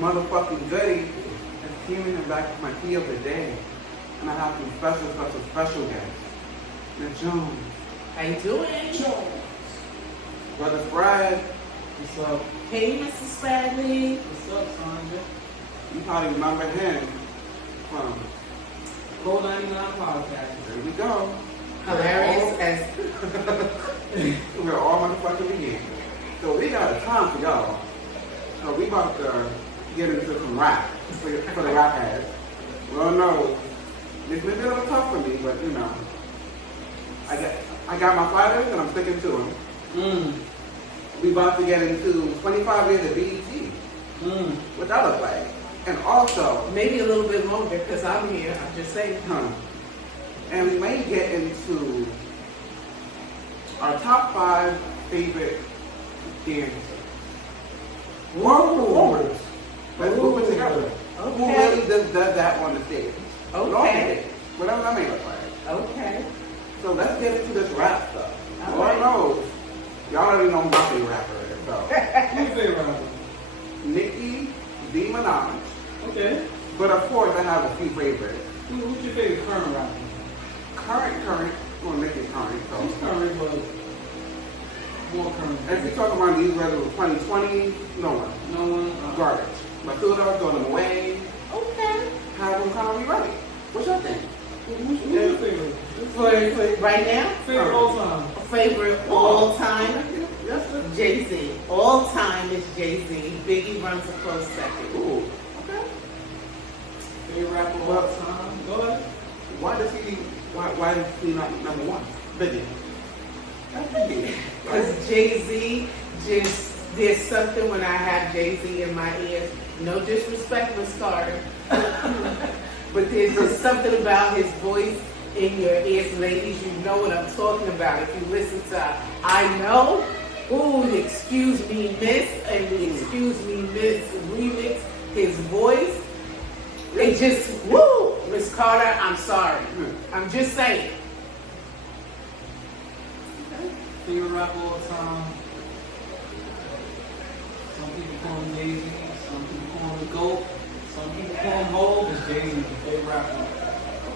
motherfucking goodie. It's Keemy and back with my key of the day. And I have some special guests. Miss Jones. How you doing? Jones. Brother SPRAD. What's up? Hey, Mr. Spradley. What's up, Sandra? You probably remember him from Code 99 podcast. There we go. Hilarious as We're all motherfucking beginning. So we got a time for y'all. So we about to get into some rap for the rap heads. Well, no, it's been a little tough for me, but you know, I got my fighters and I'm sticking to them. We about to get into 25 years of BET. What that look like? And also, maybe a little bit longer because I'm here. I'm just saying. And we may get into our top 5 favorite dancers. World performers. Let's move it together. Okay. Who really does that on the stage? Okay. Whatever that may look like. Okay. So let's get into this rap stuff. All Lord right. knows, y'all already know my favorite rapper is. So, Who's your favorite rapper? Nicki Minaj. Okay. But of course, I have a few favorites. Who's your favorite current rapper? Current, well, Nicki current. So. She's current, but more current. If you talk about these regular 2020, no one. No one? Garbage. Matilda, throw them away. Okay. Have them kind of be ready. What's your thing? Who's your favorite? For right now, Favorite all time? favorite all time, Yes, sir. Jay-Z. All time is Jay-Z. Biggie runs a close second. Ooh, okay. Favorite rapper all time? Go ahead. Why does he not number one? Biggie. Because Jay-Z just, there's something when I have Jay-Z in my ears. No disrespect, Miss Carter. But there's just something about his voice in your ears. Ladies, you know what I'm talking about. If you listen to I Know, ooh, the Excuse Me Miss and the Excuse Me Miss remix, his voice, it just, woo! Miss Carter, I'm sorry. I'm just saying. Favorite rapper all time? Some people call him Jay-Z. Some people call him the GOAT. Some people call him Hov. It's Jay-Z, the favorite rapper.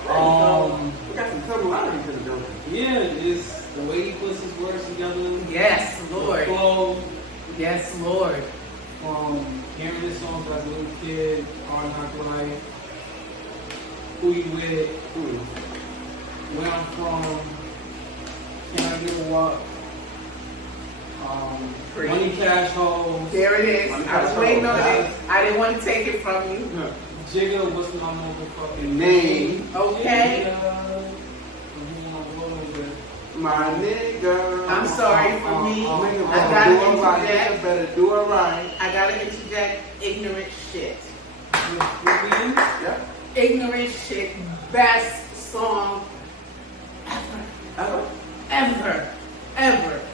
We got some similarities in the building. Yeah, it's the way he puts his words together. Yes, The Lord. flow. Yes, Lord. Hearing this song as a little kid, Hard Knock Life, Who You With, Where I'm From, Can I Get a Walk, Money Cash Hoes, There it is. I was waiting on it. I didn't want to take it from you. Jigga, what's my motherfucking Name. Okay. My nigga. I'm sorry for me. I gotta interject. Better do it right. I gotta interject ignorant shit. Yeah. Ignorant shit. Best song ever.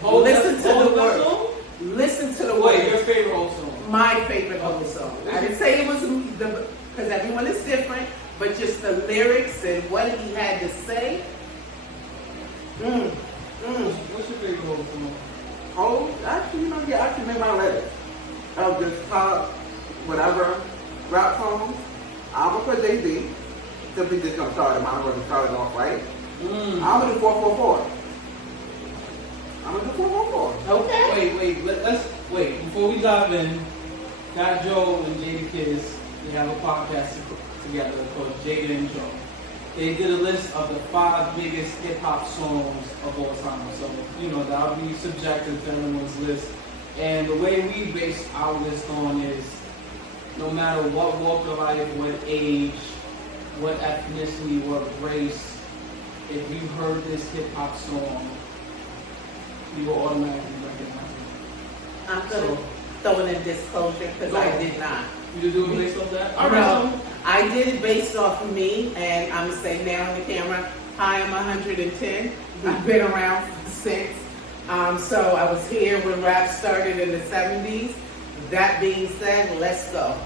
Listen to the word. Listen to the Wait, word. your favorite old song? My favorite old song. I didn't say it was because everyone is different, but just the lyrics and what he had to say. What's your favorite old song? Oh, actually, I actually made my list of this top, whatever, rap songs. I'm gonna put Jay-Z. Simply just gonna start him. I'm gonna start it off right. I'm gonna do 444. I'm gonna do 444. Okay. Wait, let's wait. Before we dive in, Fat Joe and Jada Kiss, they have a podcast together called Jada and Joe. They did a list of the 5 biggest hip-hop songs of all time. So, that'll be subjective to everyone's list. And the way we base our list on is no matter what walk of life, what age, what ethnicity, what race, if you heard this hip-hop song, you will automatically recognize it. I'm gonna throw in a disclosure because I did not. You just do it based off that? No, I did it based off of me, and I'm gonna say now on the camera, hi, I'm 110. I've been around since. So I was here when rap started in the 70s. That being said, let's go.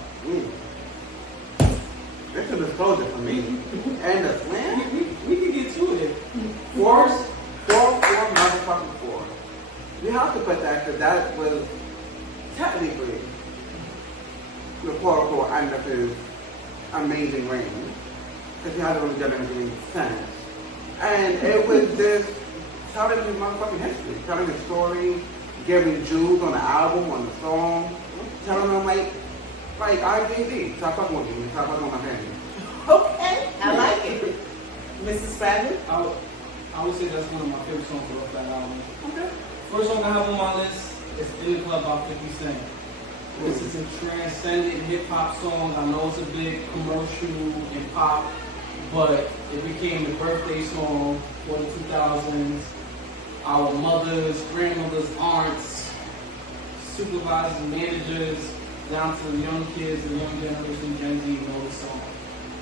This is a disclosure for me. And the slam? We can get to it. Four motherfucking 4. You have to put that because that was technically the quote-unquote end of his amazing reign. Because he hasn't really done anything since. And it was just telling his motherfucking history, telling his story, giving Jews on the album, on the song, telling them like I Jay-Z, stop fucking with me, stop fucking with my family. Okay, I like it. Mrs. Bradley? I would say that's one of my favorite songs off that album. Okay. First song I have on my list is In the Club by 50 Cent. This is a transcendent hip-hop song. I know it's a big commercial and pop, but it became the birthday song for the 2000s. Our mothers, grandmothers, aunts, supervisors, managers, down to the young kids, the young generation, Gen Z, know the song.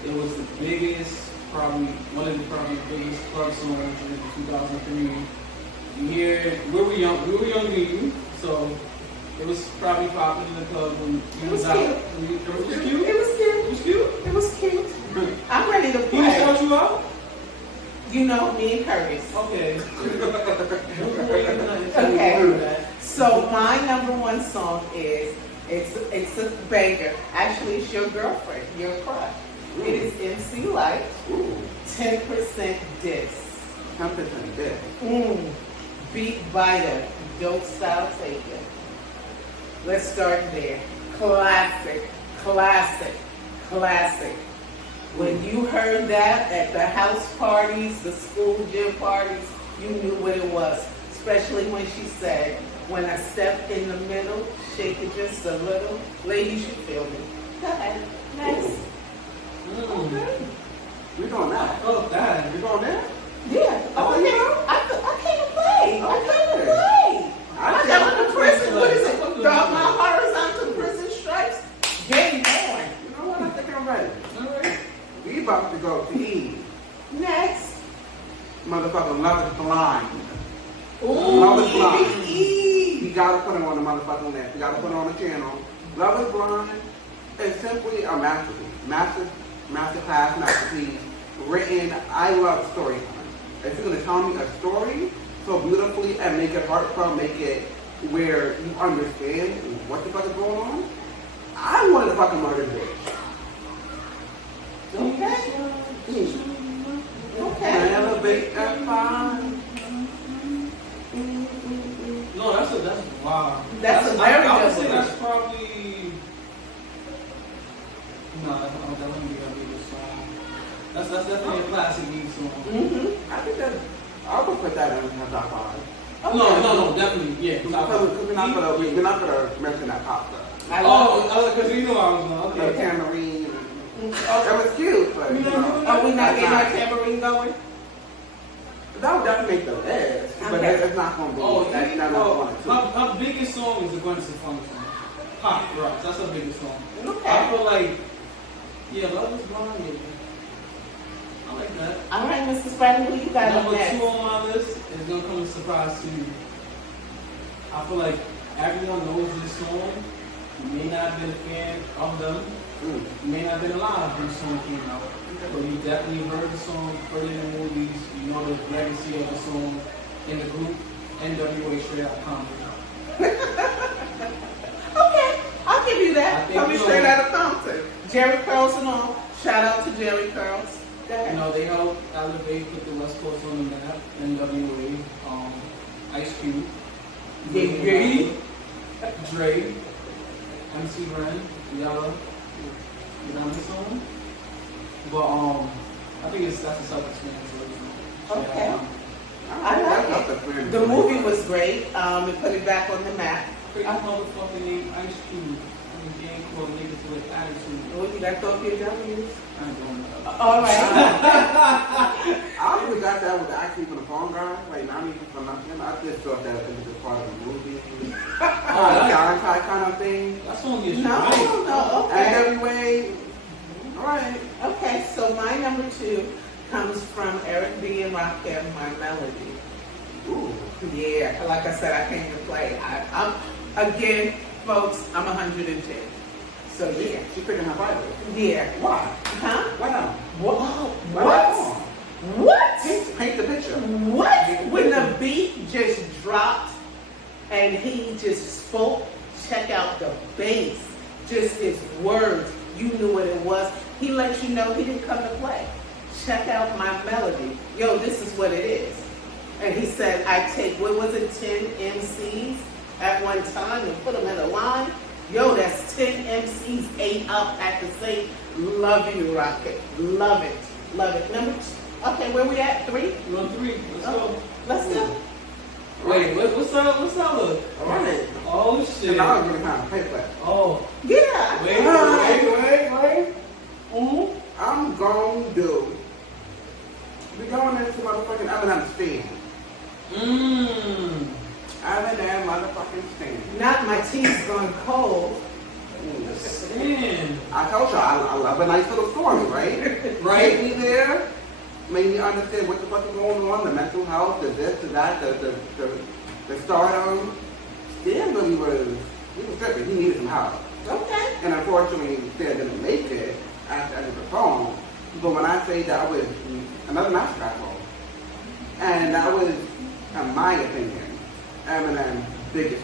It was the biggest, probably one of the biggest club songs in 2003. You hear, we were younger than you, so it was probably popular in the club when you was out. It was cute. It was cute. It was cute. It was cute. I'm ready to He didn't play. shout you out? You know, me and Curtis. Okay. Okay. So my number one song is, it's a banger. Actually, it's your girlfriend, your crush. It is MC Light, 10% Diss. 10% diss. Beat Biter, Dope Style Taker. Let's start there. Classic, classic, classic. When you heard that at the house parties, the school gym parties, you knew what it was. Especially when she said, when I step in the middle, shake it just a little. Ladies, you feel me. Go ahead. Next. Okay. We're going that. Oh, that. We're going there? Yeah. Oh, yeah. I can't play. I can't play. I got on the prison. What is it? Dog my horizontal prison stripes. Game on. You know what? I think I'm ready. All right. We about to go to E. Next. Motherfucking Love is Blind. Ooh, Love is Blind. E. We gotta put it on the motherfucking list. We gotta put it on the channel. Love is Blind is simply a masterpiece. Masterclass, masterpiece. Written, I love storytelling. If you're gonna tell me a story so beautifully and make it heartfelt, make it where you understand what the fuck is going on, I wanted to fucking murder this bitch. Okay. Okay. Elevate that fine. No, that's wow. That's a very I would good say one. that's probably. No, that wouldn't be a bigger song. That's definitely a classic Eve song. I think that I would put that in the top five. Okay. No, definitely, yeah. Because we're not gonna mention that pop stuff. Because you know I was going. The Okay. tambourine. That was cute, but you know, Are we not that's getting our tambourine going? that would definitely make the list, but Okay. it's not gonna be. Oh, That's not one or two. her biggest song is the Gwen Stefani song. Pop Rocks. That's her biggest song. I Okay. feel like, yeah, Love is Blind. Yeah. I like that. All right, Mrs. Bradley, who you got on Number next? 2 on my list is gonna come as a surprise to you. I feel like everyone knows this song. You may not have been a fan of them. You may not have been alive when the song came out. But you definitely heard the song, heard it in movies. You know the legacy of the song in the group NWA Straight Outta Compton. Okay, I'll give you I that. think Coming so. straight out of Compton. Jerry Curls and all. Shout out to Jerry Curls. Go You ahead. know, they helped elevate, put the West Coast on the map, NWA, Ice Cube, Yeah. Dre, MC Ren, Yellow, you know this song? But I think that's a self-explanatory song. Okay. I like it. The movie was great. It put it back on the map. Crazy motherfucker named Ice Cube. I mean, gang called niggas with attitude. Oh, you got those PWs? I ain't doing that. All right. I always got that was actually from the phone guy, like not even from nothing. I just thought that it was just part of the movie. Soundtrack kind of thing. That song is No, right. no, And okay. every way, alright. Okay, so my number 2 comes from Eric B. and Rakim, My Melody. Ooh. Yeah, like I said, I came to play. I'm again, folks, I'm 110. So yeah. She picking her Bible. Yeah. Why? Huh? Why not? What? Why What? Paint the picture. What? When the beat just dropped and he just spoke, check out the bass. just his words, you knew what it was. He let you know he didn't come to play. Check out my melody. Yo, this is what it is. And he said, I take, what was it, 10 MCs at one time and put them in a line? Yo, that's 10 MCs, 8 up at the same. Love you, Rocket. Love it. Love it. Number two. Okay, where we at? 3? We're on 3. Let's go. Let's go. Wait, what's up? What's up? Look. Right. Oh shit. And I was really kind of pay for that. Oh. Yeah. Wait. Mm-hmm. I'm going to we going into motherfucking Eminem stand. Eminem motherfucking stand. Not my teeth gone cold. Stand. I told you I love a nice little story, right? Right. Take me there, made me understand what the fuck is going on, the mental health, the this, the that, the stardom. Stan really was, he was tripping. He needed some help. Okay. And unfortunately, Stan didn't make it after the perform. But when I say that was another mascot role, and that was, in my opinion, Eminem's biggest.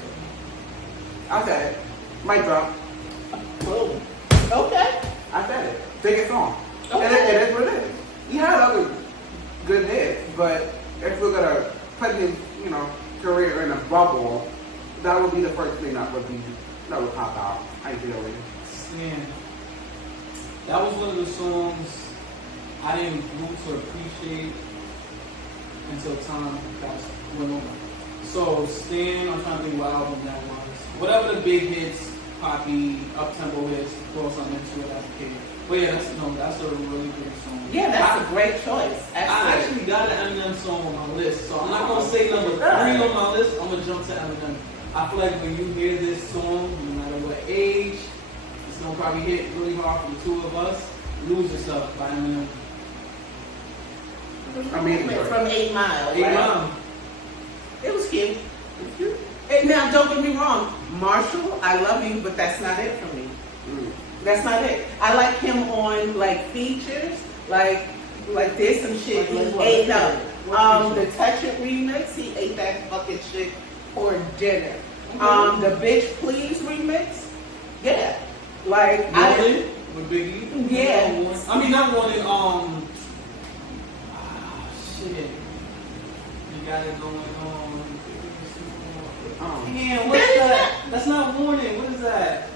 I said it. Mic drop. Boom. Okay. I said it. Biggest song. Okay. And it is what it is. He had other good hits, but if we're gonna put his, career in a bubble, that would be the first thing that would pop out, ideally. Man, that was one of the songs I didn't root to appreciate until time went on. So Stan, I'm trying to think what album that was. Whatever the big hits, poppy, up-tempo hits, of course I'm into it as a kid. But yeah, that's a really great song. Yeah, that's a great choice. I actually got an Eminem song on my list, so I'm not gonna say number 3 on my list. I'm gonna jump to Eminem. I feel like when you hear this song, no matter what age, it's gonna probably hit really hard for the two of us. Lose Yourself by Eminem. I mean, From 8 Mile. 8 right? Mile. It was cute. It was cute. And now, don't get me wrong, Marshall, I love you, but that's not it for me. That's not it. I like him on like features, like there's some shit he ate up. The Touch It remix, he ate that fucking shit for dinner. The Bitch Please remix, yeah. Like Wanted with Biggie. Yeah. I mean not Wanted. Shit. You got it going on. Damn, what's that? That's not Warning. What is that?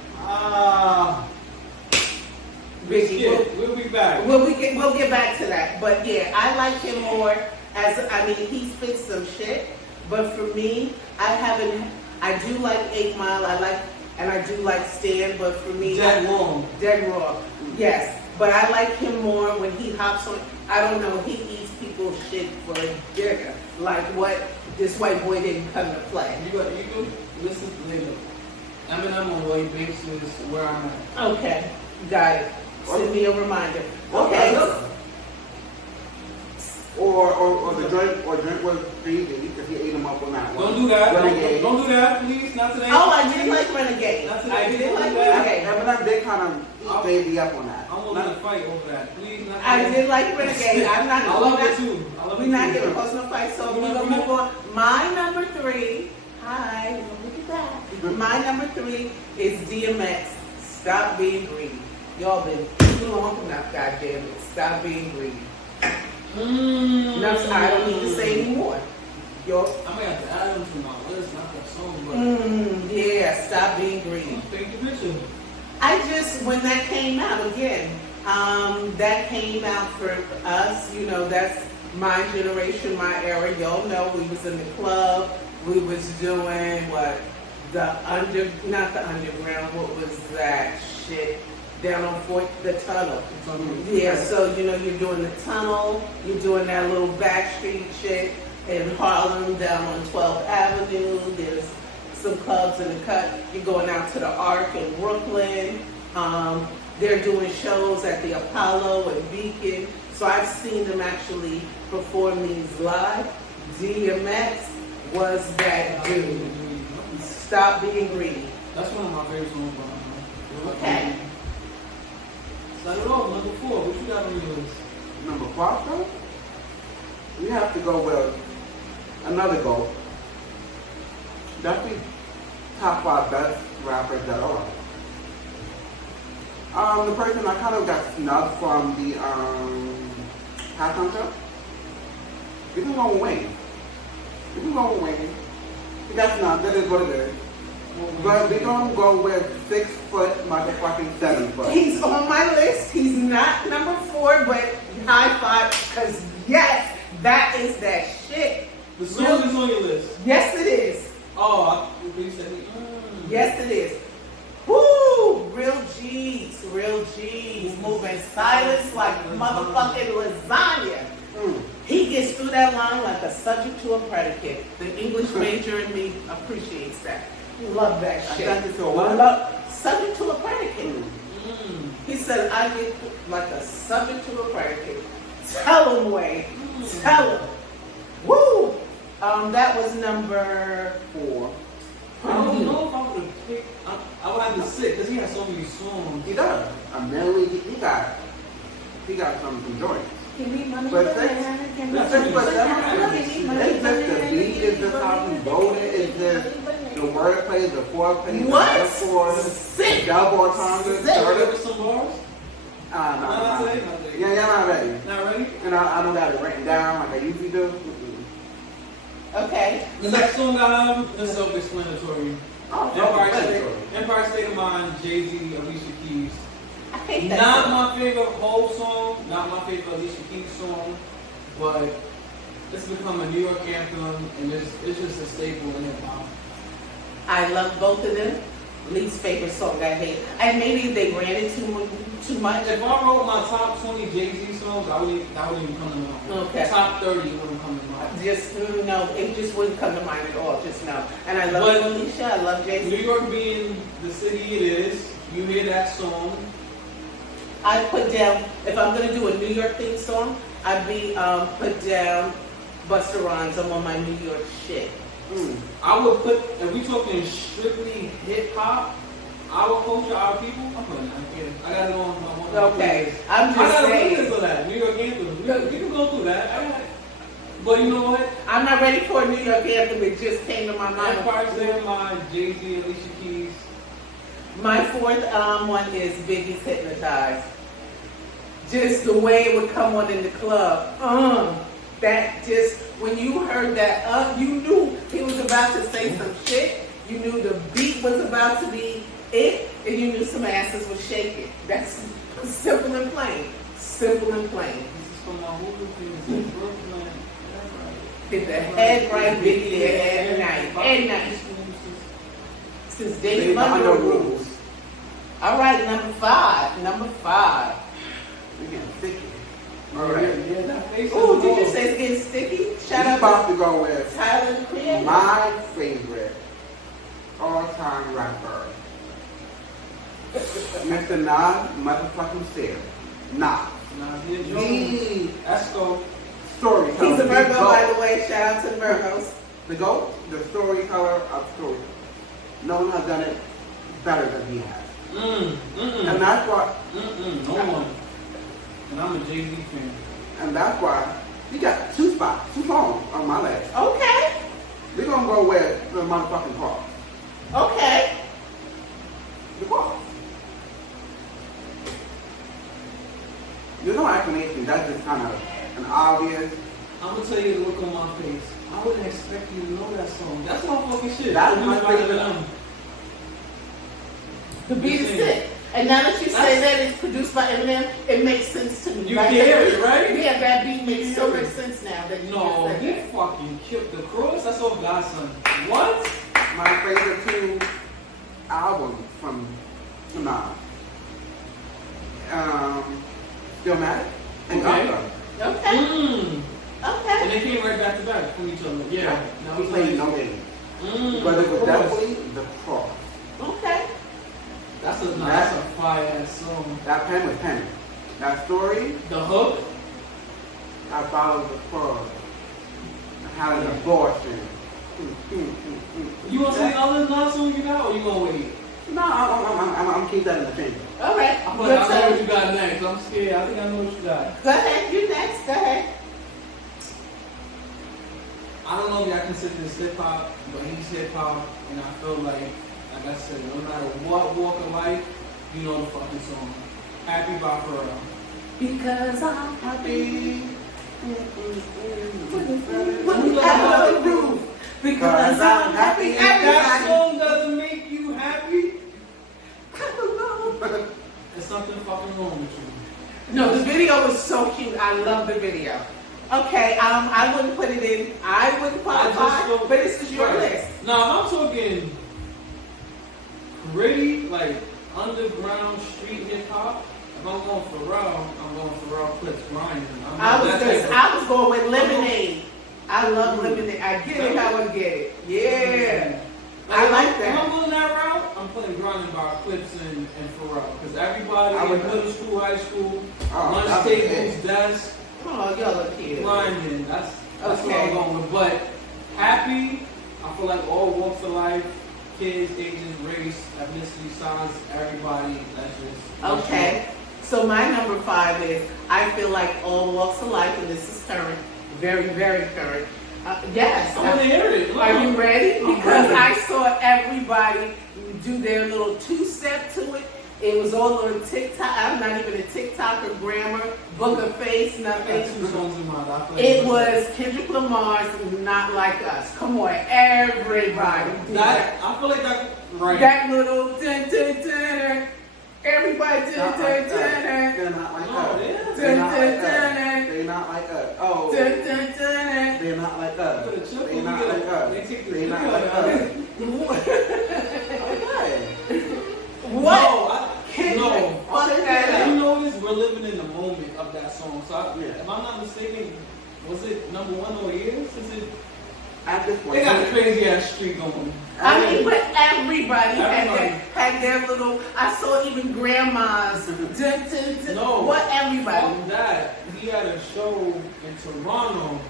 Biggie. We'll be back. We'll get back to that. But yeah, I like him more he spits some shit. But for me, I do like 8 Mile. I do like Stan. But for me, Dead Raw. Yes. But I like him more when he hops on. I don't know. He eats people's shit for dinner. Like what this white boy didn't come to play. You go listen later. Eminem on Lloyd Banks is where I'm at. Okay. Got it. Send me a reminder. Okay. Or the drink was greedy because he ate him up on that one. Don't do that. Renegade. Don't do that, please. Not today. Oh, I did like Renegade. Not today. I did like that. Renegade. Eminem did kind of eat baby up on that. I'm willing to fight over that. Please, not I today. did like Renegade. I'm not. I love it too. We're not getting close no fight, so we're gonna move on. My number 3. Hi, look at that. My number 3 is DMX. Stop being greedy. Y'all been too long enough, goddamn it. Stop being greedy. Enough, I don't need to say anymore. Yo. I may have to add them to my list, not that song, but Yeah, stop being greedy. take the picture. When that came out again, that came out for us, that's my generation, my era. Y'all know we was in the club, we was doing not the underground, what was that shit? Down on the tunnel. Yeah, so you're doing the tunnel, you're doing that little backstreet shit in Harlem down on 12th Avenue. There's some clubs in the cut. You're going out to the Arc in Brooklyn. They're doing shows at the Apollo and Beacon. So I've seen them actually perform these live. DMX was that dude. Stop being greedy. That's one of my favorite songs by him. Okay. Start it off, number 4. What you got on your list? Number 5, though? We have to go with another GOAT. Definitely top 5 best rappers that are. The person I kind of got snubbed from the halftime show. We can go with Wayne. We can go with Wayne. He got snubbed. That is what it is. But we're gonna go with 6 foot, motherfucking 7 foot. He's on my list. He's not number 4, but high five, because yes, that is that shit. The song is on your list. Yes, it is. Oh, you said Yes, it is. Woo! Real G's, real G's. Moving silence like motherfucking lasagna. He gets through that line like a subject to a predicate. The English major in me appreciates that. Love that shit. Subject to a what? Subject to a predicate. He said, I get like a subject to a predicate. Tell him, Wayne. Tell him. Woo! That was number 4. I don't know if I would have picked. I would have to sit because he has so many songs. He does. He got some joints. Give me money. But it's just the beat, it's just how he wrote it, it's just the wordplay, the foreplay, the metaphors, the double entendres, There was some bars. no. Yeah, not ready. Not ready? And I don't got it written down like I usually do. Okay. The next song I have is self-explanatory. Empire State of Mind, Jay-Z, Alicia Keys. I hate that Not song. my favorite whole song, not my favorite Alicia Keys song, but it's become a New York anthem, and it's just a staple in hip hop. I love both of them. Least favorite song I hate. And maybe they ran it too much. If I wrote my top 20 Jay-Z songs, that wouldn't even come to mind. Okay. Top 30 wouldn't come to mind. Just no, it just wouldn't come to mind at all. Just no. And I love But Alicia. I love Jay-Z. New York being the city it is, you hear that song. I put down, if I'm gonna do a New York theme song, I'd be put down Busta Rhymes. I'm on my New York shit. I would put, if we talking strictly hip hop, our culture, our people, I'm putting that here. I got it on my one. Okay, I'm I just got a saying. playlist of that. New York anthem. We can go through that. But you know what? I'm not ready for a New York anthem. It just came to my mind. Empire State of Mind, Jay-Z, Alicia Keys. My fourth one is Biggie's Hypnotized. Just the way it would come on in the club. That just, when you heard that, you knew he was about to say some shit. You knew the beat was about to be it, and you knew some asses were shaking. That's simple and plain. Simple and plain. This is from my Hulu thing. Brooklyn. Did the head right Biggie there at night. Since David Mundo rules. All right, number 5. We getting sticky. All right. Yeah, that face. Ooh, did you say it's getting sticky? Shout We out about to to go with Tyler the Creator. my favorite all-time rapper, Mr. Nas motherfucking Sear. Nas. The Let's go. storyteller. He's a Virgo, the by GOAT. the way. Shout out to the Virgos. The GOAT, the storyteller of stories. No one has done it better than he has. And that's why. No one. And I'm a Jay-Z fan. And that's why he got 2 songs on my list. Okay. We're gonna go with the motherfucking cross. Okay. The cross. There's no explanation. That's just kind of an obvious. I'm gonna tell you the look on my face. I wouldn't expect you to know that song. That's my fucking shit. That's my Produced by favorite. Eminem. The beat is sick. And now that you say that it's produced by Eminem, it makes sense to me. You can hear it, right? Yeah, that beat makes so much sense now that you No, just he said that. fucking killed the cross. That's off Godson. What? My favorite 2 albums from Nas. Stillmatic and Okay. Godson. Okay. And Okay. they came right back to back from each other. Yeah. Now He played no games. But it was definitely the cross. Okay. That's a fire ass song. That pen was pen. That story, The hook. I followed the cross. I had an abortion. You want to say other Nas songs you got, or you gonna wait? No, I'm keep that in the chamber. All right. I Good know time. what you got next. I'm scared. I think I know what you got. Go ahead. You next. Go ahead. I don't know if y'all consider this hip hop, but he's hip hop, and I feel like I said, no matter what walk of life, You know the fucking song. Happy by Pharrell. Because I'm happy. the roof. Because I'm happy. If that Everybody. song doesn't make you happy, Clap along. there's something fucking wrong with you. No, the video was so cute. I love the video. Okay, I wouldn't put it in. I wouldn't qualify, but this is your list. No, I'm talking gritty, like underground street hip hop. If I'm going Pharrell, I'm going Pharrell Clips grinding. I was going with Lemonade. I love Lemonade. I get it how I get it. Yeah. I like that. If I'm going that route, I'm putting grinding by Clips and Pharrell. Because everybody in middle school, high school, lunch tables, desks, Oh, y'all look cute. grinding. That's what Okay. I'm going with. But happy, I feel like all walks of life, kids, ages, race, ethnicity, size, everybody. That's just Okay. So my number 5 is I feel like all walks of life, and this is current, very, very current. Yes. I want to hear it. Are you ready? I'm Because ready. I saw everybody do their little 2-step to it. It was all on TikTok. I'm not even a TikToker, grammar, book of face, I got nothing. 2 songs in mind. I feel like It was Kendrick Lamar's Not Like Us. Come on, everybody. did that. I feel like that. Right. That little dun dun dun. Everybody dun dun dun. They're not like Oh, us. yeah. They're not Dun, like dun, us. They're not like us. Oh. Dun dun dun. They're not like us. Put a chip They're on not it. like us. They take the They're not video like out. us. Okay. What? No, Fuck that you up. know this. We're living in the moment of that song. So, Yeah. if I'm not mistaken, was it number 1 all years? Is it? At this point. They got a crazy ass streak going. I mean, but everybody Everybody. had their little. I saw even grandmas. Dun, dun, dun. No. What everybody? Fuck that. He had a show in Toronto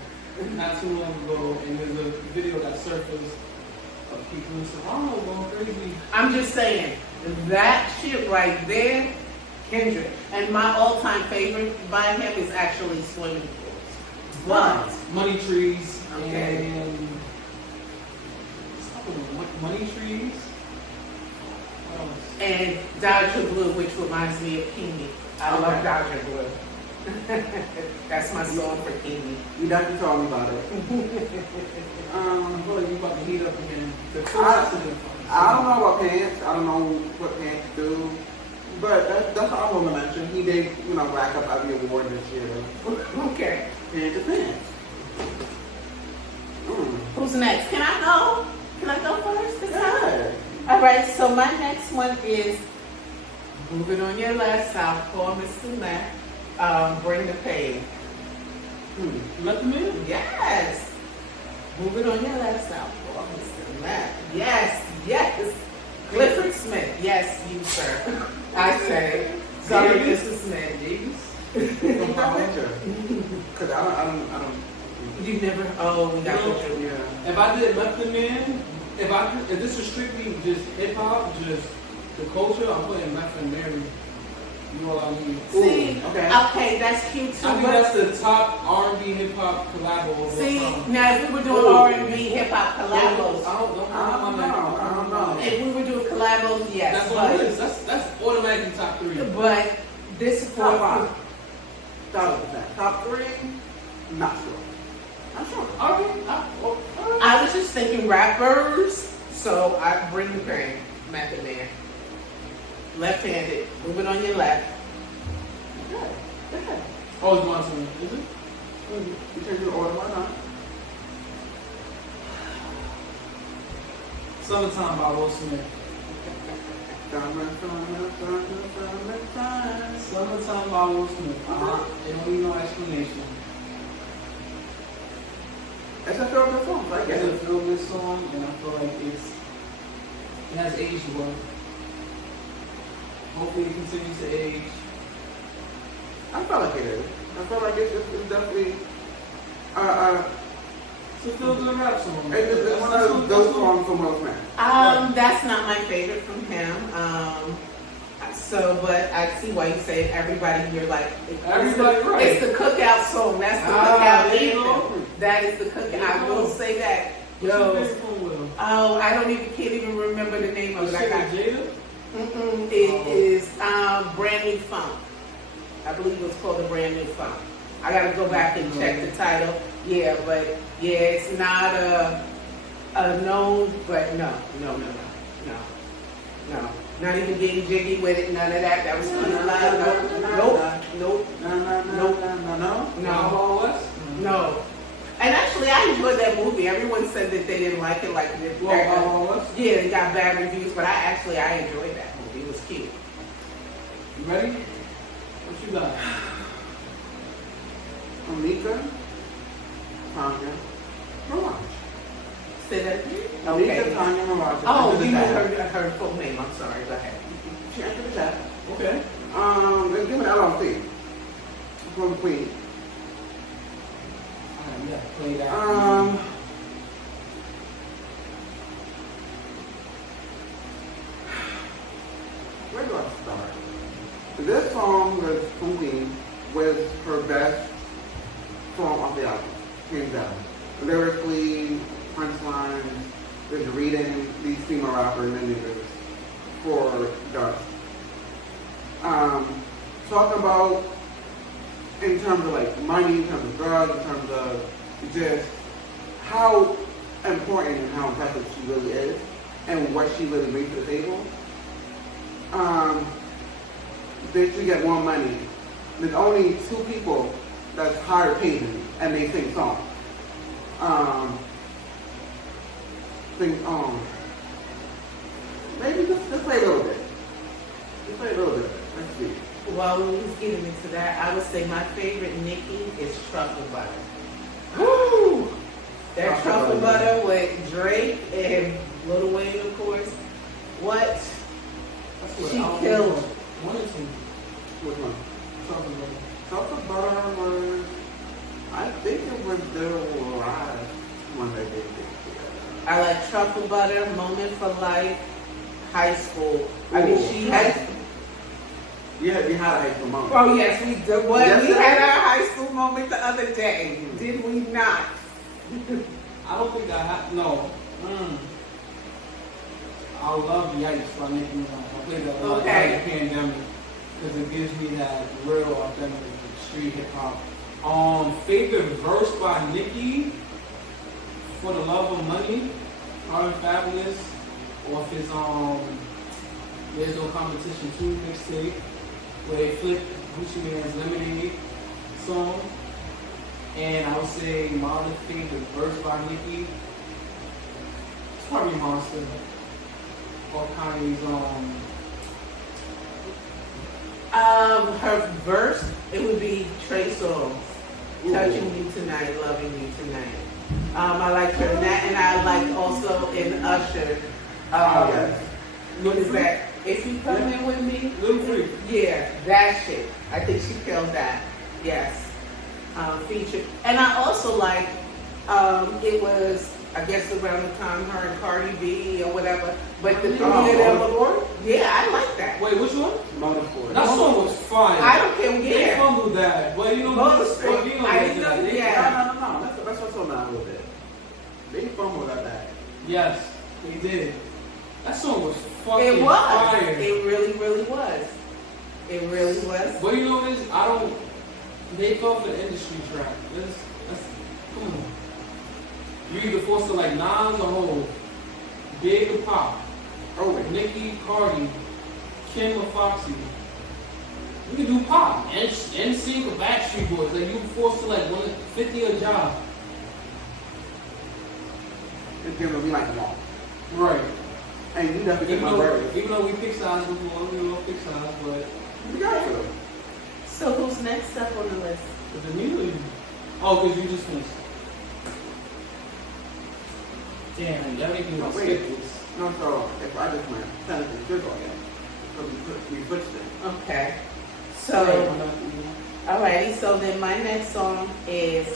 not too long ago, and there's a video that surfaced of people in Toronto going crazy. I'm just saying that shit right there, Kendrick. And my all-time favorite by him is actually Swimming Pools. But Money Trees Okay. and Money Trees. What else? and Dodger Blue, which reminds me of Keemy. I love Okay. Dodger Blue. That's my song for Keemy. You definitely told me about it. I feel like you about to heat up again. The I don't know about pants. I don't know what pants do. But that's all I want to mention. He did, rack up every award this year. Okay. Pants to pants. Who's next? Can I go? Can I go first this time? Yeah. All right, so my next one is Moving on Your Left, Southpaw, Mr. Mac. Bring the Pain. Let them in. Yes. Moving on Your Left, Southpaw, Mr. Mac. Yes, yes. Clifford Smith. Yes, you, sir. I said it. Sorry, Mrs. Smith. What's that picture? Because I don't. You never, we got the Yeah. If I did Let Them In, if this was strictly just hip hop, just the culture, I'm putting Meth and Mary. You know what I mean? See, Okay. okay, that's cute too. I think but- that's the top R&B hip hop collab of all See, time. now if we were doing R&B, hip hop collabos, I don't know. if we were doing collabos, yes, That's what it but, is. That's automatically top 3. but this is Top for, 5. Top 3? Not sure. Not sure. Okay. I was just thinking rappers, so I bring the pain, Method Man. Left-handed, moving on your left. Okay. Yeah. Oh, it's my turn. Is it? You change the order, why not? Summertime by Will Smith. Summertime by Will Smith. It don't need no explanation. It's a feel good song, right? I get to feel this song, and I feel like it has aged well. Hopefully it continues to age. I feel like it is. I feel like it's definitely It's a feel good rap song. it's one of those songs from Will Smith. That's not my favorite from him. But I see why you say everybody here like Everybody right. It's the cookout song. That's the there you cookout go. anthem. That is the cookout. I will say that. What's your Yo, favorite from Will? I can't even remember the name of it. I got Jada? It is Brand New Funk. I believe it was called the Brand New Funk. I gotta go back and check the title. Yeah, but yeah, it's not a known, but no. Not even getting jiggy with it, none of that. That was No. And actually, I enjoyed that movie. Everyone said that they didn't like it, yeah, they got bad reviews, but I enjoyed that movie. It was cute. You ready? What you got? Onika, Tanya, Mirage. Say that again? Onika, Tanya, Mirage. Oh, you know her full name. I'm sorry. Go ahead. She entered the chat. Okay. Let's give it LLC. From Queen. Yeah, play that. Where do I start? This song was from Queen, was her best song off the album, hands down. Lyrically, punchlines, there's reading these female rappers and niggas for Dust. Talking about in terms of like money, in terms of drugs, in terms of just how important and how impressive she really is and what she really brings to the table. Bitch, you get more money. There's only 2 people that's higher paid than me and they sing songs. Maybe let's play a little bit. Let's play a little bit. Let's see. While we was getting into that, I would say my favorite Nicki is Truffle Butter. Woo! That Truffle Butter with Drake and Lil Wayne, of course. What? She killed. One or two? Which one? Truffle Butter. Truffle Butter was, I think it was their last one they did together. I like Truffle Butter, Moment for Life, High School. I mean, she had. Yeah, we had a high school moment. Oh yes, we did. What? Yes, We sir. had our high school moment the other day. Mhm. Did we not? I don't think I have. No. I love Yikes by Nicki Minaj. I play that a lot during the pandemic because it gives me that real authentic street hip hop. Favorite verse by Nicki, For the Love of Money, Hard and Fabulous, off his There's No Competition 2 mixtape, where they flipped Gucci Mane's Lemonade song. And I would say my other favorite verse by Nicki, it's probably Monster. Or Kanye's Her verse, it would be Trey Songz, Touching You Tonight, Loving You Tonight. I like her in that, and I like also in Usher. What is that? If You Come In With Me? Little Freak. Yeah, that shit. I think she killed that. Yes. Featured. And I also like, it was, I guess around the time her and Cardi B or whatever, but the 3 of them were, yeah, I like that. Wait, which one? Motorsport. That song was fire. I don't care, They yeah. fumbled that, but you know Motorsport. you know I that. know, They- yeah. No. That's what's on that a little bit. They fumbled at that. Yes, they did. That song was fucking It was. fire. It really, really was. It really was. But you know what it is? They fell for the industry trap. Come on. You either forced to like Nas or Hov, Big or Pop, Nicki, Cardi, Kim or Foxy. You can do Pop, NSYNC or Backstreet Boys. Like you forced to like 50 a job. It's gonna be like them all. Right. And you definitely get my word. Even though we pick sides before, we don't pick sides, but We got to. So who's next up on the list? with the music. Oh, because you just finished. Damn, y'all making me skip this. No, so if I just went technically physical again, so we switched it. Okay. So, alrighty. So then my next song is,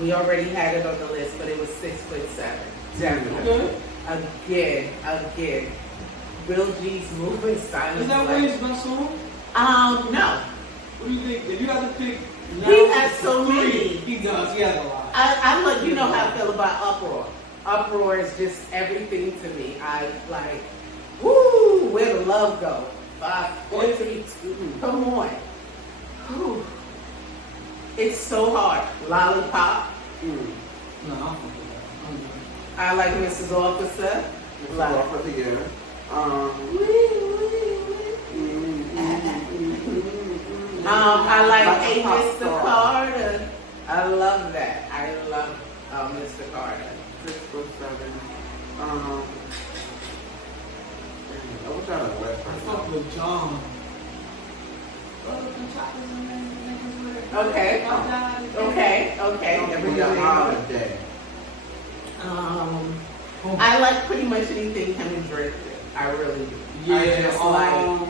we already had it on the list, but it was 6'7". Definitely. Again. Real G's Moving Silence. Is that Wayne's best song? No. What do you think? If you had to pick, He has so many. He does. He has a lot. I'm like, you know how I feel about Uproar. Uproar is just everything to me. I like, woo! where the love go. 5, 4, 3, 2. Come on. Whew. It's so hard. Lollipop. No, I'm fucking with that. I like Mrs. Officer. Officer, yeah. I like Hey Mr. Carter. I love that. I love Mr. Carter. 647. I wish I had a I website. fuck with John. Okay. Okay. Don't Every be a day. holiday. I like pretty much anything him and Drake did. I really do. Yeah, I just like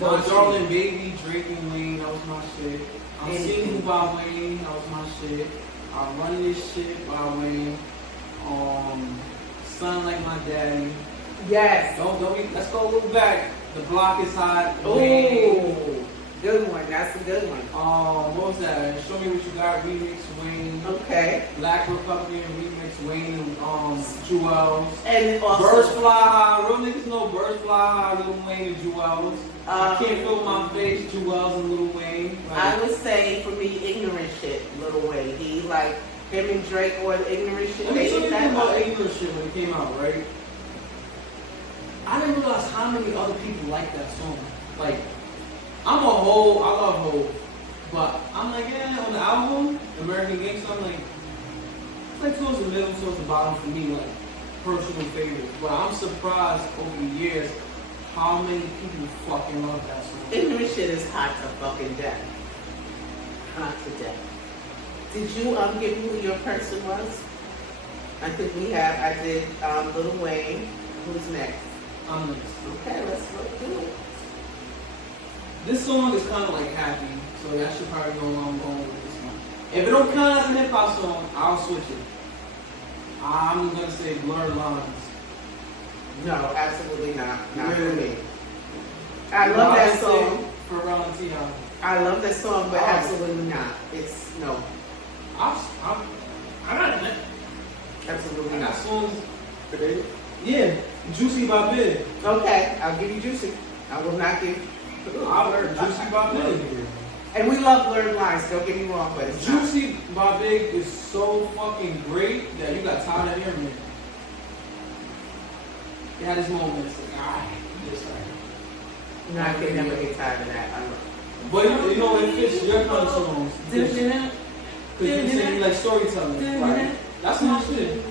My Darling Baby, Drake and Wayne, that was my shit. I'm Anything. Single by Wayne, that was my shit. I'm Running This Shit by Wayne. Son Like My Daddy. yes. Let's go look back. The Block Is Hot. Wayne. Oh, good one. That's a good one. What was that? Show Me What You Got remix Wayne. Okay. Black Republican remix Wayne and Jewels. And Birds also, Fly High. Real niggas know Birds Fly High, Lil Wayne and Jewels. I Can't Feel My Face, Jewels and Lil Wayne. I would say for me, ignorant shit, Lil Wayne. He like him and Drake or the ignorant shit. Let me They tell you did that about like, ignorant shit when it came out, right? I didn't realize how many other people like that song. Like, I love Hov, but I'm like, yeah, on the album, American Gangster, I'm like, it's like towards the middle, towards the bottom for me, like, personal favorites. But I'm surprised over the years how many people fucking love that song. ignorant shit is hot to fucking death. Hot to death. Did you give me who your person was? I think I did Lil Wayne. Who's next? I'm like, Okay, let's do it. this song is kind of like happy, so that should probably go along going with this one. If it don't count as a hip hop song, I'll switch it. I'm gonna say Blurred Lines. No, absolutely not. Not for me. I love that song. Pharrell and T.I. I love that song, but absolutely not. It's no. I got it. Absolutely I got not. songs. Today? Yeah, Juicy by Big. Okay, I'll give you Juicy. I will not give. I heard Juicy by Big. And we love Blurred Lines. Don't get me wrong, but it's not. Juicy by Big is so fucking great that you got tired of hearing it. You had this moment, it's like, alright, this right. No, I can never get tired of that. But you know, it fits your kind of songs. Because you say you like storytelling. Right. That's my shit.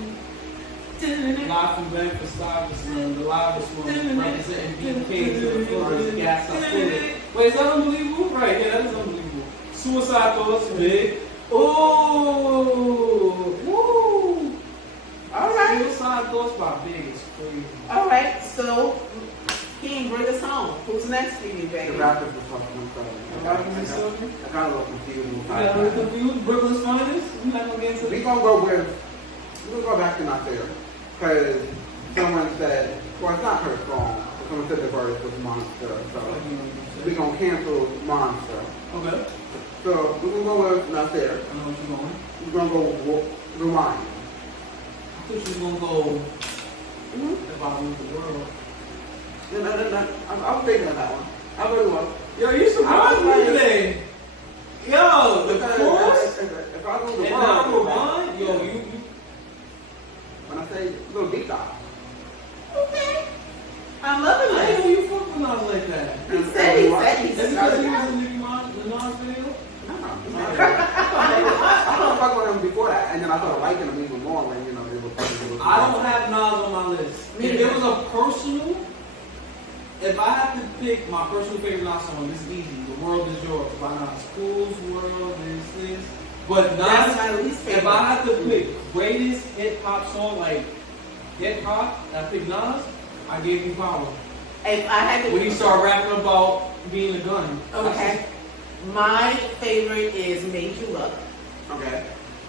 Live from Bedford Stuyvesant, the livest one, representing BK to the fullest gas I feel it. Wait, is that unbelievable? Right, yeah, that is unbelievable. Suicide Thoughts, Big. Ooh! Woo! All right. Suicide Thoughts by Big is crazy. All right. So, Keem, bring us home. Who's next for you, The baby? rappers were fucking The rappers were fucking? I kind of look confused. You got a little confused? Brooklyn's finest? We're not gonna get into We're gonna go back to not there. Because someone said, well, it's not her song. But someone said the verse was Monster. So we're gonna cancel Monster. Okay. So we're gonna go with not there. I know what you're going. We're gonna go Rewind. I thought you was gonna go If I Ruled the World. I was thinking of that one. I really was. Yo, you surprised me today. Yo, the chorus If I rule the and world, now Rewind. Yo, you. when I say little deep dive. Okay. I'm loving I didn't it. know you fucked with us like that. He said Is it because he started was in Nicki Minaj video? I don't fuck with him before that, and then I started liking him even more when they were fucking. I don't have Nas on my list. If it was a personal, if I had to pick my personal favorite Nas song, this is easy. The World Is Yours by Nas. Fool's World is this. But That's Nas, my least favorite. if I had to pick greatest hip hop song, like hip hop, I pick Nas. I gave you Power. If I had to, When he started rapping about being a gun. okay. My favorite is Made You Look. Okay.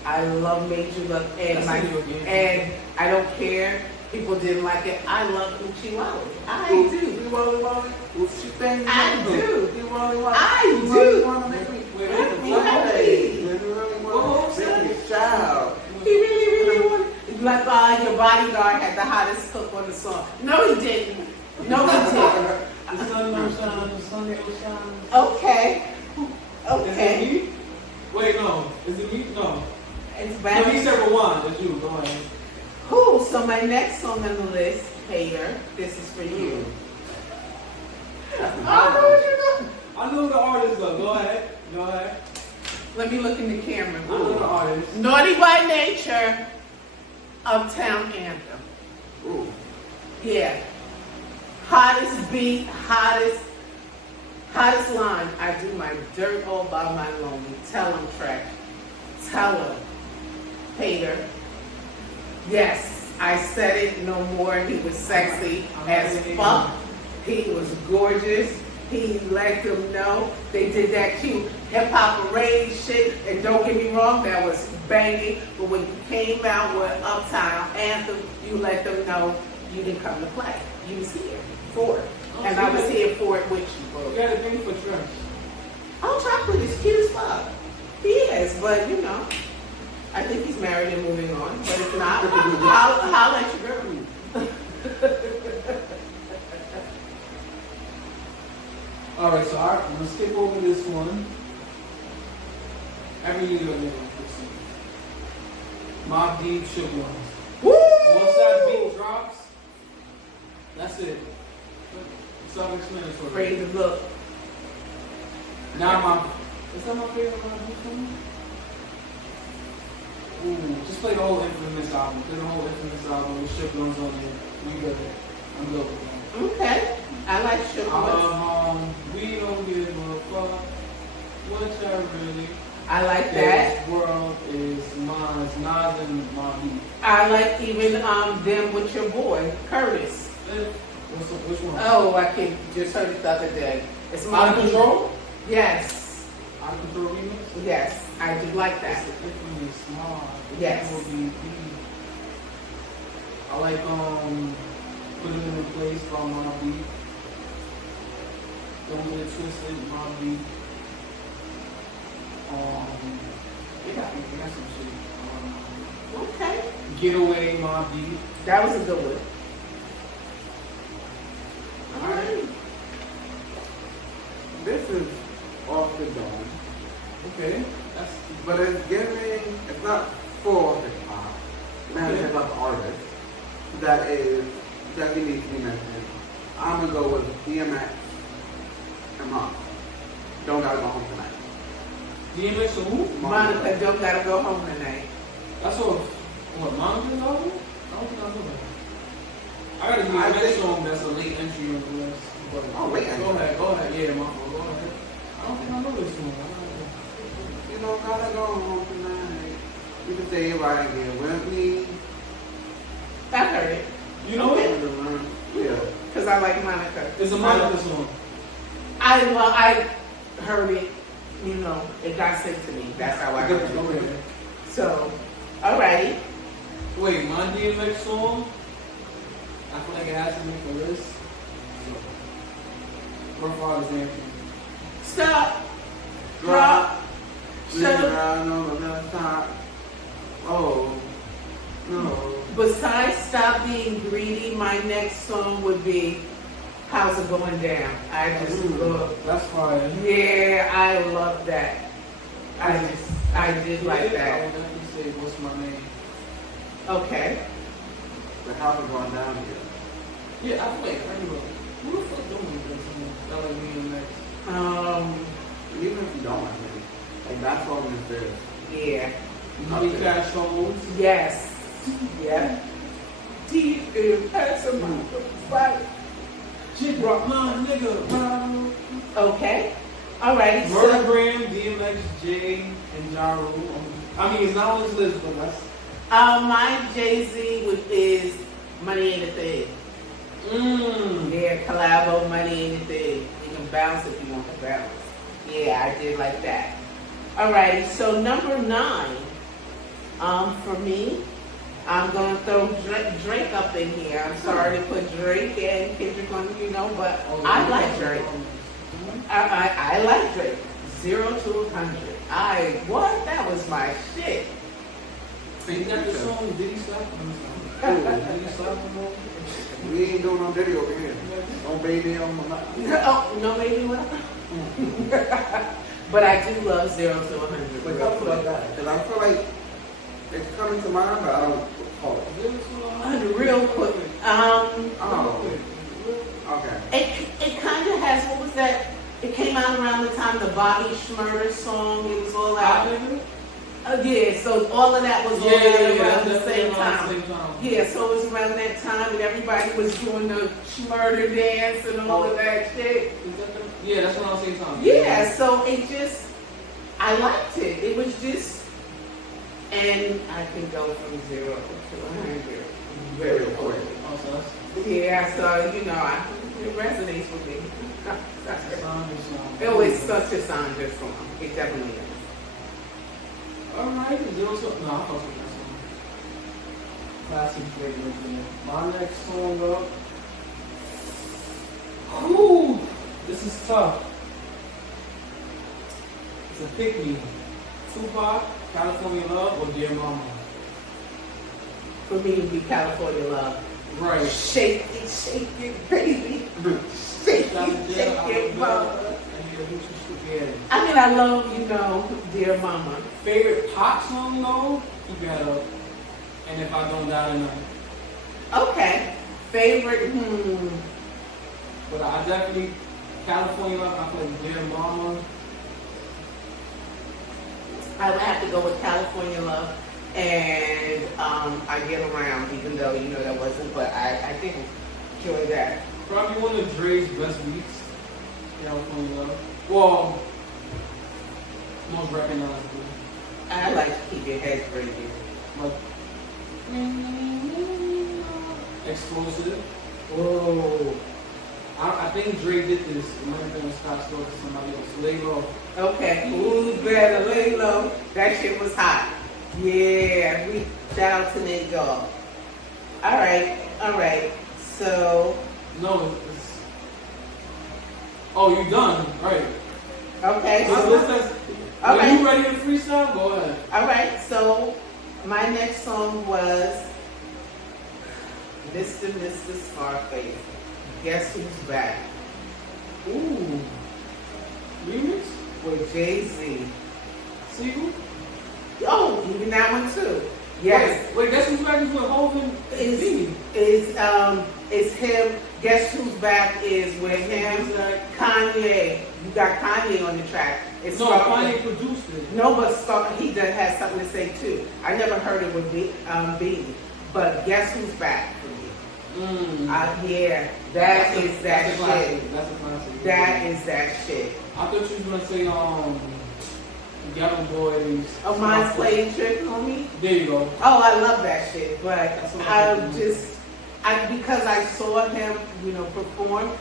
I love Made You Look, and That's a good game. and I don't care. People didn't like it. I love Uchi Wally. I You do. Wally Wally? What's your thing? I do. You Wally Wally? I You do. really wanna make me Wait, Make me what? happy. You really What wanna was that? make me shout. He really wanted. Like your bodyguard had the hottest hook on the song. No, he didn't. No, we didn't. The sun don't shine, the sun don't shine. Okay. Is it Okay. me? Wait, no. Is it me? No. It's No, back. he said rewind. It's you. Go ahead. Cool. So my next song on the list, Hater, this is for you. I know what you're doing. I know who the artist though. Go ahead. Go ahead. Let me look in the camera. I know the artist. Naughty by Nature, Uptown Anthem. Ooh. Yeah. Hottest beat, hottest line. I do my dirt all by my lonely. Tell him, track. Tell him. Hater. Yes, I said it no more. He was sexy as fuck. He was gorgeous. He let them know. They did that cute hip hop parade shit. And don't get me wrong, that was banging. But when you came out with Uptown Anthem, you let them know you didn't come to play. You was here for it. And I was here for it with you. You got a thing for Trench. Oh, Chocolate is cute as fuck. He is, but you know, I think he's married and moving on. But if not, I'll let you girl. All right, so I'm gonna skip over this one. Every year you're gonna get this one. Mobb Deep, Shook Ones. Woo! Once that beat drops, that's it. Self-explanatory. Afraid to look. Now is that my favorite Mobb Deep song? Ooh, just play the whole Infamous album. Play the whole Infamous album with Shook Ones on it. You good? I'm good with that. Okay. I like Shook Ones. We don't give a fuck what y'all really. I like that. This world is mine. It's Nas and Mobb Deep. I like even them with your boy, Curtis. Which one? Oh, I can just heard it the other day. It's Out of Control? Yes. Out of Control remix? Yes. I do like that. It's the Infamous Nas. Yes. I like Put It in Place by Mobb Deep. Don't Get It Twisted, Mobb Deep. They got some shit. Okay. Getaway, Mobb Deep. That was a good one. All right. This is off the dome. Okay. But it's giving, it's not full hip hop. Man, hip hop artist that needs to be mentioned. I'm gonna go with DMX and Monica. Don't gotta go home tonight. DMX or who? Monica don't gotta go home tonight. That's what Monica's album? I don't think I know that. I got a DMX song that's a late entry on the list. Oh, late entry? Go ahead. Yeah, my fault. Go ahead. I don't think I know this one. You don't gotta go home tonight. You can stay right here with me. I heard it. You know it? Yeah. Because I like Monica. It's a Monica song. I heard it, you know, it got sent to me. That's how I heard it. Okay. So, alrighty. Wait, my DMX song? I feel like it has to make a list. Rough Riders Anthem. Stop. Drop. Shut up. Oh, no. Besides Stop Being Greedy, my next song would be How's It Going Down? I just love. That's fire. Yeah, I love that. I did like I that. would definitely say, what's my name? Okay. The house is going down here. Yeah, I feel like everyone. Who the fuck doing this? That like me and Max. Even if you don't like me, like that song is there. Yeah. Money Cash Souls. Yes. Yeah. Deep in some fight. Chick Rock, my nigga, bro. Okay. Alrighty. Murder So, Graham, DMX, Jay, and Ja Rule. I mean, it's not on this list, but that's. my Jay-Z is Money Ain't a Thing. Yeah, collabo, Money Ain't a Thing. You can bounce if you want to bounce. Yeah, I did like that. Alrighty, so number 9, for me, I'm gonna throw Drake up in here. I'm sorry to put Drake and Kendrick on, you know, but I like Drake. I like Drake. 0 to 100. What? That was my shit. You got the song, Did He Slap? Did He Slap him over? We ain't doing no dirty over here. Don't baby on my mouth. Oh, no baby what? But I do love 0 to 100. But talk about that. Because I feel like it's coming to mind, but I don't call it. 0 to 100. Real quick. Oh. Okay. It kind of has, what was that? It came out around the time the Bobby Shmurda song, it was all out. Yeah, so all of that was all out around the same time. Yeah, so it was around that time and everybody was doing the Shmurda dance and all of that shit. Yeah, that's what I was saying. Yeah, so it just, I liked it. It was just, and I can go from 0 to 100 very quick. Yeah, so, you know, it resonates with me. It was such a Sandra song. It definitely is. Alright, 0 to, no, I fuck with that song. Classic great right there. My next song up. Whew, this is tough. It's a pick me. Tupac, California Love, or Dear Mama? For me, it would be California Love. Right. Shake it, baby. Shake it, mama. I mean, I love, you know, Dear Mama. Favorite pop song though? You got up. And If I Don't Die Tonight. Okay. Favorite, But I definitely, California Love, I feel like Dear Mama. I would have to go with California Love. And I Get Around, even though, you know, that wasn't, but I think enjoy that. Probably one of Dre's best beats. California Love. Well, most recognizable. I like to keep your head breathing. Like, Explosive. Whoa. I think Dre did this. It might have been a Scott Storch or somebody else. Lay Low. Okay. Ooh, better lay low. That shit was hot. Yeah. Shout out to Nate Dogg. All right. So. No, it's. Oh, you done? Right. Okay. Are you ready to freestyle? Go ahead. All right. So my next song was Mr. Scarface. Guess Who's Back? Ooh. Remix? With Jay-Z. Sequel? Oh, even that one too. Yes. Wait, Guess Who's Back is with Hov and Keemy? It's him. Guess Who's Back is with him. Kanye. You got Kanye on the track. It's Kanye produced it. No, but he has something to say too. I never heard it with Biggie. But Guess Who's Back for me? Yeah, that's that shit. That's a classic. That is that shit. I thought you was gonna say Ghetto Boys. Oh, Mind's Playing Trick on me? There you go. Oh, I love that shit. But because I saw him, you know, perform,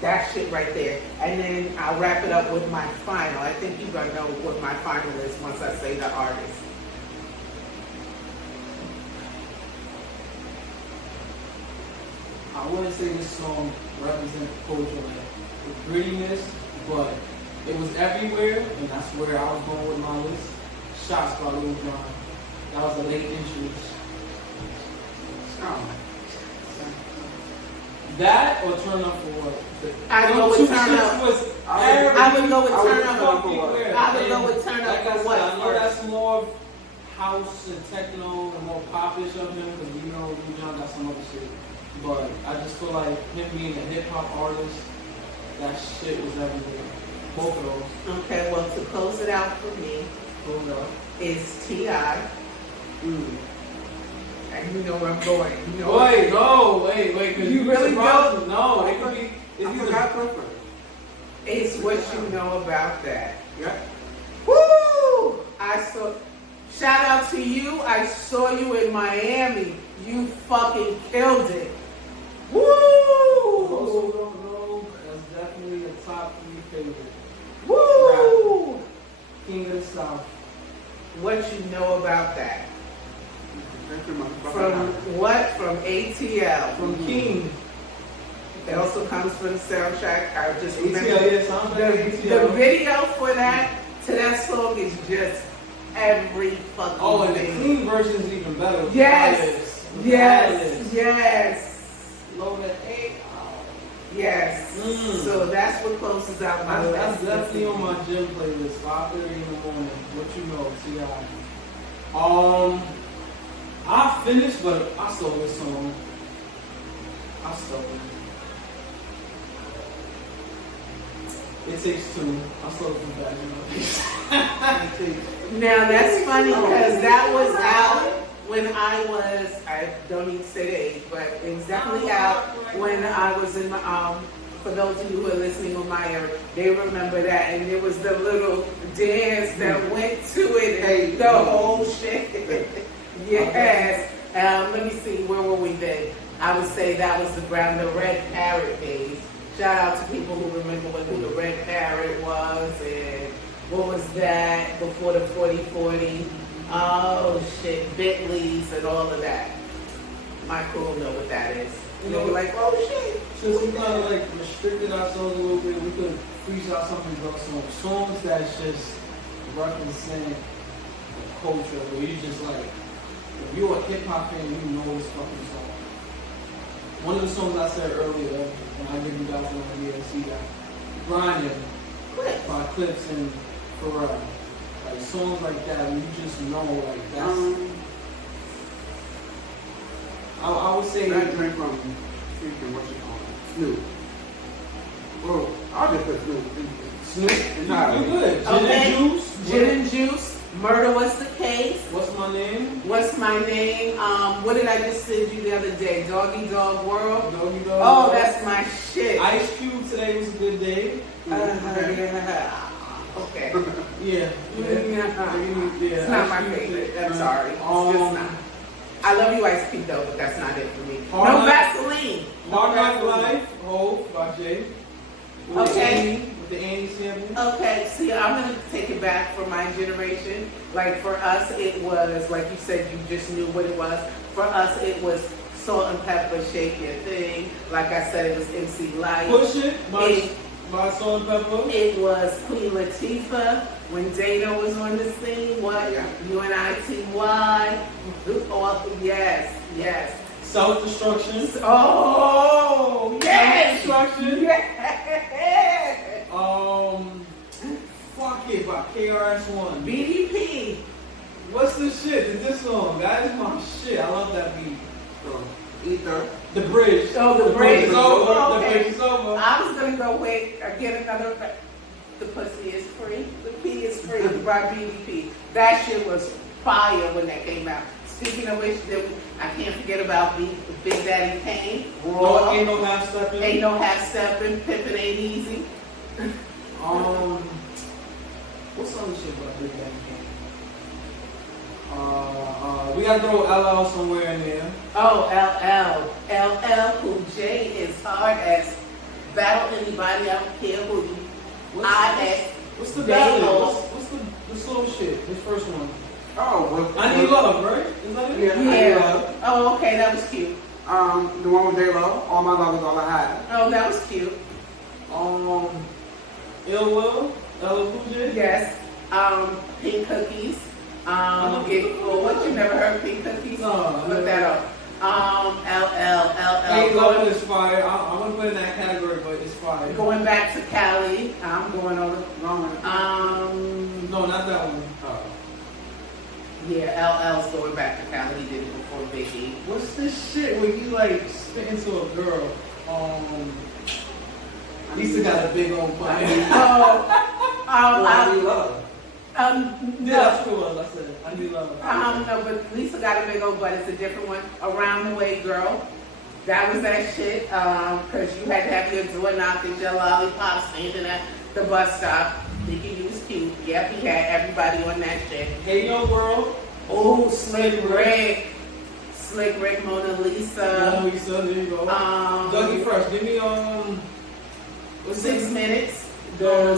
that shit right there. And then I'll wrap it up with my final. I think you're gonna know what my final is once I say the artist. I wouldn't say this song represents culture like the grittiness, but it was everywhere, and that's where I was going with my list. Shots by Lil Jon. That was a late entry. That or Turn Up for What? I would go with Turn Up. I would go with Turn Up for What? I would go with Turn Up for What? I know that's more house and techno and more popish of him, because we know Lil Jon got some other shit. But I just feel like him being a hip hop artist, that shit was everywhere. Both of those. Okay, well, to close it out for me is T.I. And you know where I'm going. You know Wait. You really don't? No, it could be. It's what you know about that. Yeah. Woo! Shout out to you. I saw you in Miami. You fucking killed it. Woo! Those who don't know, that's definitely a top 3 favorite. Woo! Rapper. King of the South. What you know about that? From what? From ATL. From Keemy. It also comes from the soundtrack. I just remember the video for that to that song is just every fucking and thing. the clean version is even better. Yes. Low Yes. So that's what closes out my list. That's definitely on my gym playlist. 5:30 in the morning. What you know, T.I. I finished, but I stole this song. I stole it. It Takes Two. I stole it from Bad Enough. Now that's funny because that was out when I don't need to say the age, but it was definitely out when I was in my, for those of you who are listening on my era, they remember that. And there was the little dance that went to it and the whole shit. Yes. Let me see, where were we then? I would say that was around the Red Parrot days. Shout out to people who remember who the Red Parrot was and what was that before the 4040. Oh shit, Bentleys and all of that. My crew will know what that is. You know, like, oh shit. Since we kind of like restricted ourselves a little bit, we could freeze out something about some songs that's just represent the culture where you just like, if you're a hip hop fan, you know this fucking song. One of the songs I said earlier, and I give you guys an idea to see that, Grinding by Clips and Pharrell. Like songs like that, you just know, like that's. I would say that drink from what you call it, Snoop. Well, I'll just put Snoop. Snoop, you good. Gin Okay. and Juice. Gin and Juice. Murder Was the Case. What's my name? What's my name? What did I just send you the other day? Doggy Dog World. Doggy Dog. Oh, that's my shit. Ice Cube, Today Was a Good Day. Okay. Yeah. It's not my favorite. I'm sorry. It's just not. I love you, Ice Cube, though, but that's not it for me. No Vaseline. Hard Knock Life, Hope by Jay. Okay. With the Andy sample. Okay, see, I'm going to take it back for my generation. Like, for us, it was, like you said, you just knew what it was. For us, it was Salt and Pepper, Shake Your Thing. Like I said, it was MC Light. Push It by Salt and Pepper. It was Queen Latifah when Dana was on the scene. What? UNITY. Oh, yes. Self-Destruction. Oh, yes. Self-Destruction. Yes. Fuck It by KRS-One. BDP. What's the shit? Is this song? That is my shit. I love that beat. Ether. The Bridge. Oh, the Bridge is over. Okay. The Bridge is over. I was gonna go get another. The pussy is free. The P is free by BDP. That shit was fire when that came out. Speaking of which, I can't forget about Big Daddy Kane. No, ain't no half stepping. Ain't no half stepping. Pippin' ain't easy. What's other shit about Big Daddy Kane? We gotta throw LL somewhere in there. Oh, LL Cool J is hard as battle anybody. I don't care who you. What's the battle? What's the slow shit? His first one. Oh, I Need Love, right? Is that it? Yeah, I Need Love. Oh, okay, that was cute. The one with J-Lo, All My Love Is All I Had. Oh, that was cute. Ill Will, LL Cool J. Yes. Pink Cookies. What, you never heard Pink Cookies? No. Look that up. LL. Ain't Love is fire. I'm gonna put it in that category, but it's fire. Going back to Cali. I'm going on the wrong one. No, not that one. Yeah, LL's going back to Cali. He did it before Biggie. What's this shit when you like spit into a girl? Lisa got a big old butt. I Need Love. Yeah, that's cool. I said I Need Love. No, but Lisa got a big old butt. It's a different one. Around the Way Girl. That was that shit. Because you had to have your door knocked and your lollipop standing at the bus stop. Thinking you was cute. Yep, he had everybody on that shit. Hey Yo World. Oh, Slick Rick. Slick Rick, Mona Lisa. Mona Lisa, there you go. Dougie Fresh. Give me 6 minutes. No.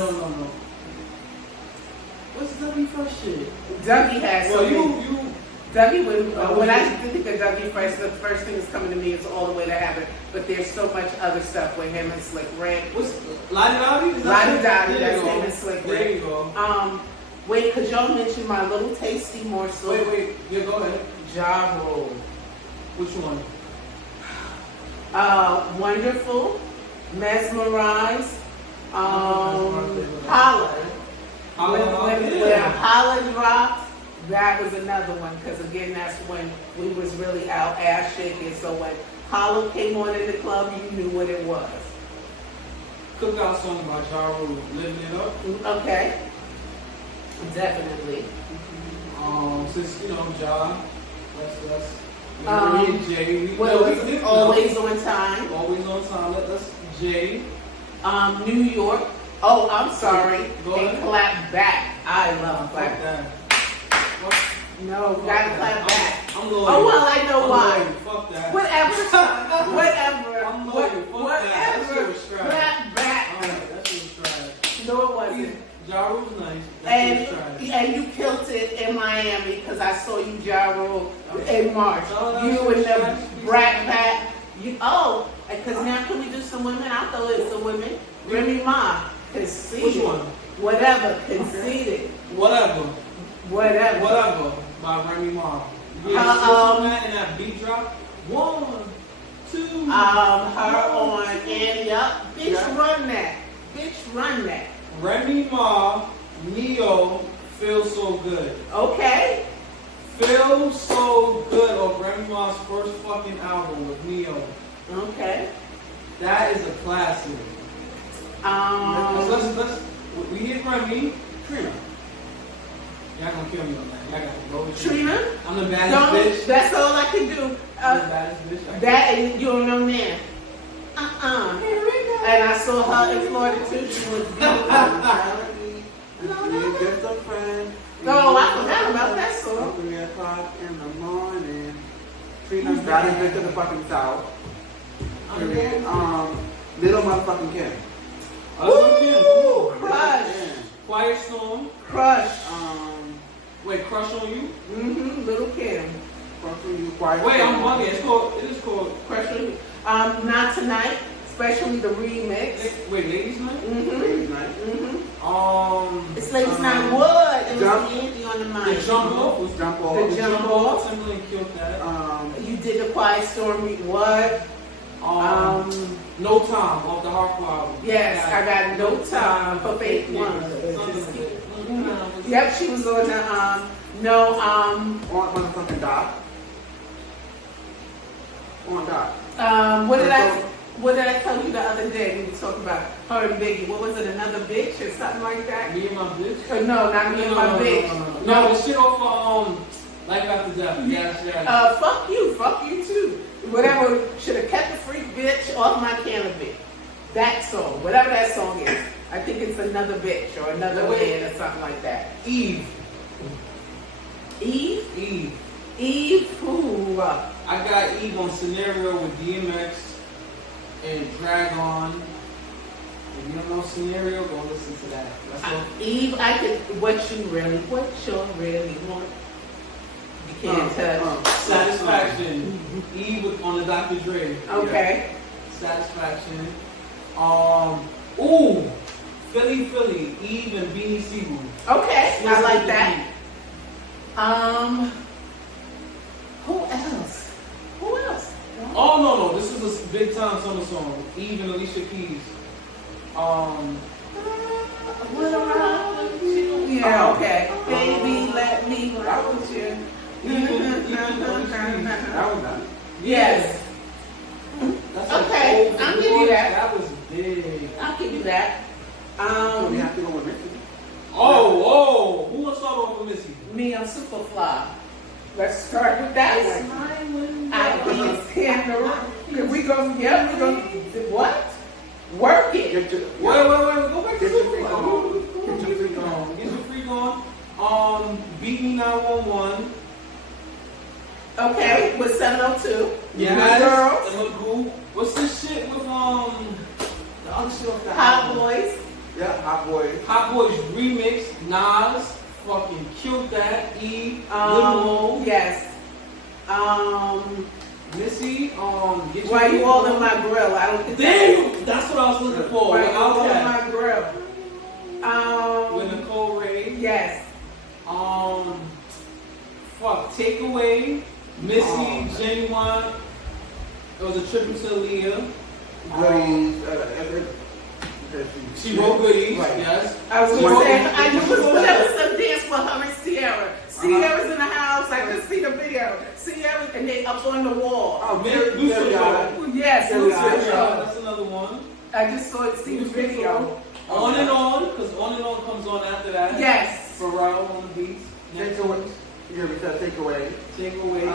What's Dougie Fresh shit? Dougie has Well, something. Dougie, when I think of Dougie Fresh, the first thing that's coming to me is All the Way to Heaven. But there's so much other stuff with him and Slick Rick. What's Lottie Dottie? Lottie Dottie, that's him and Slick Rick. There you go. Wait, because y'all mentioned my little tasty morsel. Wait. Yeah, go ahead. Ja Rule. Which one? Wonderful. Mesmerize, Holler. When Holler dropped, that was another one, because again, that's when we was really out ass shaking. So when Holler came on in the club, you knew what it was. Cookout song by Ja Rule, Living It Up. Okay. Definitely. Since, you know, Ja, that's me and Jay. Always on time. Always on time. That's Jay. New York. Oh, I'm sorry. Go And ahead. Clap Back. I love Clap Back. No, gotta clap back. I'm loyal. Oh, well, I know why. Loyal. Fuck that. Whatever. I'm loyal. Fuck that. That shit Whatever. was trash. Clap back. That shit was trash. No, it wasn't. Ja Rule's nice. That shit was trash. And you killed it in Miami because I saw you, Ja Rule, in March. No, You and the trash. Brat Pack. Because now can we do some women? I thought it was some women. Remy Ma, conceded. Which one? Whatever, conceded. Whatever. By Remy Ma. Yeah, and that beat drop. 1, 2. Her on and yup. Bitch, run that. Bitch, run that. Remy Ma, Neo, Feel So Good. Okay. Feel So Good of Remy Ma's first fucking album with Neo. Okay. That is a classic. Let's we hit Remy. Trina. Y'all gonna kill me on that. Y'all gotta go with Trina? I'm the baddest bitch. That's all I can do. I'm the baddest bitch. That and you don't know man. And I saw her in Florida too. She was Just a friend. No, I forgot about that song. 3 o'clock in the morning. Trina's baddest bitch of the fucking South. Little motherfucking Kim. Ooh, Crush. Quiet Storm. Crush. Wait, Crush on You? Little Kim. Crush on You, Quiet Wait, Storm. I'm bugging. It is called Crush on You. Not Tonight, especially the remix. Wait, Ladies Night? Ladies Night. It's Ladies Night Wood. It Jump. was Andy on the The mic. Jump Off was Jump Off. The Jump Off. Timberland killed that. You did the Quiet Storm. What? No Time off the Hardcore album. Yes, I got No Time for Faith One. Yep, she was on the On motherfucking Doc. On Doc. What did I tell you the other day when we talked about her and Biggie? What was it, Another Bitch or something like that? Me and My Bitch? No, not Me and My Bitch. No, the shit off Life After Death. Yes. Fuck you too. Whatever, should have kept the freak bitch off my canopy. That song, whatever that song is. I think it's Another Bitch or Another Man or something like that. Eve. Ooh. I got Eve on Scenario with DMX and Drag On. If you don't know Scenario, go listen to that. Eve, I could, what you really want. You can't touch. Satisfaction. Eve on the Dr. Dre. Okay. Satisfaction. Philly, Eve and Beanie Siegel. Okay, I like that. Who else? Oh no, this is a big time summer song. Eve and Alicia Keys. Yeah, okay. Baby, let me rock with you. That was done. Yes. That's Okay, like, I'll give you that. That was big. I'll give you that. So we have to go with Missy. Oh, who wants to start off with Missy? Me, I'm Superfly. Let's start with that one. I can't stand the rock. We go, what? Work it. Get your, Wait, go back to Get your freak Superfly. on. Get your freak on. Get your freak on. Beat Me 911. Okay, with 702. Yeah, Girls. that look cool. What's this shit with the other shit off the Hot album? Boys. Yeah, Hot Boys. Hot Boys remix. Nas fucking killed that. Eve. Lil Yes. Missy. Get your Why freak you all on. in my grill? I don't think Damn, that's what I was looking for. Why you all in Okay. my grill? With Nicole Ray. Yes. Takeaway. Missy, Genuine. It was a tribute to Aaliyah. Goodies. She wrote goodies. Right. Yes. I was One gonna say, thing- I just was some dance for her and Sierra. Sierra's in the house. I just see the video. Sierra and they up on the wall. Oh, Lucio God. Yes, Yeah, Lucio. That's another one. I just saw it, see the video. On and on, because on and on comes on after that. Yes. Pharrell on the beats. Take away. Yeah, we said take away. Take away.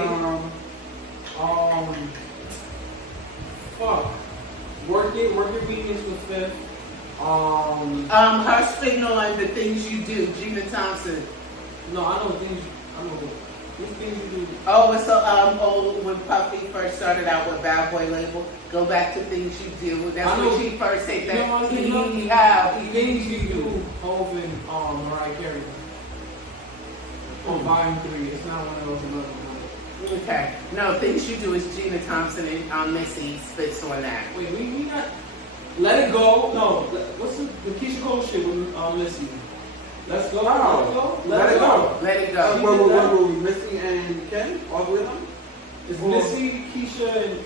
Fuck. Work it weekends with Fifth. Her spitting on the things you do, Gina Thompson. No, I know what things you do. Oh, it's when Puffy first started out with Bad Boy label. Go back to things you do. That's when she first said that. Things you do. Hov and Mariah Carey. On Volume 3. It's not one of those another one. Okay. No, things you do is Gina Thompson and Missy spits on that. Wait, we got Let It Go. No, what's the Keisha Cole shit with Missy? Let's go. Let it go. Let it go. What Missy and Ken? All three of them? It's Missy, Keisha, and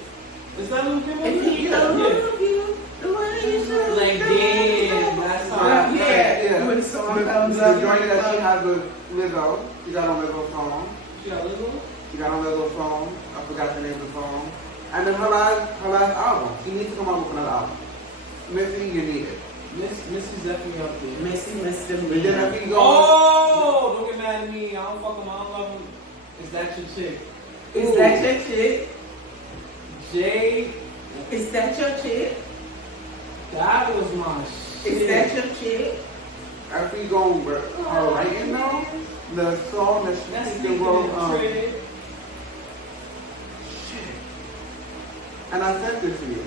is that Lil Kim? If he don't love you, the way you should. Like, damn, that's how. Yeah. When the song comes The up. joint that she has with Lizzo. She got on Lizzo's song. She got Lizzo? She got on Lizzo's song. I forgot the name of the song. And then her last album. She needs to come out with another album. Missy, you need it. Missy's definitely up there. Missy, Mr. But then if you go, Oh, don't get mad at me. I don't fuck him. I don't love him. Is that your chick? Is that your chick? Jay, Is that your chick? that was my shit. Is that your chick? after you go with her writing though, the song that That's she speaking wrote, in trade. shit. And I sent this to you.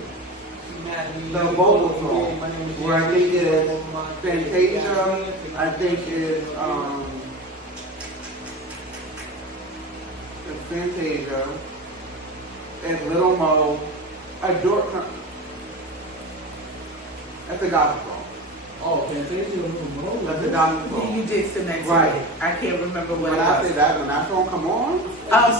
She mad at me. The vocal song, My name is where I think it is Jay. Fantasia, I think it's Fantasia, it's Little Mo, Adore. That's a gospel song. Oh, Fantasia was a That's a gospel song. You did send that to Right. me. I can't remember what When it I was. say that, when that song come on,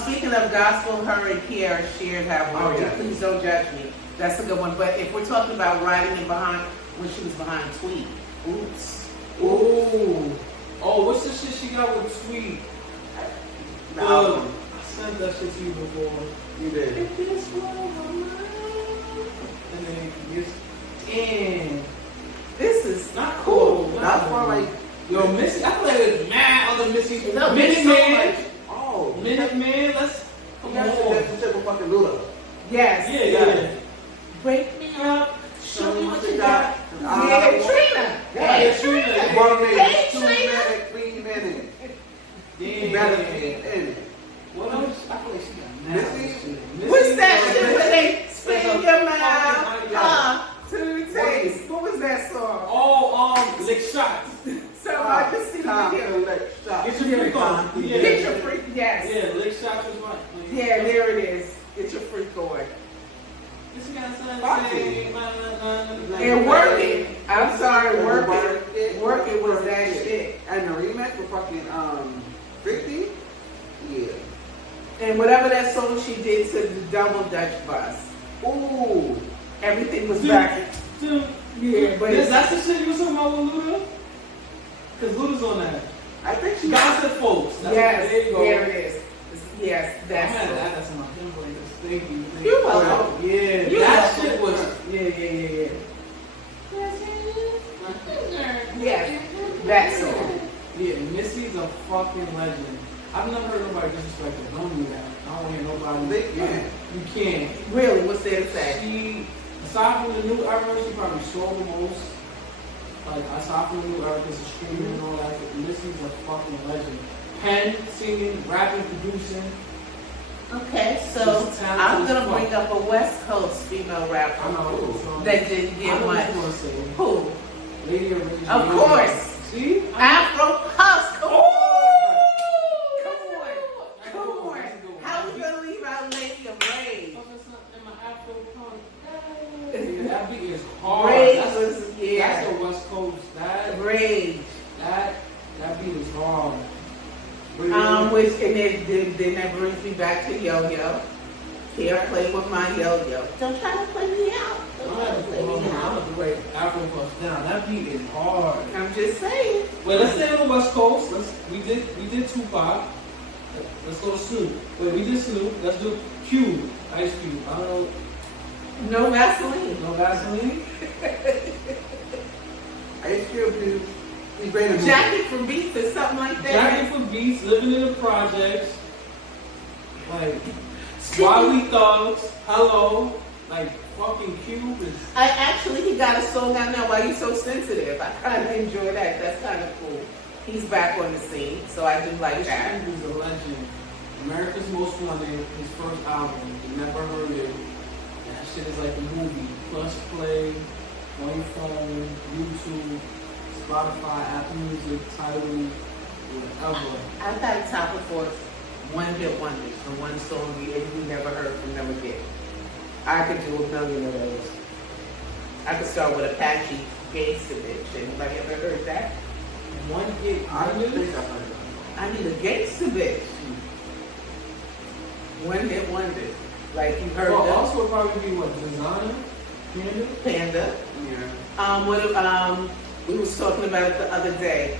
Speaking of gospel, her and Kiara shared that one. Oh, yeah. Please don't judge me. That's a good one. But if we're talking about riding in behind, when she was behind Tweet, oops. Ooh. Oh, what's the shit she got with Sweet? the album. I sent that shit to you before. You did. And then it's damn. This is Not cool. That's why, like, Yo, Missy, I feel like there's mad other Missy. No, Minute there's so Man. much. oh, Minute Man, let's come that's on. the shit with fucking Luda. Yes. Yeah. Break me up. Show me what you got. got. Yeah, Trina. Hey, Trina. 1 minute, Hey, 2 Trina. minutes, 3 minutes. Damn. Better in it. What else? I feel like she got mad. Missy? shit. What's that Missy, shit where they spin It's a your fucking mouth? To the taste. What was that song? Oh, lick shots. So I just see the Time video. to let stop. Get your freak on. Yeah. Get your freak, yes. Yeah, lick shots is right. Yeah, there it is. Get your freak on. This got Foxy. And work it. I'm sorry, work it. Work it was that shit. And the remix with fucking 50? Yeah. And whatever that song she did to the double Dutch bus, Ooh. everything was back. Dude, Yeah, but it's, that's the shit you was talking about with Luda? Because Luda's on that. I think she Gossip Folks. That's yes, there you go. there it is. Yes, I'm that's mad it. at that's in my template. Thank you. Thank You're you. welcome. Yeah, You're that welcome. shit was. Yeah. Yes, that song. Yeah, Missy's a fucking legend. I've never heard nobody disrespect her. Don't do that. I don't hear nobody. They can't. You can't. Really, what's there to say? She, aside from the new era, she probably sold the most. Like, aside from the new era, because of streaming and all that, Missy's a fucking legend. Pen, singing, rapping, producing. Okay, so She's talented I'm as gonna fuck. bring up a West Coast female I rapper know. So, that didn't I get know what much. you want to say. Who? Lady of Rage. Of course. See? Afro Puffs. Come on. Come Come on. How we gonna leave out Lady of Rage? That beat is hard. Rage That's, was, that's yeah. the West Coast. Rage. That beat is hard. Which and then that brings me back to Yo Yo. Can't play with my yo-yo. Don't try to play me out. Don't try to play me out. Wait, Afro Push down. That beat is hard. I'm just saying. Wait, let's stay on the West Coast. We did Tupac. Let's go to Snoop. Wait, we did Snoop. Let's do Cube. Ice Cube. I don't know. No Vaseline. No Vaseline? Ice Cube, he's great in Jackie from Beats or something like that. Jackie for Beats, living in the projects. Like, Why We Thugs, Hello. Like, fucking Cube is... He got a song out now, Why You So Sensitive. I kind of enjoy that. That's kind of cool. He's back on the scene, so I do like that. Cube is a legend. America's Most Wanted, his first album. You never heard it. That shit is like a movie. Plus play, on your phone, YouTube, Spotify, Apple Music, Tidal, whatever. I got a top of force, one hit wonders, the one song we never heard from them again. I could do a million of those. I could start with Apache Gangsta Bitch. Anybody ever heard that? One hit I don't wonders? think I've heard of I need a Gangsta Bitch. One hit wonder. Like you heard Well, them. also would probably be what, Designer? Panda. it. Yeah. We was talking about it the other day.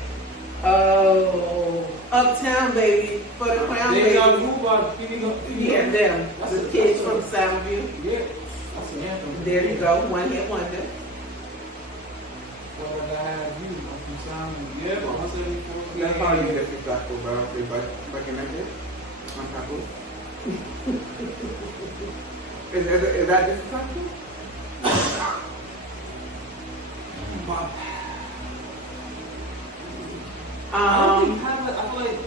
Oh, Uptown Baby for the Crown They Baby. got who about Yeah, them. That's The a- kids that's a- from Soundview. Yeah, that's an anthem. There you go, one hit wonder. Well, I have you, I'm from Sound. Yeah, 174. That's probably disrespectful, bro. If I can make it. I'm happy. Is that disrespectful? I feel like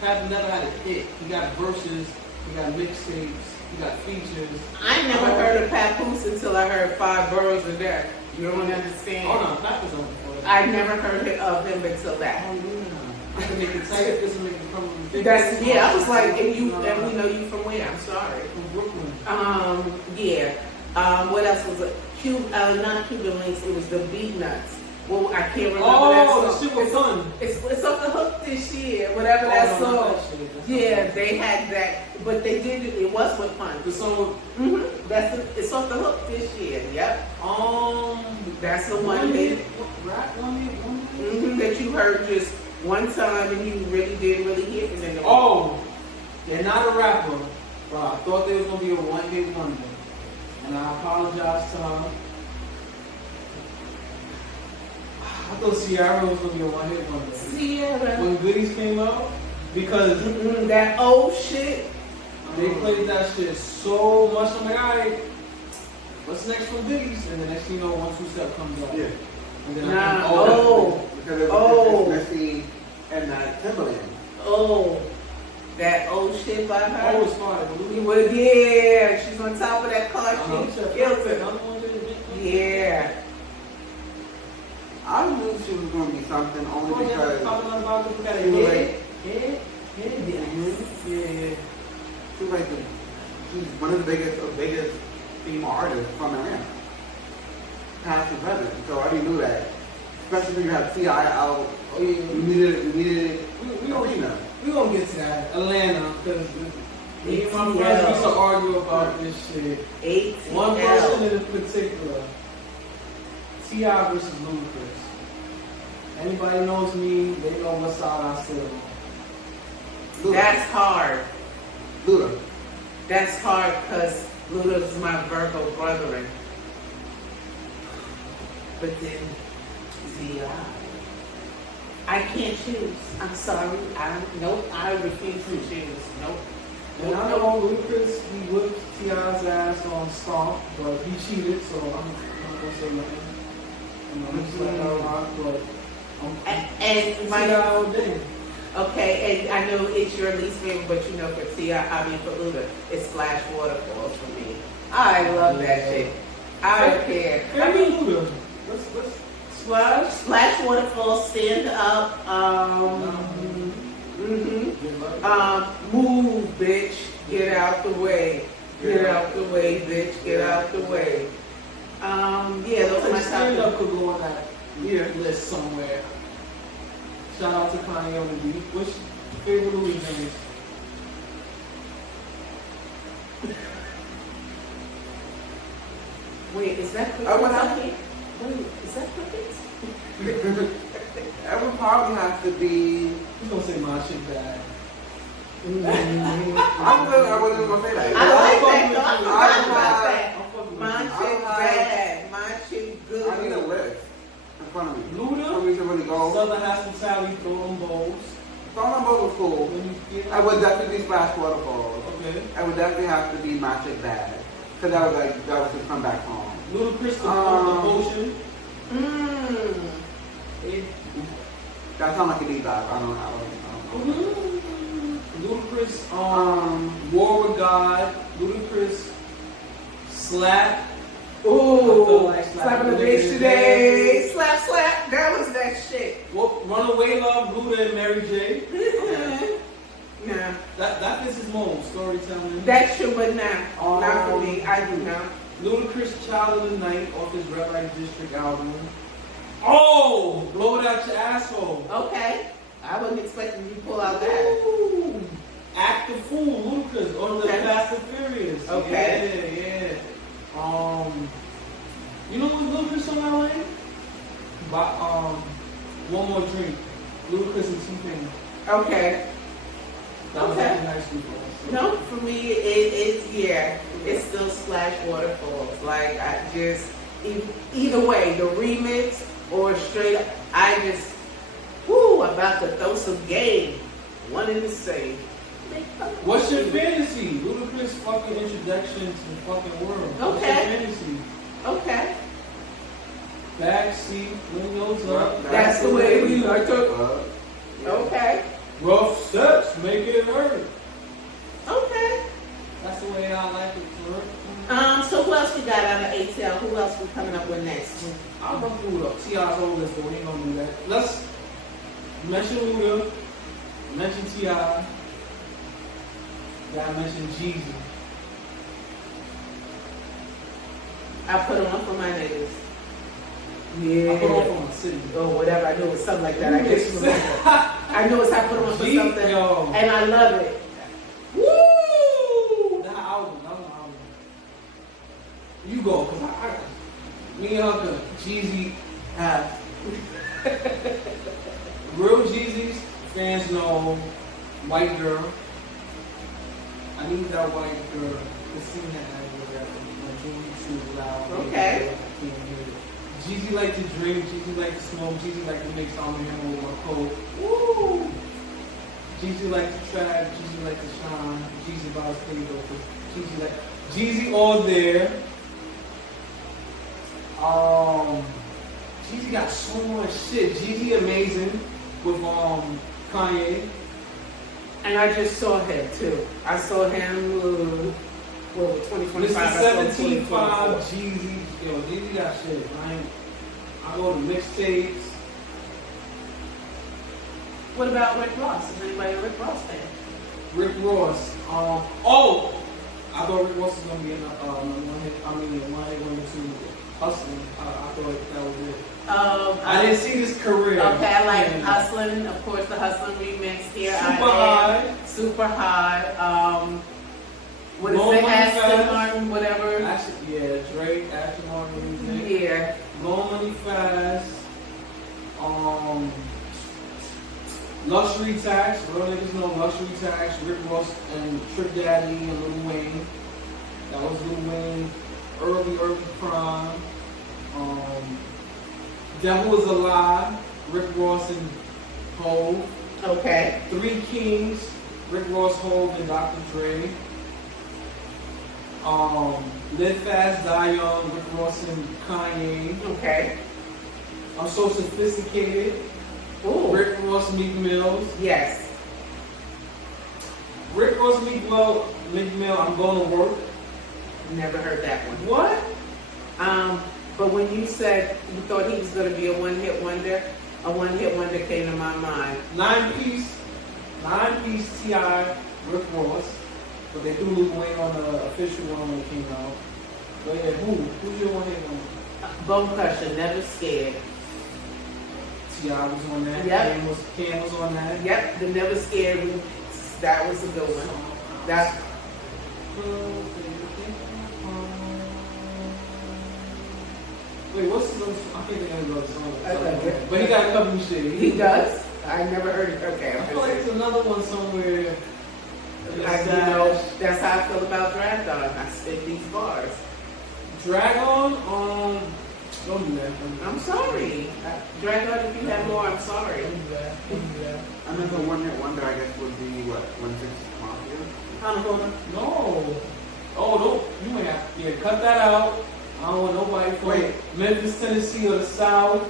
Have never had a hit. He got verses, he got mixtapes, he got features. I never heard of Papoose until I heard Five Boroughs of Death. You don't understand? Oh no, that was on before that. I never heard of him until that. Oh yeah. I can make it tight, this will make it come big. That's yeah. I was like, and we know you from where? I'm sorry. From Brooklyn. Yeah. What else was it? Not Cuban Links. It was the Beat Nuts. Well, I can't remember that song. Oh, the shit was fun. It's off the hook this year. Whatever that song. Yeah, they had that, but they did it. It was with fun. The song. It's off the hook this year. Yep. That's the one Rap one. that you heard just one time and you really didn't really hear from them. Oh, they're not a rapper, but I thought they was gonna be a one-hit wonder, and I apologize to her. I thought Ciara was gonna be a one-hit wonder. Sierra. When Goodies came out, because That old shit. they played that shit so much. I'm like, alright, what's next for Goodies? And the next thing you know, 1 2 Step comes out. Yeah. And then Because it's Missy and Timberland. That old shit by her. Oh, it's fine. Yeah, she's on top of that car. She killed it. Yeah. I knew she was going to be something only because she was like she's one of the biggest female artists from Atlanta, past and present. So I already knew that. Especially when you have T.I. out, you needed We're gonna get to that. Atlanta, because me and my friends used to argue about this shit. One person in particular, T.I. versus Ludacris. Anybody knows me, they know what side I sit on. That's hard. Luda. That's hard because Luda's my Virgo brethren. But then Z.I. I can't choose. I'm sorry. I refuse to choose. Nope. And I know Ludacris, he whipped T.I.'s ass on Stomp, but he cheated, so I'm not gonna say nothing. I'm just letting her rock, but And my T.I. all day. okay, and I know it's your least favorite, but you know for T.I., I mean for Luda, it's Splash Waterfalls for me. I love that shit. I don't care. I mean, Luda. Let's Splash Waterfalls, Stand Up, Move, bitch, get out the way. Get out the way, bitch, get out the way. Yeah, those are my Stand top. Up could go on that list somewhere. Shout out to Kanye on the beat. Which favorite Louis names? Wait, is that crickets? I would have- Wait, is that crickets? That would probably have to be. He's gonna say my shit bad. I wasn't even gonna say that. I like that. fucking No, I with you. forgot about that. I'm fucking with My you. shit bad. My shit good. I need a list in front of me. For Luda, me to really go. Southern Hospitality, throw them bowls. Throwing Boat was cool. When you get I would definitely Splash Waterfalls. Okay. I would definitely have to be My Chick Bad. Because that was his comeback song. Ludacris, the potion. That sounds like a deep dive. I don't know. Ludacris, War with God. Ludacris, Slap. Ooh, like slapping the bitch today. Slap, slap. That was that shit. Runaway Love, Luda and Mary J. Nah, That is his mode, storytelling. that shit, but nah, not for me. I do not. Ludacris, Child of the Night, off his Red Light District album. Oh, blow it out your asshole. Okay, I wasn't expecting you to pull out that. Ooh. Act the Fool, Ludacris, on the Okay. Fast and Furious. Okay. Yeah. You know what Ludacris on that way? One More Drink. Ludacris and T-Pain. Okay. That was Okay. actually high school for us. So. No, for me, it's still Splash Waterfalls. Like, I just, either way, the remix or straight up, I just, about to throw some game. One in the same. What's your fantasy? Ludacris' fucking introduction to the fucking world. What's your Okay. fantasy? Okay. Backseat, windows up. That's the way we like to. Uh, Okay. Rough steps, make it hurt. Okay. That's the way I like it to work. So who else we got out of ATL? Who else we coming up with next? I'll run through it. T.I.'s whole list, but we ain't gonna do that. Let's mention Luda, mention T.I., gotta mention Jeezy. I put him on for my niggas. I put on Yeah. for my city. Or whatever. I knew it was something like that. I guess you remember. I knew it's I put him on for Jeez, something. yo. And I love it. Woo! That album. You go, cause me and her, Jeezy have real Jeezys. Fans know white girl. I need that white girl. The scene that I was at my Jeezy too loud. Okay. I can't hear it. Jeezy like to drink. Jeezy like to smoke. Jeezy like to make some of him with my coat. Woo! Jeezy like to trap. Jeezy like to shine. Jeezy about his paper. Jeezy all there. Jeezy got so much shit. Jeezy amazing with Kanye. And I just saw him too. I saw him, 2025. Mr. I saw 17.5 Jeezy. Yo, Jeezy got shit. I go to mixtapes. What about Rick Ross? Is anybody a Rick Ross fan? Rick Ross. I thought Rick Ross was gonna be in the one hit wonder two hustling. I thought that was it. I didn't see this career. Okay, I like Yeah. Hustlin', of course, the Hustlin' remix here. Super High. Super High. What is Blow it? Money Aston Fast. Martin, whatever. Actually, yeah, Drake, Aston Martin, Yeah. Blow Money Fast. Luxury Tax. Real niggas know Luxury Tax. Rick Ross and Trick Daddy and Lil Wayne. That was Lil Wayne. Early prime. Devil is Alive. Rick Ross and Hov. Okay. Three Kings. Rick Ross, Hov, and Dr. Dre. Live Fast, Die Young. Rick Ross and Kanye. Okay. I'm So Sophisticated. Ooh. Rick Ross, Meek Mills. Yes. Rick Ross, Meek Mill, I'm Gonna Work. Never heard that one. What? But when you said you thought he was going to be a one-hit wonder came to my mind. Nine piece T.I. Rick Ross. But they threw Lil Wayne on the official one when it came out. But yeah, who's your one hit wonder? Bone Crusher, Never Scared. T.I. was on that. Yep. Cam was on that. Yep, the Never Scared remix. That was a good one. Wait, what's his name? I can't think of the song. I love it. But he got a couple of shit. He does? I never heard it. Okay, I I'm feel like just there's another one somewhere. that's how I feel about Dragon. I spit these bars. Dragon, don't do that. I'm sorry. Dragon, if you have more, I'm sorry. Don't do that. Don't do that. Another one-hit wonder, I guess, would be what? 1-6 Mafia? Hannah, No. Oh, don't. You ain't have. Yeah, cut that out. I don't want nobody from Memphis, Tennessee, or the South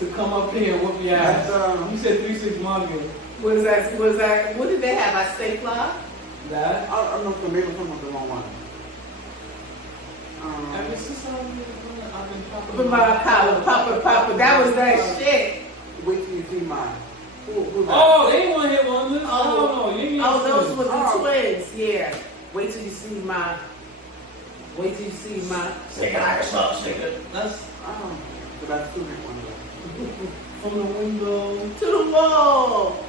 to come up here and whoop your ass. That's, You said 3-6 Mafia. what is that? What did they have? I stay fly? That. I don't know if maybe someone was the wrong one. Ever since I've been popping. But my Papa, that was that shit. Wait till you see mine. Who's that? Oh, they ain't want to hit one. Listen, I don't know. You ain't Oh, those seen were the Oh. twins. Yeah. Wait till you see my. Wait till you see my. Stick it like a sub, stick it. That's Oh, but that's two-hit wonder. from the window. To the wall.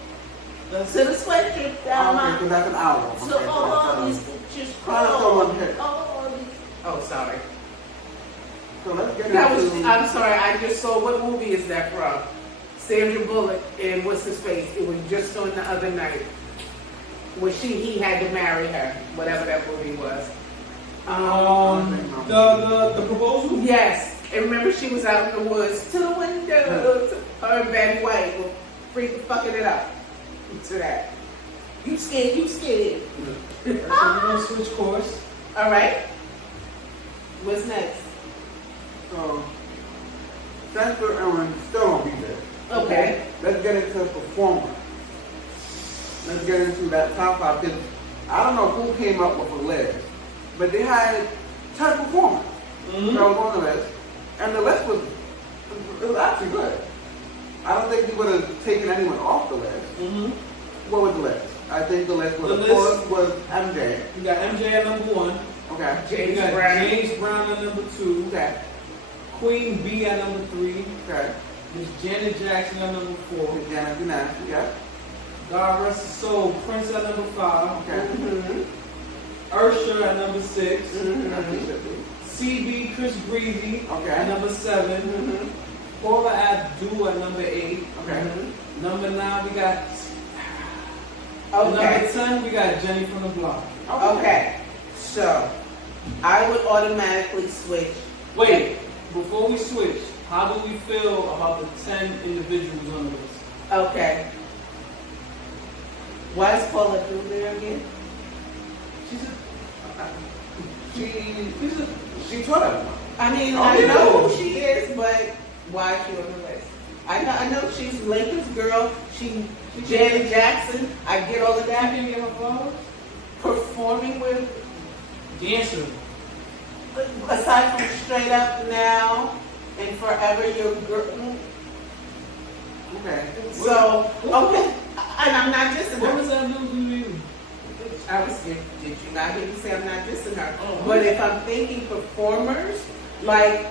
That's To the sweatshirt down Okay, my. so that's an album. So Okay, all these so pictures that's one hit. Oh, sorry. So let's get That was. into... I'm sorry. I just saw. What movie is that from? Sandra Bullock and what's his face? It was just on the other night. Where he had to marry her. Whatever that movie was. the proposal. Yes. And remember, she was out in the woods to the window. Her and Betty White were freaking fucking it up. To that. You scared? You scared? So we're gonna switch course. All right. What's next? So, since we're still on music, Okay. let's get into performers. Let's get into that top 5. Because I don't know who came up with a list, but they had 10 performers that was on the list, and the list was actually good. I don't think you would have taken anyone off the list. What was the list? I think the list was, The of list- course, was MJ. You got MJ at number 1. Okay. You James got Brown. James Brown at number 2. Okay. Queen B at number 3. Okay. Miss Janet Jackson at number 4. Janet Jackson, yeah. God rest his soul, Prince at number 5. Okay. Usher at number 6. That's what it should be. CB Chris Breezy Okay. at number 7. Paula Abdul at number 8. Okay. Number 9 we got. Okay. Number 10 we got Jenny from the Block. Okay. So, I would automatically switch. Wait, before we switch, how do we feel about the 10 individuals on the list? Okay. Why is Paula Abdul there again? She taught us. I mean, Oh, I yeah. know who she is, but why is she on the list? I know she's Lakers girl. She Janet Jackson. I get all of I that. didn't get her flowers. Performing with, Dancer. aside from Straight Up Now and Forever Your Girl. Okay. So, okay. And I'm not dissing What her. was that movie? Did you not hear me say I'm not dissing her? Oh. But if I'm thinking performers, like,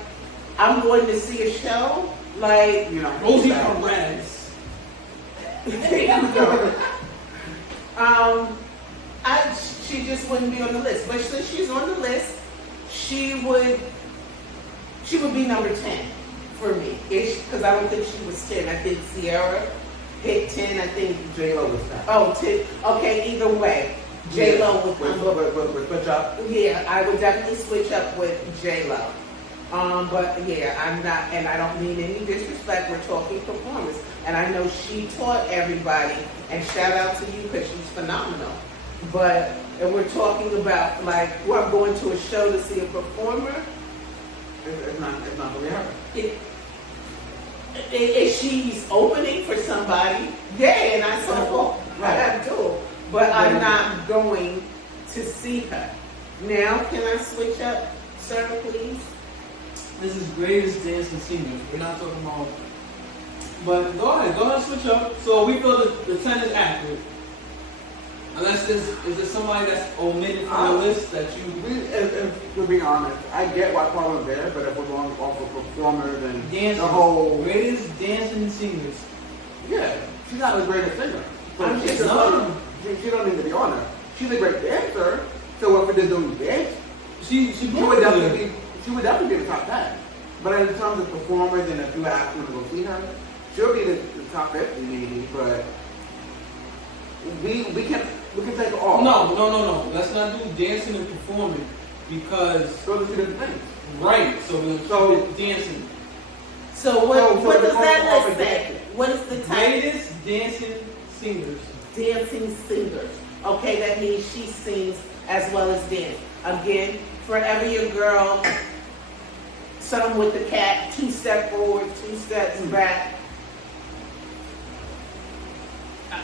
I'm going to see a show, like, You know. Rosie Perez. she just wouldn't be on the list. But since she's on the list, she would be number 10 for me. Because I don't think she was 10. I think Sierra hit 10. I think J-Lo was that. Oh, 10. Okay, either way. J-Lo would come up. With switch up. Yeah, I would definitely switch up with J-Lo. But yeah, I'm not, and I don't mean any disrespect, we're talking performance. And I know she taught everybody, and shout out to you because she's phenomenal. But if we're talking about, like, well, I'm going to a show to see a performer, It's not really her. if she's opening for somebody, yeah, and I saw, oh, I have to, but I'm not going to see her. Now, can I switch up, sir, please? This is greatest dancing singers. We're not talking about. But go ahead, switch up. So we feel that the 10 is accurate. Unless is there somebody that's omitted from the list that you. If we're being honest, I get why Paula's there, but if we're going off of performers and Dancers. the whole. Greatest dancing singers. Yeah, she's not the greatest singer. So I'm she just don't need to be on her. She's a great dancer, so if we're just doing dance, She she would definitely be in the top 10. But in terms of performers, and if you ask me to go see her, she'll be the top 50 maybe, but we can take her off. No. Let's not do dancing and performing because Those are two different things. right. So we'll keep it dancing. So what does the that whole list say? dancing. What is the title? Greatest dancing singers. Dancing singers. Okay, that means she sings as well as dance. Again, forever your girl, some with the cat, 2 step forward, 2 steps back.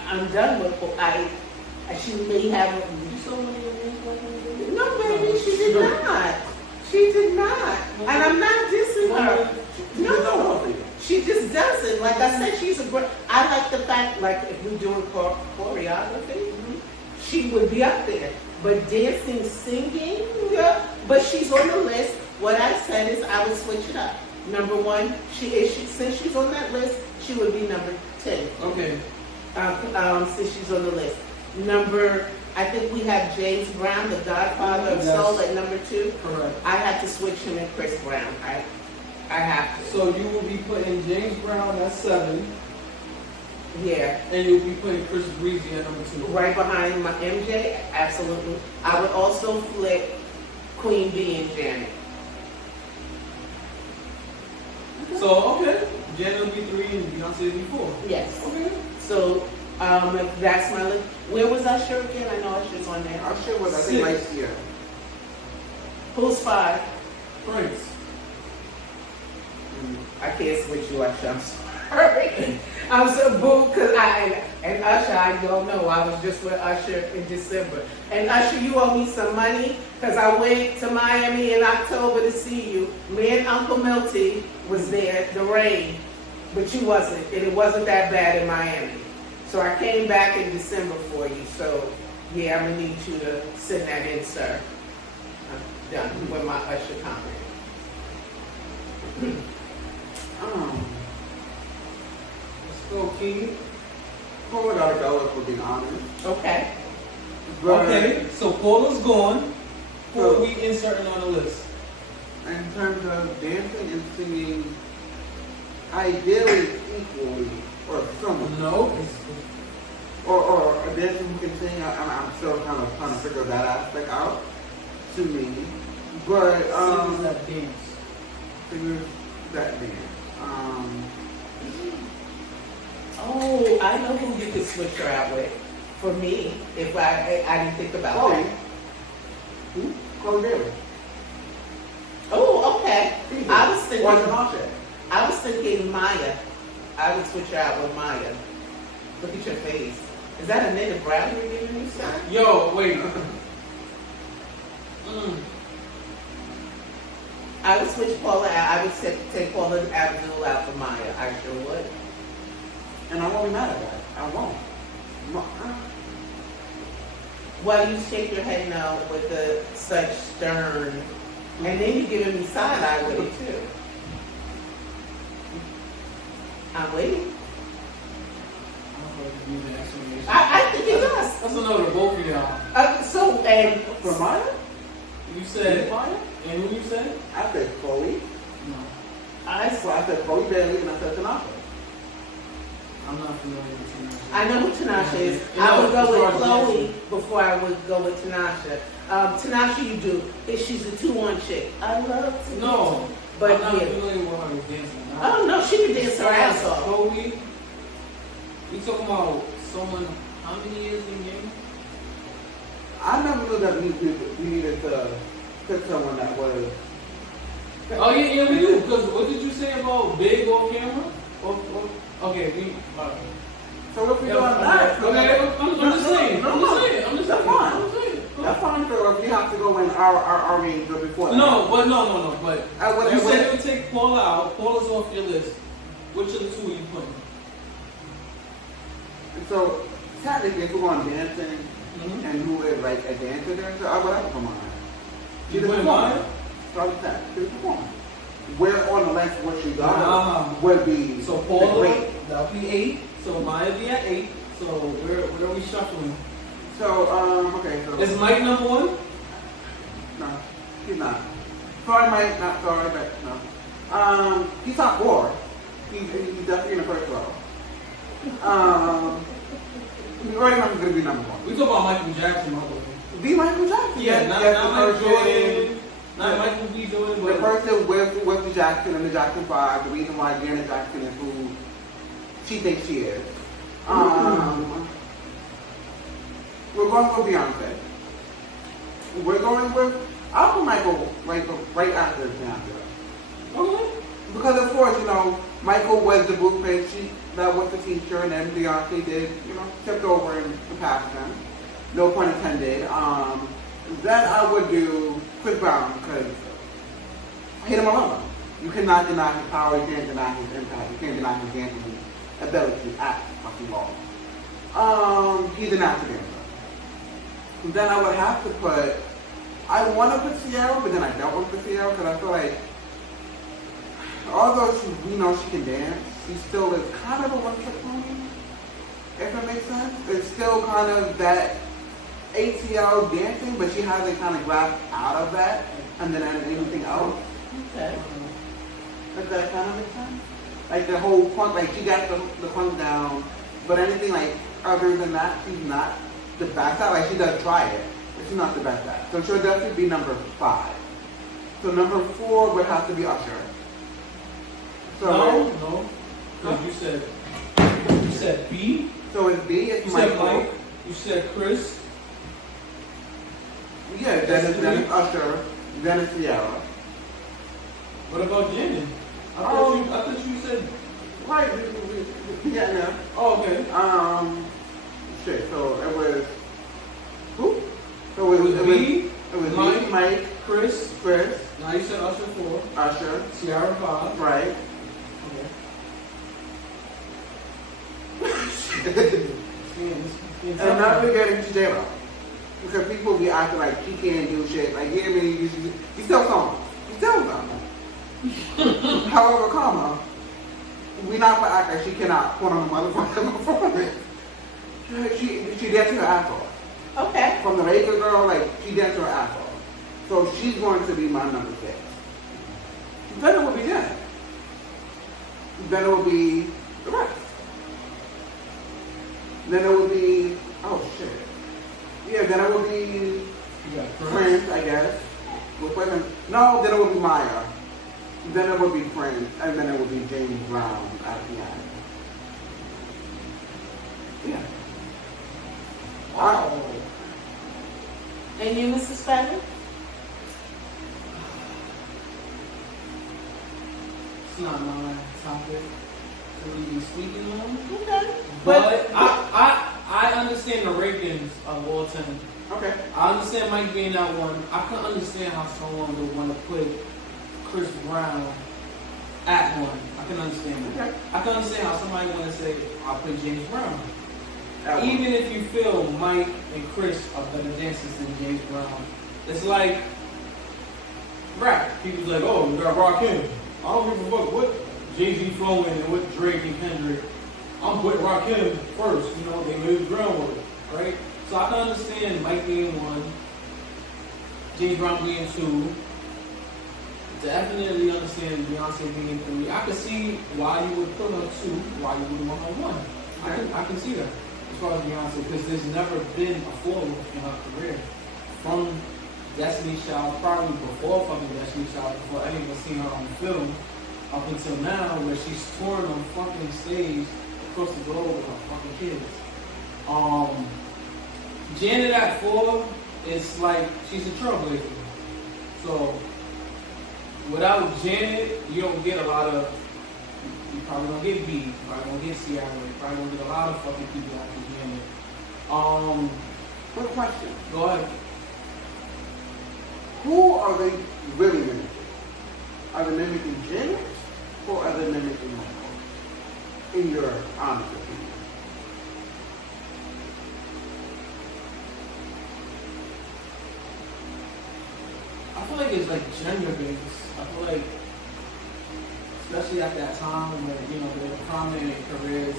I'm done with she may have You saw one of your names like that? no baby, she did not. She did not. And I'm not dissing her. No. She just doesn't. Like I said, she's a great. I like the fact, like if we're doing choreography, she would be up there. But dancing, singing, yeah. But she's on the list. What I said is I would switch it up. Number 1, since she's on that list, she would be number 10. Okay. Since she's on the list. I think we have James Brown, the Godfather of Soul, at number 2. Correct. I have to switch him and Chris Brown. I have to. So you will be putting James Brown at 7, Yeah. and you'll be putting Chris Breezy at number 2. Right behind my MJ, absolutely. I would also flip Queen Bee and Janet. So okay, Janet will be 3 and Beyonce will be 4. Yes. Okay. So if that's my list. Where was Usher again? I know Usher's on there. Usher was, I think, last year. Who's 5? Prince. I can't switch you, Usher. I'm sorry. I'm so boo because and Usher, I don't know. I was just with Usher in December. And Usher, you owe me some money because I went to Miami in October to see you. Me and Uncle Milty was there, the rain, but you wasn't. And it wasn't that bad in Miami. So I came back in December for you. So yeah, I'm gonna need you to send that in, sir. I'm done with my Usher comment. Let's go, Keemy. Paula gotta go, if we're being honest. Okay. But Okay, so Paula's gone. Who So- are we inserting on the list? in terms of dancing and singing, ideally equally, or similar. No. Or a dancer who can sing, I'm still kind of trying to figure that aspect out to me. But, Singers that dance. singers that dance. Oh, I know who you could switch her out with. For me, if I didn't think about Chloe. that. Who? Chloe Bailey. Oh, okay. I was Or thinking. Tasha. I was thinking Maya. I would switch her out with Maya. Look at your face. Is that a native brownie you're giving me, son? Yo, wait. I would switch Paula out. I would take Paula Abdul out for Maya. I sure would. And I won't be mad at that. I won't. Well, you shake your head no with the such stern, and then you're giving me side eye with it too. I'm waiting. I think it does. That's another both of y'all. So, and For Maya? You said, Maya? and who you said? I said Chloe. No. I said Chloe Bailey and I said Tanaka. I'm not familiar with Tinashe. I know who Tinashe is. You I would know, go as with far as Chloe dancing. before I would go with Tinashe. Tinashe, you do. She's a 2-1 chick. I love to No, dance. But I'm not yeah. familiar with her dancing. Oh no, she can dance her ass off. Chloe, we talking about someone how many years in the game? I never knew that we needed to pick someone that was. Oh yeah, we do. Because what did you say about big off camera? Okay, we. So if we doing Okay, that, I'm just saying. That's fine. That's fine. So if we have to go in our range or before that. No. But What- you what- said you would take Paula out. Paula's off your list. Which of the two are you putting? So technically, if we're going dancing Mhm. and who is like a dancer, I would have to come on. You putting Maya? So I would say, she's a woman. Where on the list what she got Ah. would be So the Paula, great. that'll be 8. So Maya be at 8. So where are we shuffling? So okay, so Is Mike number 1? no, he's not. Sorry, Mike, not sorry, but no. He's top 4. He's definitely in the first row. Right now he's gonna be number 1. We talk about Michael Jackson, my boy. Be Michael Jackson. Yeah, not Michael Jordan. Not Michael B. Jordan, The but person with the Jackson and the Jackson 5, the reason why Janet Jackson is who she thinks she is. We're going with Beyonce. We're going with, I'll put Michael right after Beyonce. okay. Because of course, Michael was the blueprint, that was the teacher, and then Beyonce did, tipped over and passed him. No pun intended. Then I would do Chris Brown because I hate him alone. You cannot deny his power, you can't deny his impact, you can't deny his dancing ability at fucking all. He's a natural dancer. Then I would have to put, I want to put Sierra, but then I don't want to put Sierra because I feel like, although we know she can dance, she still is kind of a one-trick pony, if that makes sense. It's still kind of that ATL dancing, but she hasn't kind of grasped out of that and then anything else. Okay. Does that kind of make sense? Like the whole punk, like she got the punk down, but anything like other than that, she's not the best at. Like she does try it, but she's not the best at. So she'll definitely be number 5. So number 4 would have to be Usher. So No. Because you said B. So it's B, it's You Michael. said Mike. You said Chris. Yeah, then it's Usher, then it's Sierra. What about Janet? I thought you said. Right, yeah, no. Oh, okay. Shit, so it was, who? So it was B, it was Mike, me, Mike, Chris. Now you said Usher 4. Usher, Sierra 5. right. Okay. And not forgetting to J-Lo. Because people be acting like she can't do shit. Like, yeah, I mean, you still songs. You still songs. However, comma, we not gonna act like she cannot put on a motherfucking performance. She danced her ass off. Okay. From the Laker girl, like, she danced her ass off. So she's going to be my number 6. Then it will be Jen. Then it will be the rest. Then it will be, oh shit. Yeah, then it will be Prince, I guess. No, then it will be Maya. Then it will be Prince, and then it will be James Brown at the end. Yeah. Wow. And you, Mr. Spanish? It's not my topic to be speaking on. Okay. But I understand the rankings of all time. Okay. I understand Mike being that one. I can understand how someone would want to put Chris Brown at 1. I can understand that. Okay. I can understand how somebody want to say, I'll put James Brown. At 1. Even if you feel Mike and Chris are better dancers than James Brown. It's like rap. People's like, oh, we got Rakim. I don't give a fuck what Jay-Z flowing and what Drake and Kendrick. I'm putting Rakim first, they made the groundwork, right? So I can understand Mike being 1, James Brown being 2. Definitely understand Beyonce being 3. I can see why you would put her 2, why you would want her 1. I can see that as far as Beyonce, because there's never been a fall in her career. From Destiny's Child, probably before fucking Destiny's Child, before anyone seen her on film, up until now, where she's touring on fucking stage across the globe with her fucking kids. Janet at 4, it's like she's a trailblazer. So without Janet, you don't get a lot of. You probably don't get B. You probably don't get Sierra. You probably don't get a lot of fucking people after Janet. Quick question. Go ahead. Who are they really mimicking? Are they mimicking Janet or are they mimicking Michael? In your honest opinion. I feel like it's like gender based. I feel like, especially at that time when they were prominent in careers,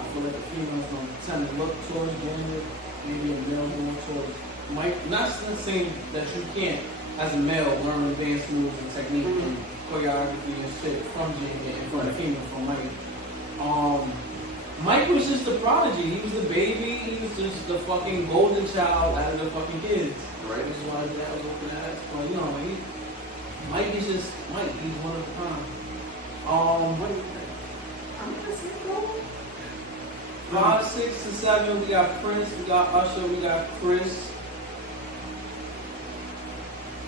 I feel like the females don't tend to look towards gender, maybe a male going towards Mike. Not saying that you can't, as a male, learn dance moves and technique and choreography and shit from Jada and from Keemy, from Mike. Mike was just the prodigy. He was the baby. He was just the fucking golden child out of the fucking kids. Right. Which is why his dad was looking at us. But you know, Mike is just Mike. He's one of a kind. What do you think? I'm gonna say no. 5, 6, and 7. We got Prince. We got Usher. We got Chris.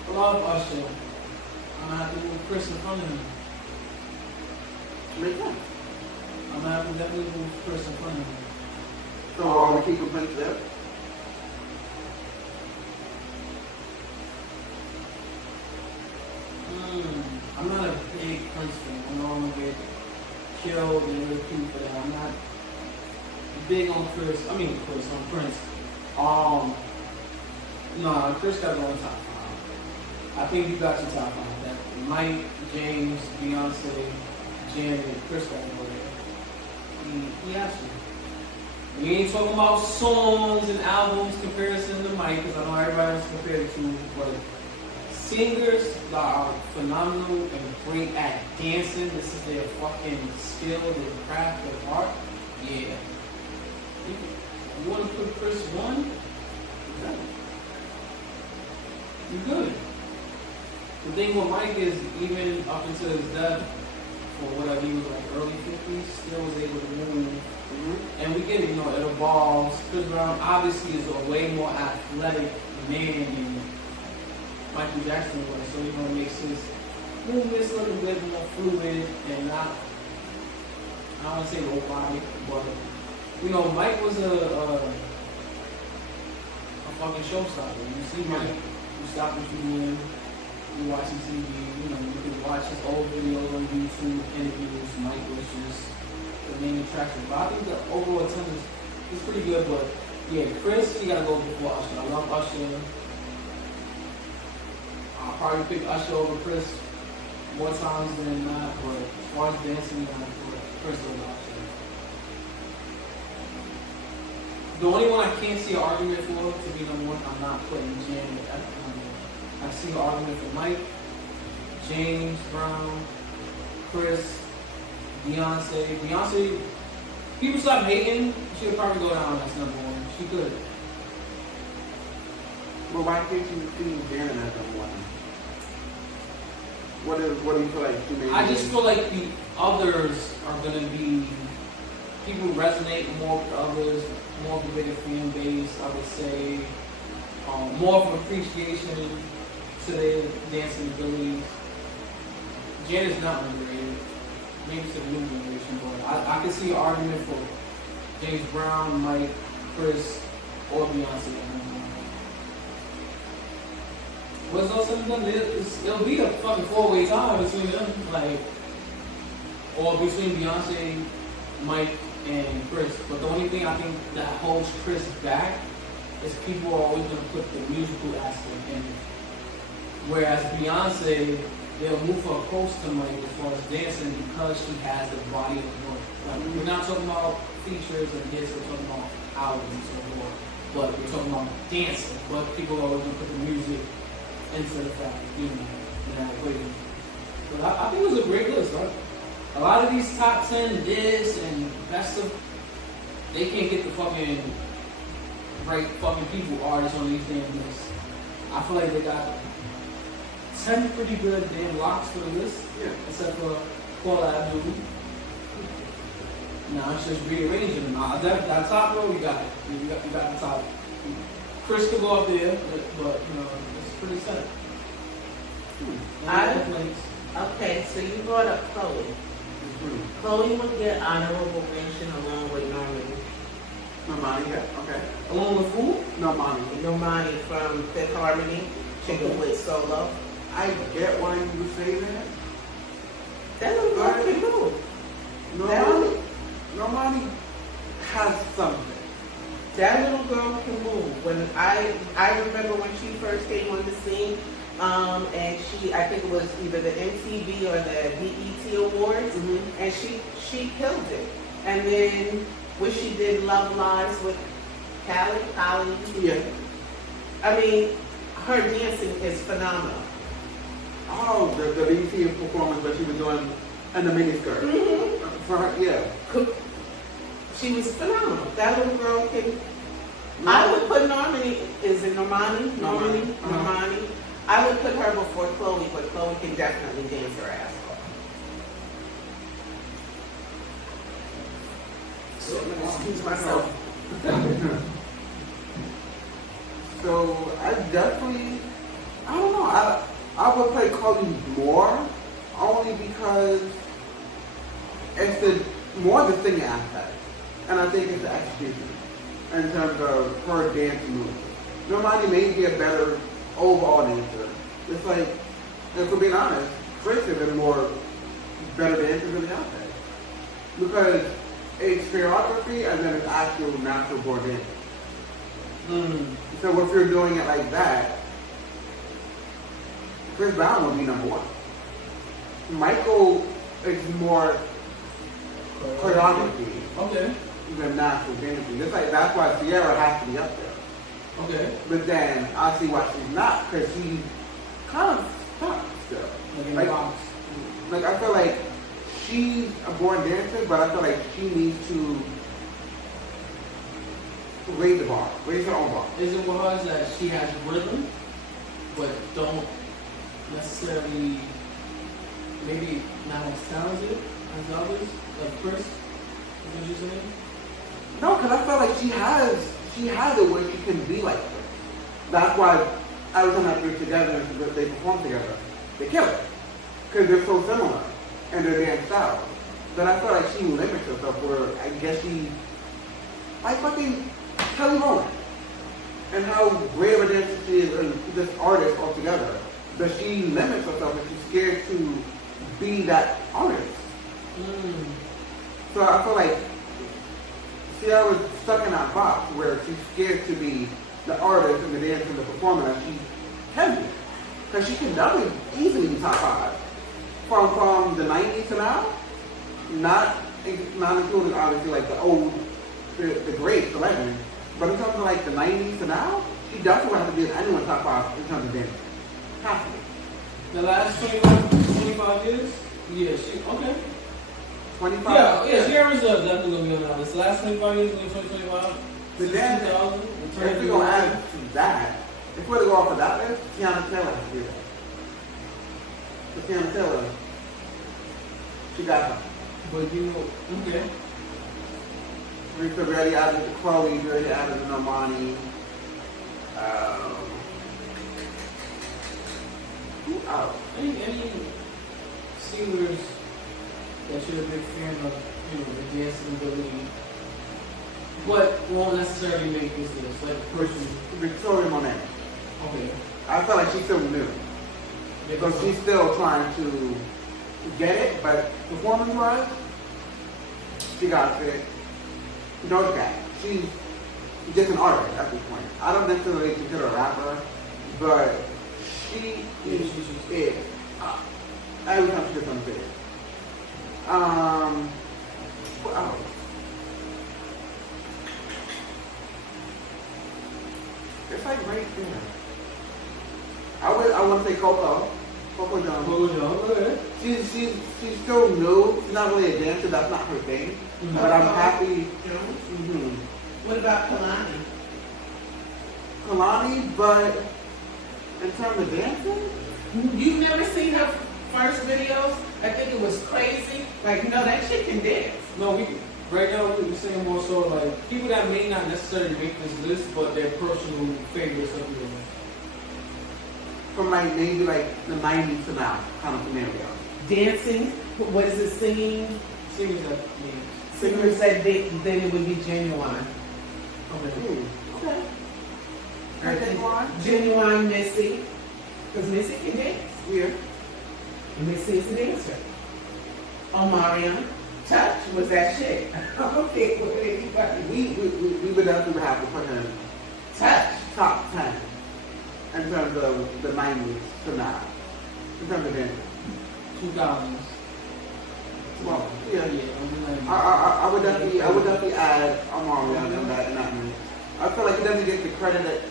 I love Usher. I'm gonna have to move Chris in front of him. Make sense. I'm gonna have to definitely move Chris in front of him. So we're all gonna keep the Prince there? I'm not a big Prince fan. I know I'm gonna get killed and ridiculed for that. I'm not big on Chris. I mean Chris, on Prince. No, Chris got to go in top 5. I think you got your top 5. That Mike, James, Beyonce, Janet, Chris got to go there. He has to. We ain't talking about songs and albums comparison to Mike, because I know everybody wants to compare the two, but singers that are phenomenal and great at dancing, this is their fucking skill, their craft, their art. Yeah. You want to put Chris 1? You're good. The thing with Mike is, even up until his death, or whatever, he was like early 50s, still was able to move. And we get it, you know, it evolves. Chris Brown obviously is a way more athletic man than Michael Jackson was, so you know, it makes his movements a little bit more fluid and not, I don't want to say robotic, but you know, Mike was a fucking showstopper. You see Mike, you stop what you're doing, you watching TV, you know, you can watch his old videos on YouTube, interviews. Mike was just the main attraction. But I think the overall attendance is pretty good, but yeah, Chris, you gotta go before Usher. I love Usher. I'll probably pick Usher over Chris more times than not, but as far as dancing, I'm gonna put Chris over Usher. The only one I can't see an argument for to be number 1, I'm not putting Janet at the number 1. I see an argument for Mike, James Brown, Chris, Beyonce. Beyonce, people stop hating, she'll probably go down as number 1. She could. But why can't you see Janet as number 1? What do you feel like she made? I just feel like the others are gonna be, people resonate more with others, more of a bigger fan base, I would say, more of an appreciation to their dancing abilities. Janet's not underrated, maybe to the new generation, but I can see an argument for James Brown, Mike, Chris, or Beyonce. What's all said and done? It'll be a fucking 4-way tie between them, like, or between Beyonce, Mike, and Chris. But the only thing I think that holds Chris back is people are always going to put the musical aspect in it. Whereas Beyonce, they'll move her close to Mike as far as dancing because she has the body of work. Like, we're not talking about features and hits, we're talking about albums and so forth. But we're talking about dancing. But people are always going to put the music into the fact, you know, in that equation. But I think it was a great list, right? A lot of these top 10 this and best of, they can't get the fucking right fucking people, artists on these damn lists. I feel like they got 10 pretty good damn locks for the list, except for Paula Abdul. Now it's just rearranging them. That top row, you got it. You got the top. Chris could go up there, but you know, it's pretty set. Okay, so you brought up Chloe. Chloe would get honorable mention along with Normani. Normani, yeah, okay. Along with who? Normani from Fifth Harmony. She could with solo. I get why you would say that. That little girl can move. Normani has something. That little girl can move. When I remember when she first came on the scene, and I think it was either the MTV or the BET Awards, and she killed it. And then when she did Love Lives with Callie, yeah. I mean, her dancing is phenomenal. Oh, the BT performance that she was doing in the miniskirt. Mm-hmm. For her, yeah. She was phenomenal. That little girl can. I would put Normani. Is it Normani? Normani. Normani. I would put her before Chloe, but Chloe can definitely dance her ass off. So I'm gonna excuse myself. So I definitely, I don't know. I would play Chloe more, only because it's the singing aspect, and I think it's the execution in terms of her dance moves. Normani may be a better overall dancer. It's like, and for being honest, Chris is a more better dancer than the outside. Because it's choreography and then it's actual natural born dancing. So if you're doing it like that, Chris Brown will be number one. Michael is more choreography than natural dancing. It's like, that's why Sierra has to be up there. Okay. But then I see why she's not, because she's kind of stuck still. Like in the box. Like I feel like she's a born dancer, but I feel like she needs to raise the bar, raise her own bar. Is it with her that she has rhythm, but don't necessarily, maybe not as talented as others, like Chris? Is what you're saying? No, because I feel like she has it where she can be like her. That's why every time that they're together and they perform together, they kill it. Because they're so similar in their dance style. But I feel like she limits herself where I guess she, like fucking Kelly Rowland. And how great of a dancer she is and this artist altogether. But she limits herself and she's scared to be that artist. So I feel like Sierra was stuck in that box where she's scared to be the artist and the dancer and the performer that she can be. Because she can definitely easily be top five. From the 90s to now, not including obviously like the greats, the legends, but in terms of like the 90s to now, she definitely would have to be in anyone's top five in terms of dancing. Has to be. The last 25 years? Yeah, she, okay. 25? Yeah, Sierra's definitely going to be on the list. The last 25 years, 2025? But then, if we're going to add to that, if we're to go off of that list, Tiana Taylor has to be there. But Tiana Taylor, she got her. But you know, okay. We already added to Chloe, we already added to Normani. Who else? Any singers that you're a big fan of, the dancing ability, but won't necessarily make this list, like a person. Victoria Monet. Okay. I feel like she's still new. Because she's still trying to get it, but performance-wise, she got it. Doja Cat. She's just an artist at this point. I don't necessarily consider her a rapper, but she is. Every time she gets on stage. What else? It's like right there. I want to say Coco. Coco Jones. Coco Jones, okay. She's still new. She's not really a dancer. That's not her thing. Mm-hmm. But I'm happy. Mm-hmm. What about Kalani? Kalani, but in terms of dancing, you've never seen her first videos? I think it was crazy. Like, no, that shit can dance. No, right now we're saying more so like people that may not necessarily make this list, but their personal favorites of yours. From like maybe like the 90s to now kind of scenario. Dancing, what is it, singing? Singers that Singers that then it would be Genuine. Okay. Okay. Genuine Missy. Because Missy can dance. Yeah. Missy is a dancer. Omarion. Touch was that shit. Okay, with anybody. We would definitely have to put her in Touch. top 10 in terms of the 90s to now. In terms of dancing. 2000s. Well, yeah. Yeah, I would definitely add Omarion in that minute. I feel like he doesn't get the credit that,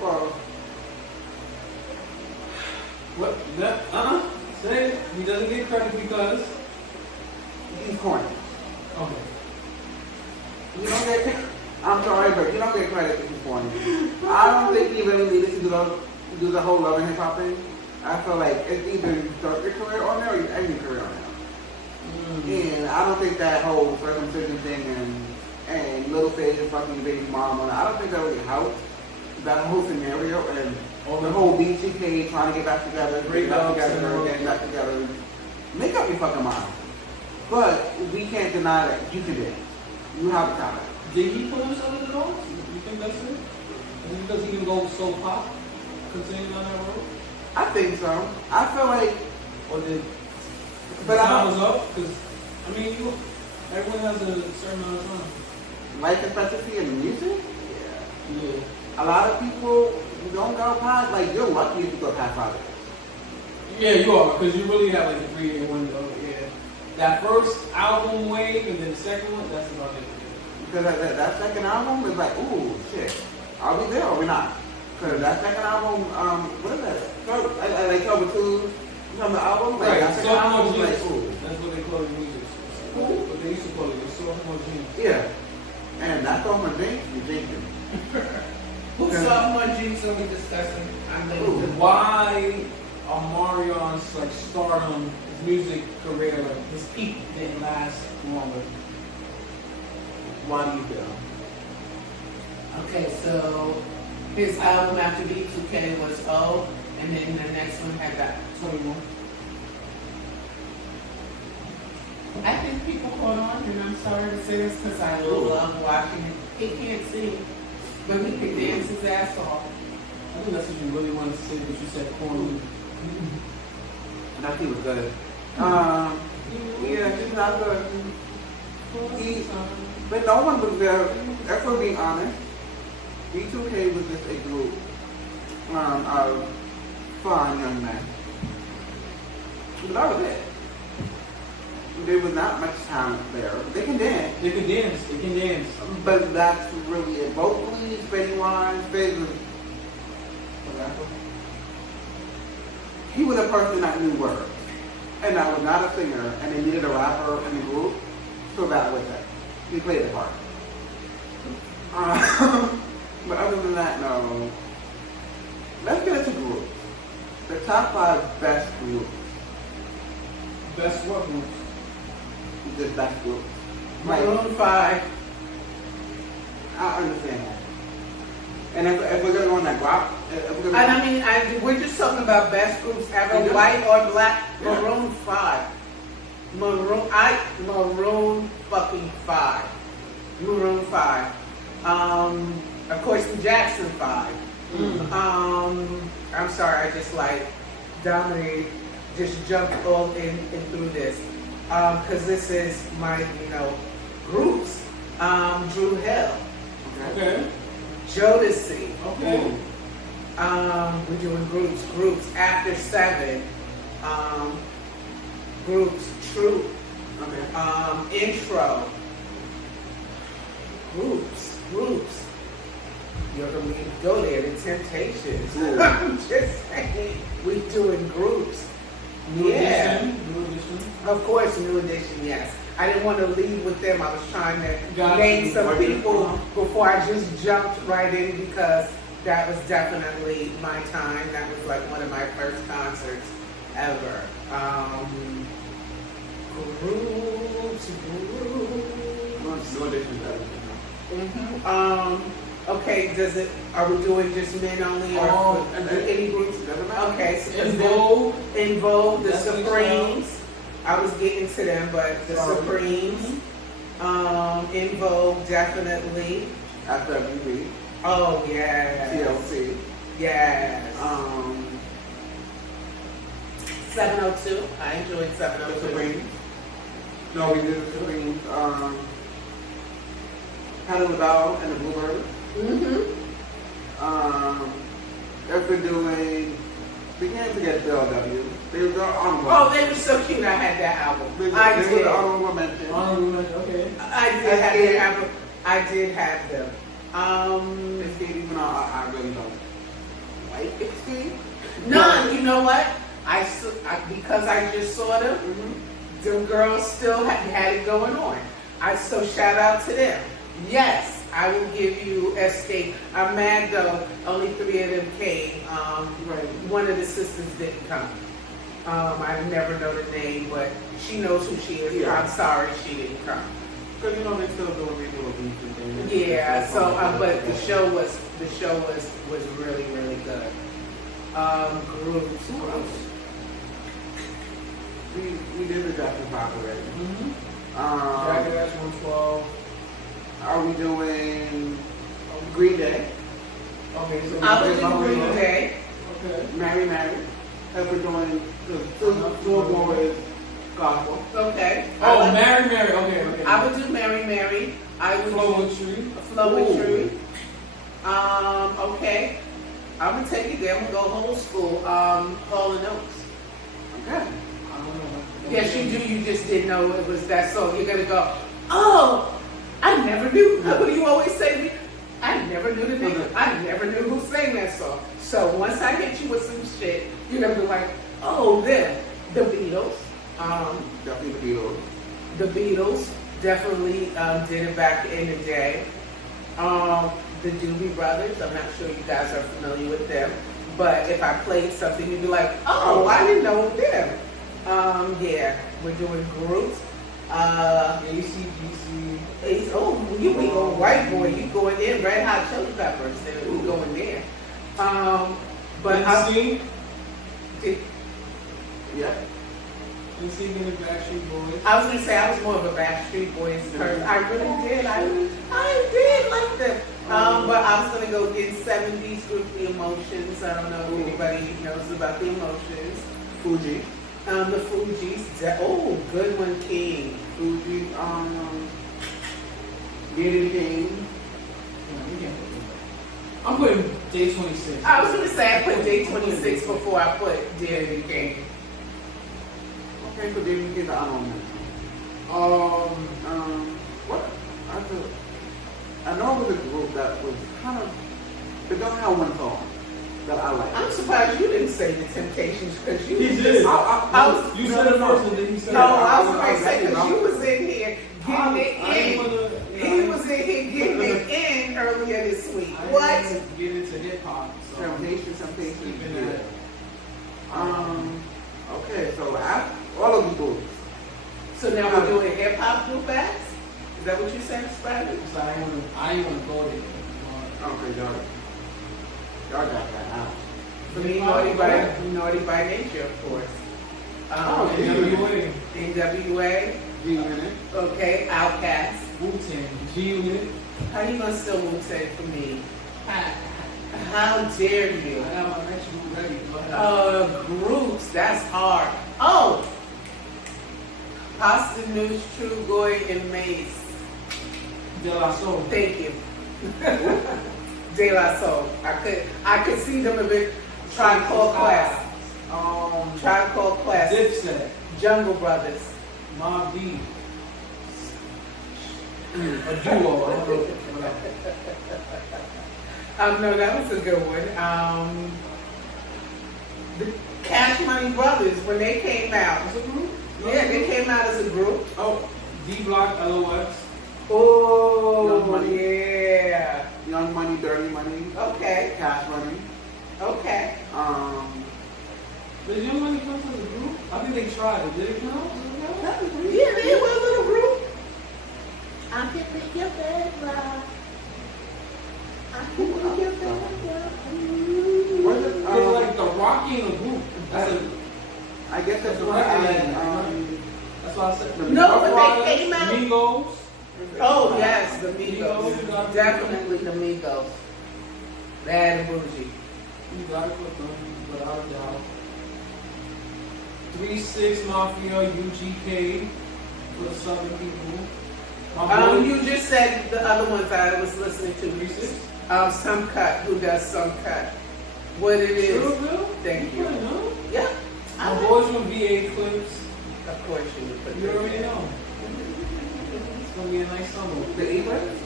well, Say it. He doesn't get credit because he's corny. okay. You don't get. I'm sorry, but you don't get credit for he's corny. I don't think he really needed to do the whole love and hip hop thing. I feel like it's either you start your career on there or you end your career on there. And I don't think that whole circumcision thing and little face and fucking baby mom, I don't think that really helped that whole scenario and the whole BCK trying to get back together, getting back together. Make up your fucking mind. But we can't deny that you can dance. You have a talent. Did he put himself in the dogs? You think that's it? Is it because he can go so pop, continuing on that road? I think so. I feel like, Or did but the I time don't was up? Because, I mean, everyone has a certain amount of time. like especially in music. Yeah. A lot of people don't go past. Like you're lucky if you go past 5 years. Yeah, you are, because you really have like a 3-year window. Yeah. That first album wave and then the second one, that's about it. Because that second album is like, ooh, shit. Are we there or are we not? Because that second album, what is that? Like Cover 2 from the album? Like, Right, that second album sophomore is like, genius. ooh. That's what they call it in music. What they used to call it, the sophomore genius. Yeah. And that's all my thing, you're thinking. Who's sophomore jinx are we discussing? I'm Ooh. Why Omarion's like stardom, his music career, like his peak didn't last longer? Why do you feel? Okay, so his album after B2K was O, and then the next one had that 21. I think people caught on, and I'm sorry to say this because I love watching it. He can't sing, but he can dance his ass off. I think that's what you really wanted to say, but you said corny. And I think it was good. Yeah, she's not good. But no one was there. If we're being honest, B2K was just a group of fun young men. But that was it. There was not much talent there. They can dance. They can dance. They can dance. But that's really it. Vocally, spinning wise, phases. He was a person that knew words. And I was not a singer, and they needed a rapper in the group, so that was it. He played the part. But other than that, no. Let's get into groups. The top 5 best groups. Best what groups? The best groups. Maroon 5. I understand that. And if we're gonna go on that rock, And I mean, we're just talking about best groups ever, Yeah. white or black. Yeah. Maroon 5. Maroon fucking 5. Maroon 5. Of course, the Jackson 5. I'm sorry, I just like dominated, just jumped all in through this. Because this is my, groups. Drew Hill. Okay. Jodeci. Okay. We're doing groups. After 7. Groups. True. okay. Intro. Groups. You're going to go there. The Temptations. Ooh. I'm just saying. We're doing groups. New Yeah. Edition. New Edition. Of course, New Edition, yes. I didn't want to lead with them. I was trying to Got name you. some people before I just jumped right in because that was definitely my time. That was like one of my first concerts ever. Groups. No addition to that. Okay, are we doing just men only or any groups? Doesn't matter. Okay, so In Vogue. the Destiny's Supremes. I was getting to them, but the Supremes. In Vogue, definitely. FWB. Oh, yes. TLC. Yes. 702. 702. I enjoyed The 702. Supremes. No, we did the Supremes. Patty LaBelle and the Bluebird. They've been doing. We can't forget Bill W. They were honorable. Oh, they were so cute. I had that album. They I were did. the honorable mention. Okay. I did have their album. I did have them. Escape, even though I really don't like Escape. No, you know what? because I just saw them, them girls still had it going on. So shout out to them. Yes, I will give you Escape. I'm mad though, only 3 of them came. One of the sisters didn't come. I never know the name, but she knows who she is. Yeah. I'm sorry she didn't come. Because you know they still doing regular beats and things. Yeah, so but the show was really, really good. Groups. We did the Jackson 5 already. Dragon Dash 112. Are we doing Green Day? Okay, so I would do Green Day. Okay. Mary. If we're doing the two boys gospel. Okay. Oh, Mary. Okay. I would do Mary. I would Flow do Tree. Flow and Tree. Okay. I'm gonna take it there. I'm gonna go old school. Hall and Oates. Okay. I don't know. Yes, you do. You just didn't know it was that song. You're gonna go, oh, I never knew. What do you always say to me? I never knew the name. I never knew who sang that song. So once I hit you with some shit, you're gonna be like, oh, them. The Beatles. Definitely the Beatles. The Beatles definitely did it back in the day. The Doobie Brothers. I'm not sure you guys are familiar with them, but if I played something, you'd be like, oh, I didn't know them. Yeah, we're doing groups. ACDC. You be going white boy. You going in Red Hot Chili Peppers. You going there. But NSYNC. Yeah. NSYNC and the Backstreet Boys. I was gonna say I was more of a Backstreet Boys person. I really did. I did like them. But I was gonna go in 70s group, The Emotions. I don't know if anybody knows about The Emotions. Fuji. The Fugees. Good one, King. Fuji. Beauty King. I'm putting Day 26. I was gonna say I put Day 26 before I put Beauty King. Okay, so Beauty King, I don't know. What? I know it was a group that was kind of, they don't have one song that I like. I'm surprised you didn't say The Temptations because you He was did. just, You said it first and then you said No, it. I was going to say because you was in here getting it in. He was in here getting it in earlier this week. What? Get into hip hop. So. Temptation. Yeah. Okay, so all of the groups. So now we're doing hip hop group acts? Is that what you said, SPRAD? So I ain't want to go there. Okay, y'all got that out. For me, naughty by nature, of course. NWA. NWA. G-Unit. Okay, Outkast. Wu-Tang. G-Unit. How you gonna steal Wu-Tang for me? How dare you? I got my next group ready. Go ahead. Groups, that's hard. Oh! Pasta News, True Goy, and Mace. De La Soul. Thank you. De La Soul. I could see them a bit. Tribe Called Quest. Tribe Called Quest. Dipset. Jungle Brothers. Mobb Deep. A duo. I don't know. No, that was a good one. The Cash Money Brothers, when they came out. As a group? Yeah, they came out as a group. Oh, D-Block, LOX. Oh, Young Money. yeah. Young Money, Dirty Money. Okay, Cash Money. okay. Does Young Money come from the group? I think they tried it. Did it count? Yeah, they were a little group. I can make your bed rock. I can make your bed rock. Was it? It's like the Rocky in a group. I guess that's the what record I label. That's why I said. No, but they came out. Migos. Oh, yes, the Migos. Migos. Definitely the Migos. Bad and bougie. You gotta put them, without a doubt. 3-6 Mafia, UGK, for the Southern people. My boy, You just said the other ones I was listening to. 3-6. Some Cut. Who does Some Cut? What it is? True, Thank you. know? Yeah. My boys from VA Clips. Of course you would put You them already in. know. It's gonna be a nice summer. The Eclipse?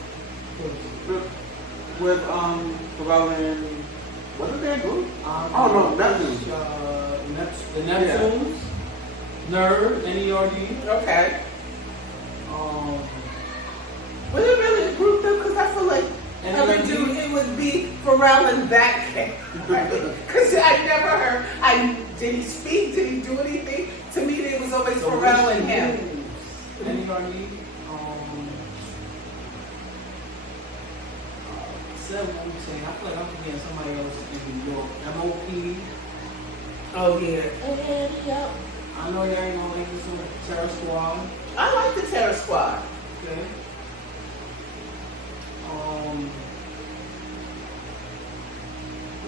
With Pharrell and what is their group? Oh no, that dude. The Neptunes, Nerd, N-E-R-D. Okay. Was it really a group though? Because I feel like it would be Pharrell in that case. Because I never heard. Did he speak? Did he do anything? To me, it was always Pharrell and him. N-E-R-D. I feel like I'm forgetting somebody else in New York. M.O.P. Oh yeah. I know y'all ain't gonna like this one. Terror Squad. I like the Terror Squad. Okay.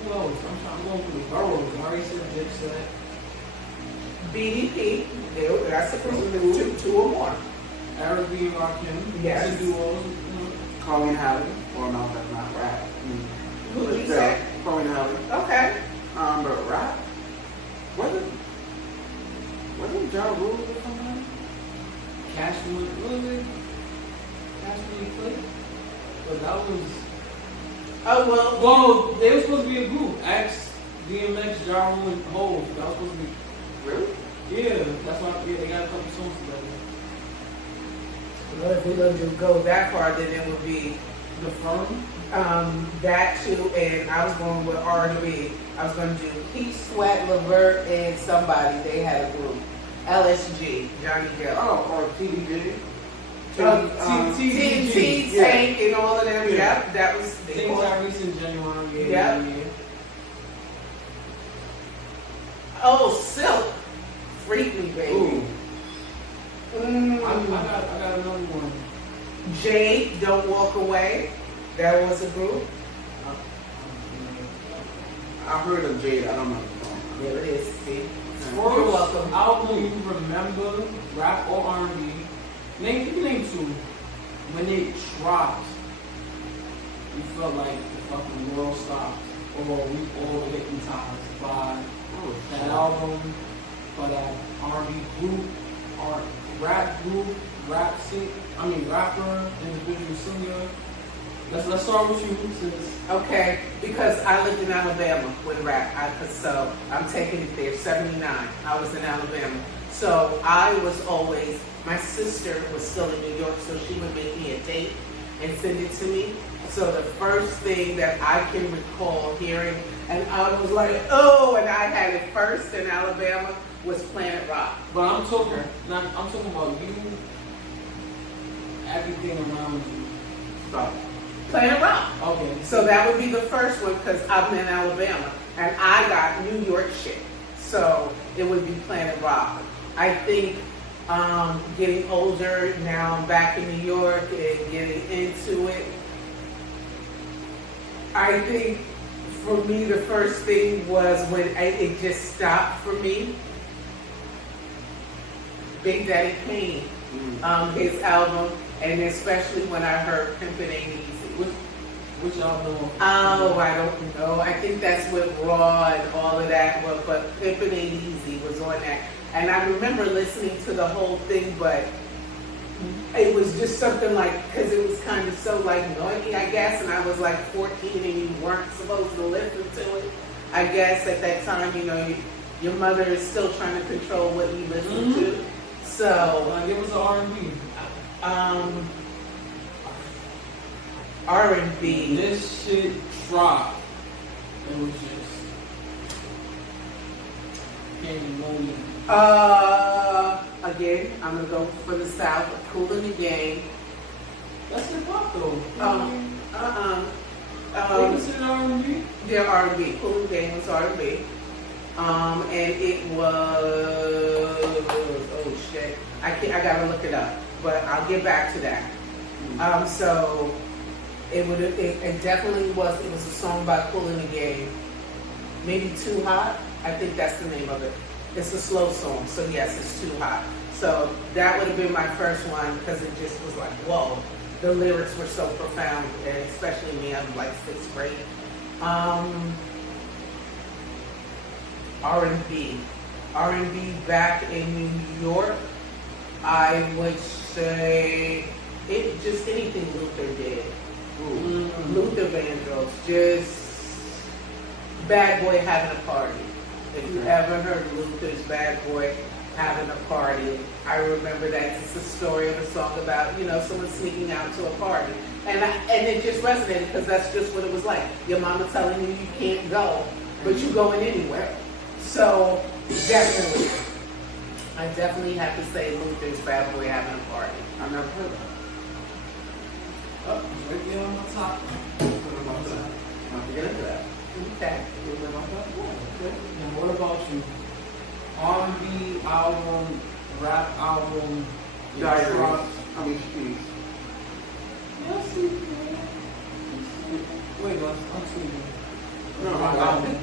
Who else? I'm going through the boroughs. I already said Dipset. BDP. That's a group. Two or more. R&B and Rakim. Yes. It's a duo. Chloe and Halle. Well, no, that's not rap. Who did you say? Chloe and Halle. Okay. But rap? Wasn't Ja Rule or something? Cashman, what was it? Cashman Click? But that was... Oh, Well, they were supposed to be a group. X, DMX, Ja Rule, and Hov. That was supposed to be... Really? Yeah, that's why they got a couple songs together. well, if we're going to go that far, then it would be The Firm? that too, and I was going with R&B. I was going to do Keith Sweat, Levert, and somebody. They had a group. LSG, Johnny Gill. Oh, or TDG? TNT, Tank, and all of them. Yeah. Yep, that was the Things Tyrese and Genuine. Yep. Oh, Silk. Freak Me, baby. Ooh. I got another one. Jade, Don't Walk Away. That was a group. I heard of Jade. I don't know. There it is. See? First You're welcome. album you remember, rap or R&B. You can name two. When it dropped, you felt like the fucking world stopped, or we all hypnotized by that album, by that R&B group, or rap group, rapper, individual singer. Let's start with you, since. Okay, because I lived in Alabama with rap, so I'm taking it there. 79, I was in Alabama. So I was always, my sister was still in New York, so she would make me a tape and send it to me. So the first thing that I can recall hearing, and I was like, oh, and I had it first in Alabama, was Planet Rock. But I'm talking about you, everything around you. Stop. Planet Rock. Okay. So that would be the first one because I'm in Alabama and I got New York shit. So it would be Planet Rock. I think getting older, now I'm back in New York and getting into it. I think for me the first thing was when it just stopped for me. Big Daddy Kane, his album, and especially when I heard Pimpin' Ain't Easy. Which album? Oh, I don't know. I think that's with Raw and all of that, but Pimpin' Ain't Easy was on that. And I remember listening to the whole thing, but it was just something like, because it was kind of so like noisy, I guess, and I was like 14 and you weren't supposed to listen to it. I guess at that time, your mother is still trying to control what you listen to. So, give us an R&B. R&B. This shit dropped. It was just pandemonium. Again, I'm gonna go for the South. Cool in the Game. That's hip hop though. They consider R&B? Yeah, R&B. Cool in the Game was R&B. And it was, oh shit. I gotta look it up, but I'll get back to that. So it definitely was. It was a song by Cool in the Game. Maybe Too Hot. I think that's the name of it. It's a slow song, so yes, it's Too Hot. So that would have been my first one because it just was like, whoa. The lyrics were so profound, and especially me. I'm like 6th grade. R&B back in New York. I would say just anything Luther did. Luther Vandross, just Bad Boy Having a Party. If you ever heard Luther's Bad Boy Having a Party, I remember that it's a story of a song about, you know, someone sneaking out to a party. And it just resonated because that's just what it was like. Your mama telling you you can't go, but you going anywhere. So definitely, I definitely have to say Luther's Bad Boy Having a Party. I never heard that. Oh, it's right there on my top. Not to get into that. Okay. Now what about you? R&B album, rap album, your Diary. trust? I mean, Keys. Yeah, I see. Wait, I'm sleeping. No, Album.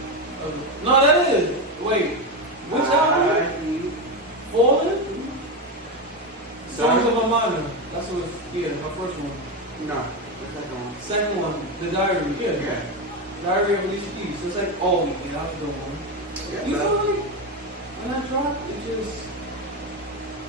No, that is. Wait, which album? Fallen? Songs of Amanda. That's what. Yeah, my first one. No, the second one. Second one, The Diary. Yeah. Yeah. Diary of Alicia Keys. So it's like, oh, yeah, that was a good one. Yeah, You but- feel like when I dropped, it just.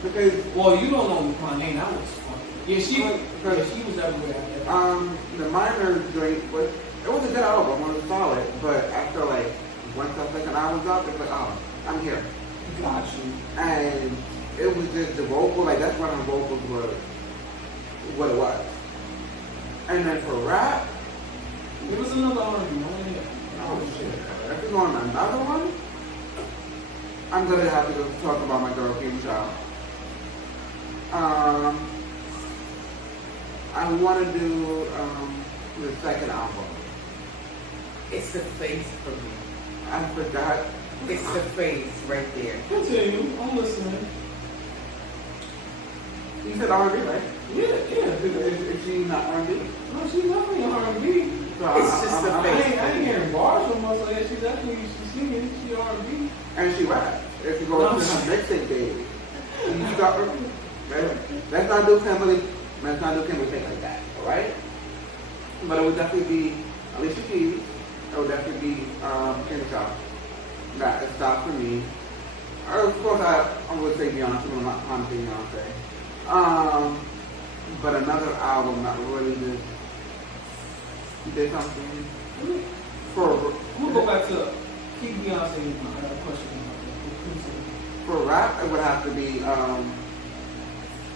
Because Well, you don't know my name. That was fun. Yeah, she was everywhere out there. the minor joint was it was a good album, it was solid, but I feel like once the second album dropped, it's like, oh, I'm here. Got you. And it was just the vocal, like that's when her vocals were what it was. And then for rap, There was another R&B. oh shit. If we're going on another one, I'm gonna have to go talk about my girl Keemy. I want to do the second album. It's the face for me. I forgot. It's the face right there. Continue. I'm listening. You said R&B, right? Yeah. Is she not R&B? No, she's definitely R&B. So It's just the I face. ain't hearing bars from her, so yeah, she's singing. She R&B. And she raps. If you go No, to her mixtape days, you got her. Let's not do Kimberly. Let's not do Kimberly thing like that, all right? But it would definitely be Alicia Keys. It would definitely be Keemy. That is top for me. Of course, I would say Beyonce, but I'm not trying to say Beyonce. But another album that really did something for We'll go back to keep Beyonce in my question. for rap. It would have to be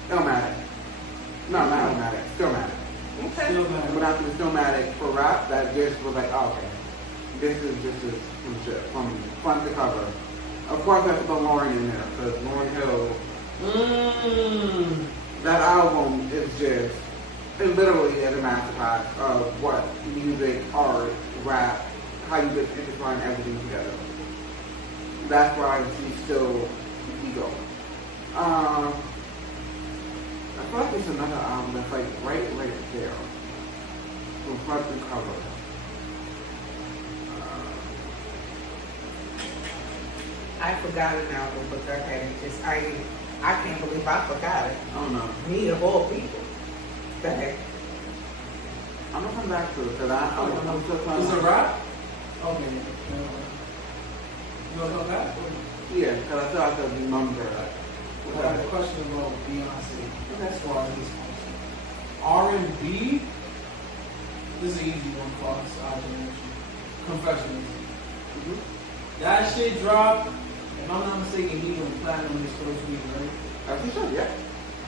Illmatic. No, not Illmatic. Stillmatic. Okay. Still It mad. would have to be Stillmatic for rap. That just was like, oh, okay, this is some shit from front to cover. Of course, I have to put Lauryn in there because Lauryn Hill. That album is just, it literally is a masterclass of what music, art, rap, how you just intertwine everything together. That's why she's still ego. I feel like there's another album that's like right there. From front to cover. I forgot an album, but go ahead. I can't believe I forgot it. I don't know. Me of all people. Go ahead. I'm gonna come back to it because I'm still trying Is to. it rap? Okay. You want to come back? Yeah, because I feel like I remember that. I got a question about Beyonce. As far as this R&B, this is an easy one for us, our generation. Confessions. That shit dropped. If I'm not mistaken, he went platinum his first week, right? I think so, yeah.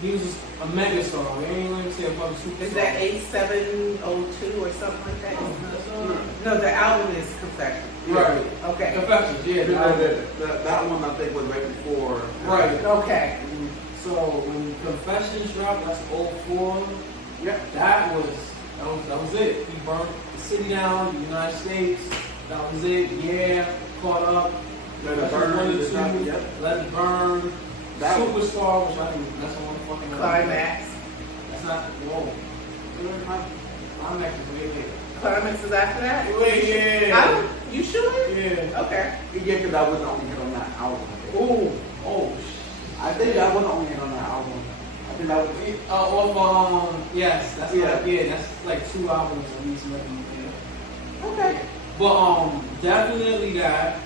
He was just a mega star. We ain't even say a fucking superstar. Is that 8702 or something like that? No. No, the album is Confession. Right. Okay. Confessions, yeah. the album. That one I think was right before. Right. Okay. So when Confessions dropped, that's 04. Yeah. That was it. He burnt the city down, the United States. That was it. Yeah, caught up. Let It Burn. Yep. Let It Burn. That one. Superstar, which I think that's the one fucking. Climax. That's not. Whoa. Climax is way later. Climax is after that? Wait, yeah. You sure? Yeah. Okay. Yeah, because I was the only hit on that album. Ooh. Oh. I think I was the only hit on that album. I think that was. Yes, that's Yeah. that's like 2 albums at least maybe. Yeah. Okay. But definitely that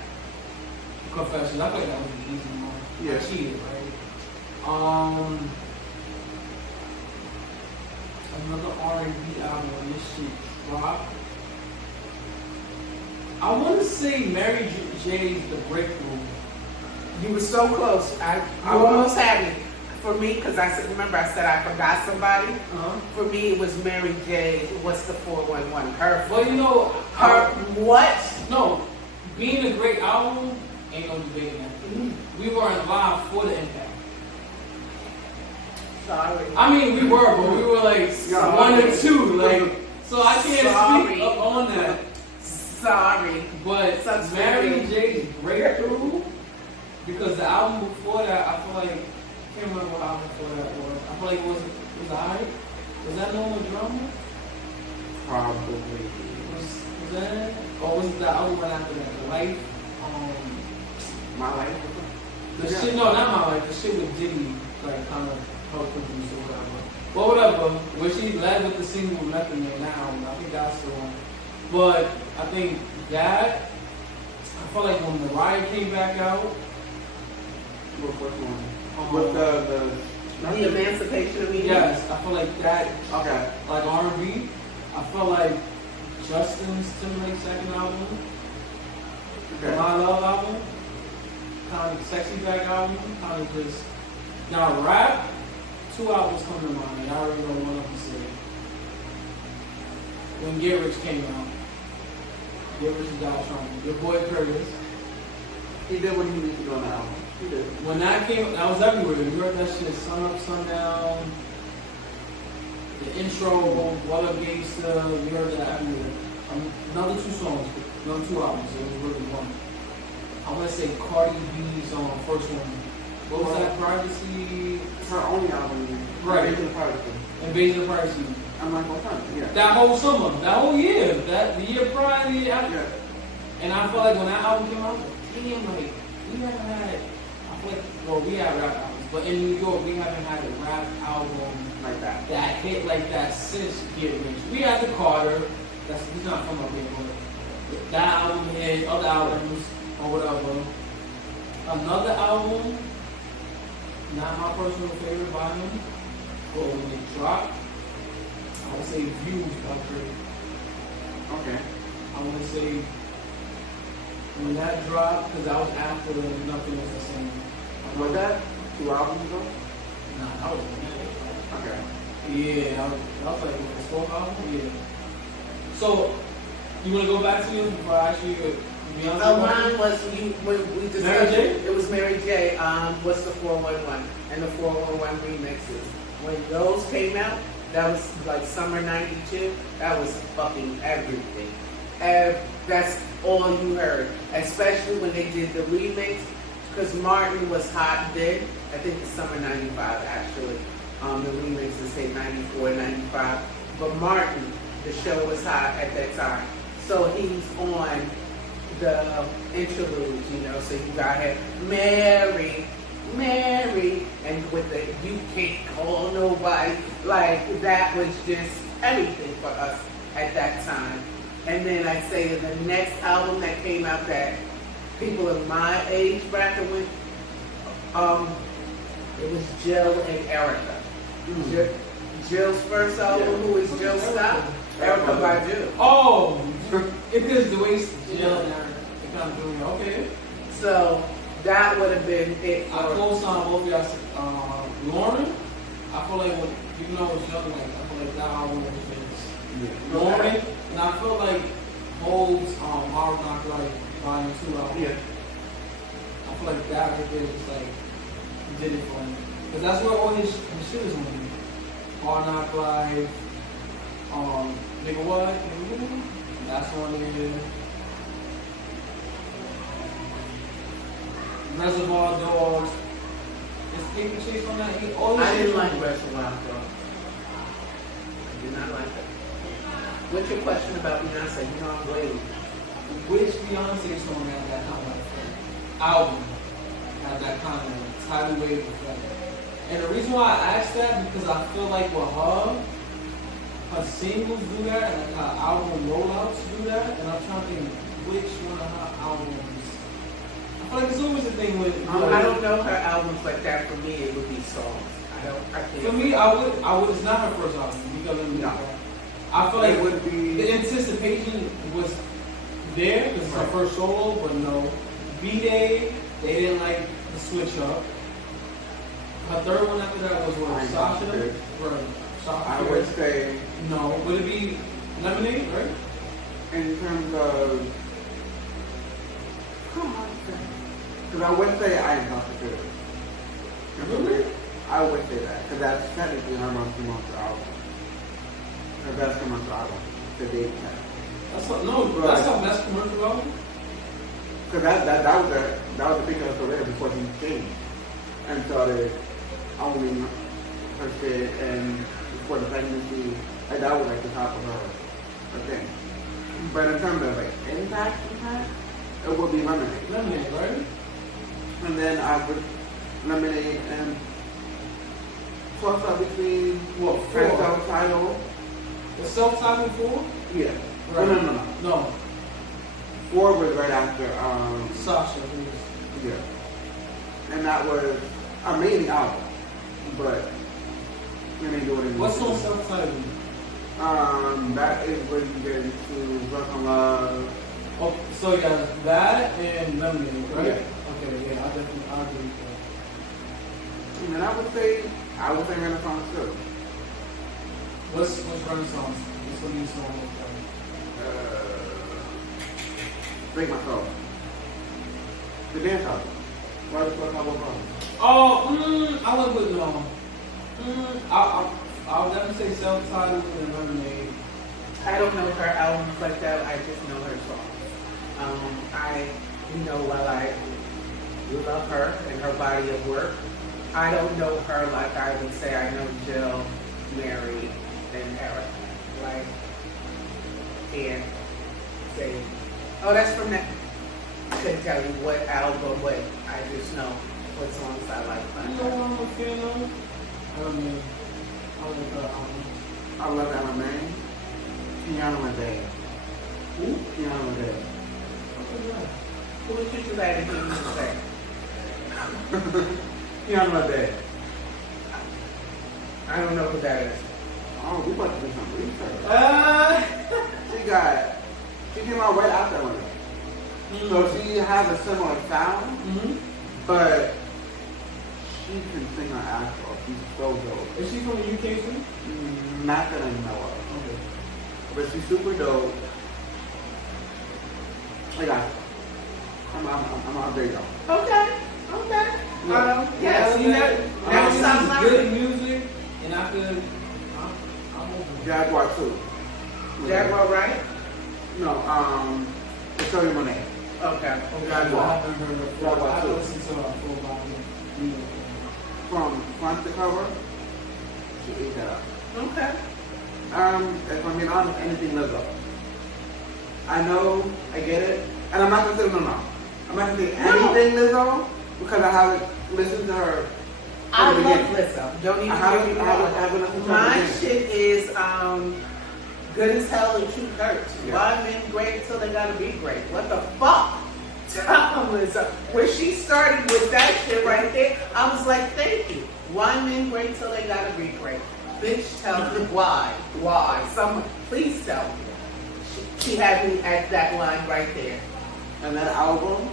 Confessions. I feel like that was the easy one. Yeah. I cheated, right? Another R&B album when this shit dropped. I want to say Mary J's The Breakthrough. You were so close. I almost had me. For me, because remember I said I forgot somebody. For me, it was Mary J. What's the 411? Her. Well, you know, her what? No, being a great album ain't no debating that. We weren't live for the impact. Sorry. I mean, we were, but we were like 1 or 2, like. So I can't speak up on that. Sorry. But Mary J's Breakthrough, because the album before that, I feel like, I can't remember what album before that was. I feel like it was alright. Was that No More Drama? Probably. Was that? Or was it the album right after that? The Life? My Life? The shit, no, not My Life. The shit with Diddy, like, kind of helped produce or whatever. But whatever. Where she led with the single Nothing There Now, I think that's the one. But I think that, I felt like when Mariah came back out, Which one? With the Emancipation of Me? Yes, I feel like that, okay. like R&B. I felt like Justin's Timberlake's second album, Okay. My Love album, kind of Sexy Back album, kind of just, now rap, 2 albums come to mind, I already know one of them say. When Get Rich came out, Get Rich and Die Trying, your boy Curtis. He did what he needed to do on the album. He did. When that came, that was everywhere. You heard that shit, Sun Up, Sundown, the intro, What Up Gangsta, you heard that everywhere. Another 2 songs, another 2 albums, it was really one. I want to say Cardi B's first one. What was that? Privacy? It's her only album. Right. Invasion of Privacy. Invasion of Privacy. I'm like, what's up? Yeah. That whole summer, that whole year, the year prior, the year after. Yeah. And I felt like when that album came out, I was like, damn, like, we haven't had, I feel like, well, we have rap albums, but in New York, we haven't had a rap album Like that. that hit like that since Get Rich. We had the Carter, he's not from up here, but that album hit, other albums, or whatever. Another album, not my personal favorite by him, but when it dropped, I would say Views by Drake. Okay. I want to say when that dropped, because that was after Nothing Was the Same. Was that 2 albums ago? Nah, that was Okay. yeah, that was like the 4th album. Yeah. So you want to go back to you before I ask you Beyonce? Mine was when we discussed Mary J? it was Mary J. What's the 411 and the 411 remixes. When those came out, that was like summer '92. That was fucking everything. And that's all you heard, especially when they did the remix. Because Martin was hot then. I think it's summer '95 actually. The remixes hit '94, '95. But Martin, the show was hot at that time. So he's on the interludes, you know. So you got him, Mary, and with the You Can't Call Nobody. Like, that was just everything for us at that time. And then I'd say the next album that came out that people in my age bracket went, it was Jill and Erica. Jill's first album, who is Jill Scott? Erica Badu. Oh, it is the way Jill and Erica. It kind of doing it. Okay. So that would have been it. I co-signed both of y'all. Lauren, I feel like when you know it's young, like I feel like that album was just Lauren, and I feel like Hope's Hard Knock Life Volume 2 album. Yeah. I feel like that right there just like did it for him. Because that's where all his shit is on. Hard Knock Life, Nigga What? That's on there. Reservoir Dogs. Is Paper Chase on that? I didn't like Reservoir Dogs. I did not like it. What's your question about Beyonce? You know I'm waiting. Which Beyonce song has that kind of album? Has that kind of tidal wave effect? And the reason why I asked that because I feel like with her singles do that, and like her album rollouts do that, and I'm trying to think which one of her albums. I feel like it's always a thing with. I don't know her albums like that. For me, it would be songs. I can't. For me, I would. It's not her first album. You gotta let me know. I feel like it would be the anticipation was there because it's her first solo, but no. B-Day, they didn't like the switch up. Her third one after that was what? Sasha? Right. Sasha. I would say no. Would it be Lemonade, right? in terms of, because I would say I am Constituted. Really? I would say that, because that's technically her most commercial album. Her best commercial album, the date tag. That's her best commercial album? Because that was a big career before he changed and started owning her shit, and before the pregnancy, like that was like the top of her thing. But in terms of like impact, it would be Lemonade. Lemonade, right? And then I would Lemonade and toss up between What, her 4? self-title. The self-titled 4? Yeah. Right. No. 4 was right after Sasha. yeah. And that was amazing album. But we didn't do it in What's on self-titled? That is when you get into Broken Love. Oh, so yeah, that and Lemonade, right? Yeah. Okay, yeah, I agree with that. And I would say Renaissance too. What's Renaissance? What's the new song? Break My Soul. The dance album. Why the fuck I woke up? Oh, I would put no. I'll definitely say self-titled and Lemonade. I don't know her albums like that. I just know her songs. While I love her and her body of work, I don't know her like I would say I know Jill, Mary, and Eric. Like, can't say, oh, that's from that. I couldn't tell you what album, but I just know what songs I like. You know what I'm a fan of? I love that name. KeemySteaOfTheDay. Who? KeemySteaOfTheDay. Who was you glad to hear me say? KeemySteaOfTheDay. I don't know who that is. Oh, we about to do some research. She came out right after one. So she has a similar sound, but she can sing her ass off. She's so dope. Is she from the UK too? Not that I know of. Okay. But she's super dope. I got you. I'm out there, y'all. Okay. Yes, you know, Now sounds like good music, and I could. I'm open. Jaguar too. Jaguar, right? No, it's Show You My Name. Okay. I Jaguar. haven't heard of it. Jaguar I too. listened to her full body. From front to cover, she ate that up. Okay. If I'm being honest, anything lives up. I know, I get it, and I'm not gonna say no. I'm not gonna say anything Lizzo because I haven't listened to her. I from the love beginning. Lizzo. Don't even I get me haven't wrong. listened to her My from the beginning. shit is good as hell and truth hurts. Yeah. Why men great till they gotta be great? What the fuck? Tell Lizzo. When she started with that shit right there, I was like, thank you. Why men great till they gotta be great? Bitch, tell me why. Why? Someone, please tell me. She had me at that line right there. And that album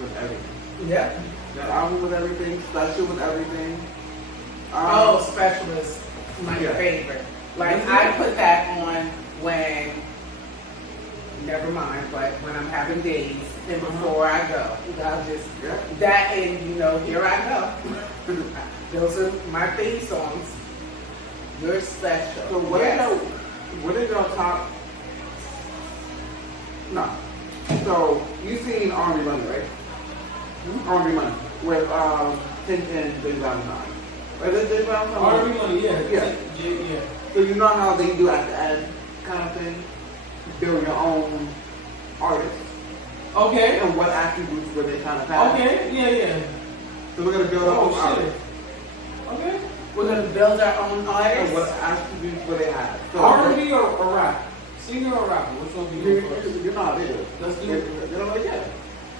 was everything. Yep. That album was everything. Special was everything. Special is my Yeah. favorite. Like, I put that on when, never mind, but when I'm having days and before I go. I'll just, that and, here I go. Those are my theme songs. You're special. So what is your top? No. So you seen R&B Money, right? R&B Money with Tintin, Big Valentine. Right? Is Big Valentine? R&B Money, yeah. Yeah. So you know how they do at the end, kind of thing. Build your own artist. Okay. And what attributes would they kind of have? Okay. Yeah. So we're gonna build our own artist. Okay. We're going to build our own And artists. what attributes would they have? So R&B or rap? Singer or rapper? Which one do you go first? You know how they do. Let's do it. They don't know yet.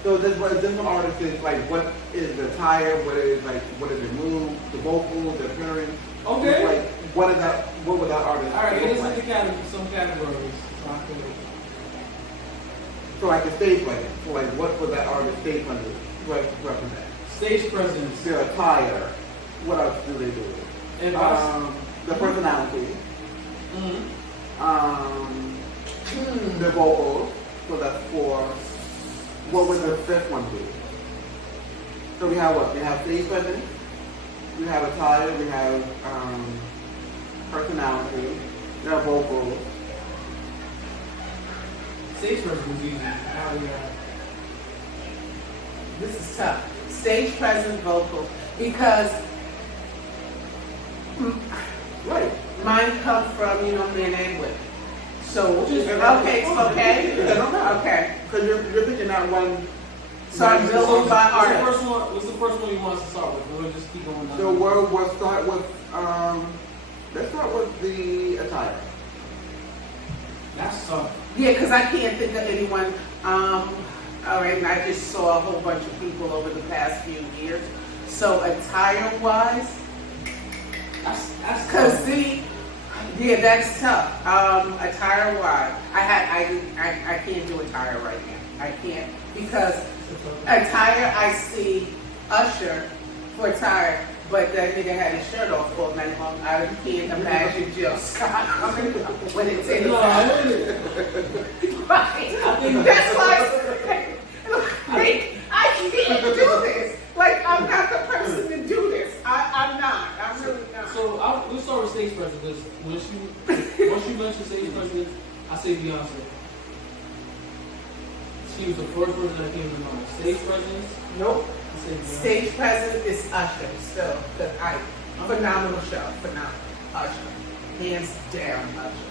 So this one artist is like, what is the attire? What is the move? The vocals, the appearance? Okay. Like, what is that? What would that artist? All right. look This like? is some categories. So I could. So like the stage presence. So like what would that artist stage presence represent? Stage presence. Their attire. What else do they do? And The personality. mm-hmm. The vocals. So that's 4. What would the 5th one be? So we have what? We have stage presence. We have attire. We have personality. We have vocals. Stage presence is easy. This is tough. Stage presence, vocal, because Right. mine come from men and women. So okay. Because you're picking that one. So I'm building by art. What's the first one you want us to start with? We'll just keep going down. So we'll start with let's start with the attire. That's tough. Yeah, because I can't think of anyone. All right, and I just saw a whole bunch of people over the past few years. So attire-wise, That's because tough. that's tough. Attire-wise, I can't do attire right now. I can't because attire I see Usher for attire, but that nigga had his shirt off all night long. I can't imagine Jill Scott coming when it's in his Right. That's why I can't do this. Like, I'm not the person to do this. I'm not. I'm really not. So we'll start with stage presence because once you mention stage presence, I say Beyonce. She was the first person that came to mind. Stage presence? Nope. I say Beyonce. Stage presence is Usher still. Phenomenal show. Phenomenal. Usher. Hands down, Usher.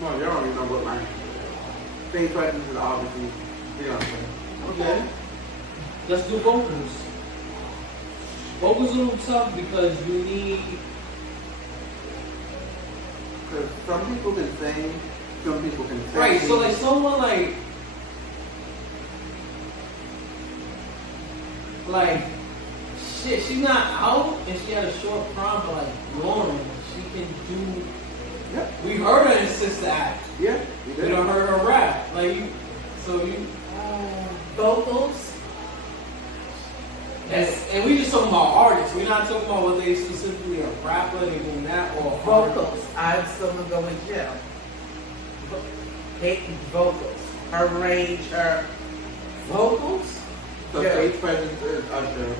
Well, y'all don't even know what mine is. Stage presence is obviously Beyonce. Okay. Let's do vocals. Vocals are a little tough because you need. Because some people can sing, some people can sing. Right, so like someone like shit, she's not out and she had a short prime, but like Lauren, she can do. Yep. We heard her in Sister Act. Yeah, you We did. don't heard her rap. Vocals. And we just talking about artists. We're not talking about whether they specifically a rapper, they doing that, or Vocals. I'm still gonna go with Jill. Vocals. Her range, her vocals. So stage presence is Usher.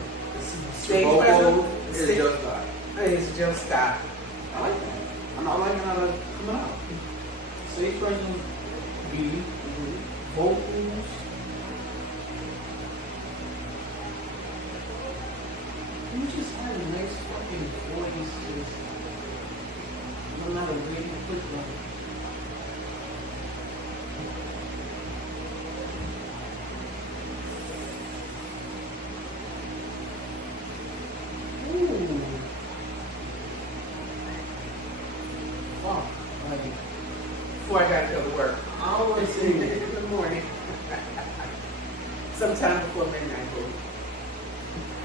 Stage Vocals presence is Jill Scott. is Jill Scott. I like that. I'm not liking how that's coming out. Stage presence, B, vocals. You just had a nice fucking voice. No matter where you put them. Ooh. Fuck. Like, Before I gotta go to work. I always say, In the morning. Sometime before midnight.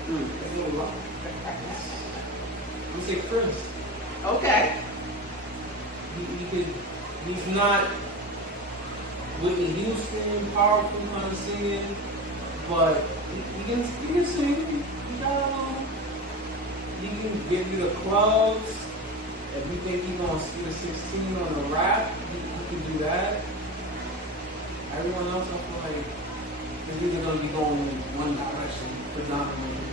it's a little long. I'm say Prince. Okay. He's not Whitney Houston, powerful kind of singing, but he can sing. He can give you the clubs. If you think he's gonna see the 16 on the rap, he can do that. Everyone else, I feel like is either gonna be going in one direction predominantly.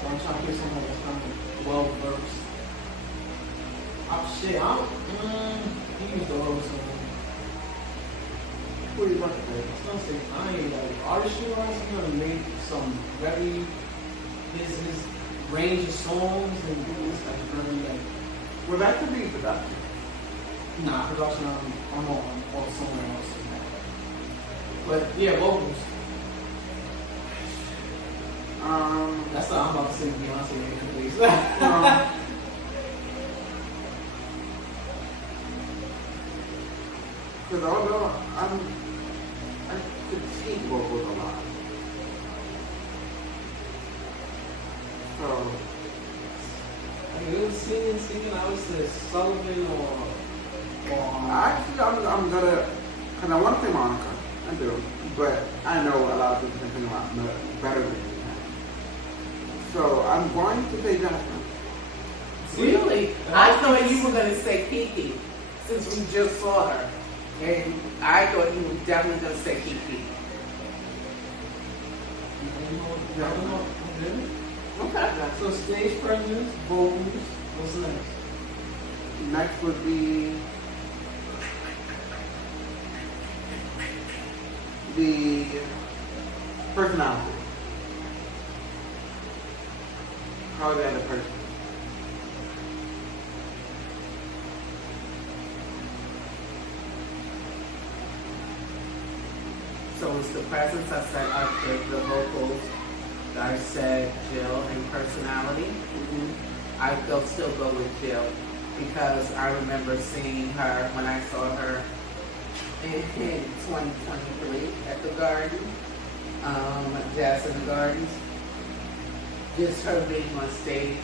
So I'm trying to get someone that's kind of well versed. Oh shit, he used the old song. Who do you want to I say? was gonna say Kanye, like artistry-wise, he's gonna make some very his range of songs and it's like very like Well, that could be production. production I'm on or somewhere else. But yeah, vocals. That's what I'm about to say Beyonce in please. Because although I critique vocals a lot. So, I mean, it was singing, I would say Sullivan or actually, I'm gonna Because I want to say Monica. I do. But I know a lot of people can think about better than me. So I'm going to say Jasmine. Really? I thought you were going to say Kiki, since we just saw her. And I thought you were definitely going to say Kiki. Okay. So stage presence, vocals, what's next? Next would be the personality. How they are the person. So it's the presence, I said after the vocals, I said Jill and personality. Mm-hmm. I will still go with Jill because I remember seeing her when I saw her in 2023 at the Garden, Jazz in the Gardens. Just her being on stage,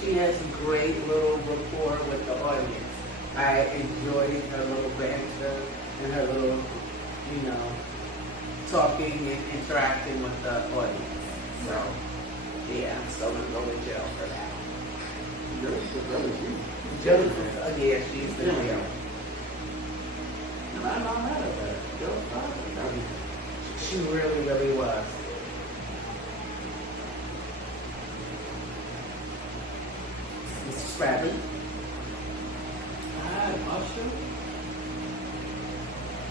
she has a great little rapport with the audience. I enjoyed her little banter and her little, talking and interacting with the audience. So, yeah, I'm still going to go with Jill for that. Jill, yeah, she's the real. And I'm not mad at that. Jill's fine. She really, really was. Mr. Spradley. I had Usher.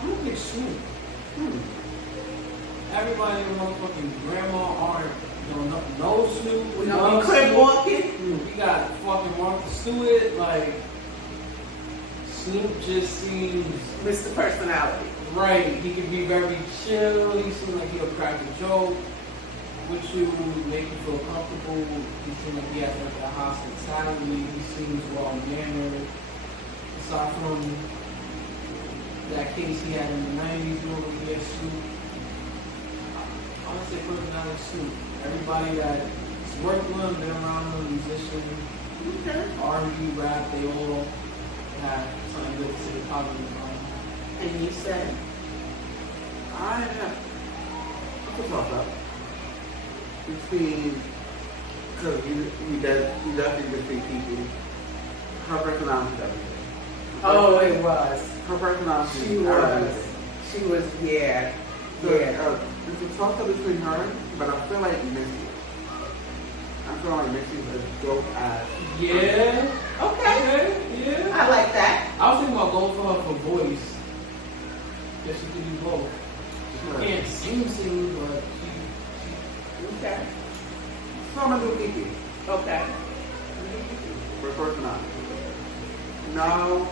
I'm a big Snoop. Everybody in motherfucking grandma art don't know Snoop. We No, crib walking. We got fucking Martha Stewart. Like, Snoop just seems Mr. Personality. right. He can be very chill. He seems like he'll crack a joke with you, make you feel comfortable. He seems like he has like a hospitality. He seems well mannered. Aside from that case he had in the 90s, when he had Snoop. I would say personality Snoop. Everybody that's worked with him, been around him, musician, R&B, rap, they all have something good to say positive about him. And you said? I could talk up between, because you definitely just see people, her personality is everything. Oh, it was. Her personality She is was. everything. She was, yeah. So, Yeah. it's a toss-up between her, but I feel like Missy. I feel like Missy's a dope ass. Yeah. Okay. Yeah. I like that. I was thinking about going for her for voice. Guess she can do both. She can't sing, but she Okay. So I'm gonna do Kiki. Okay. For personality. Now,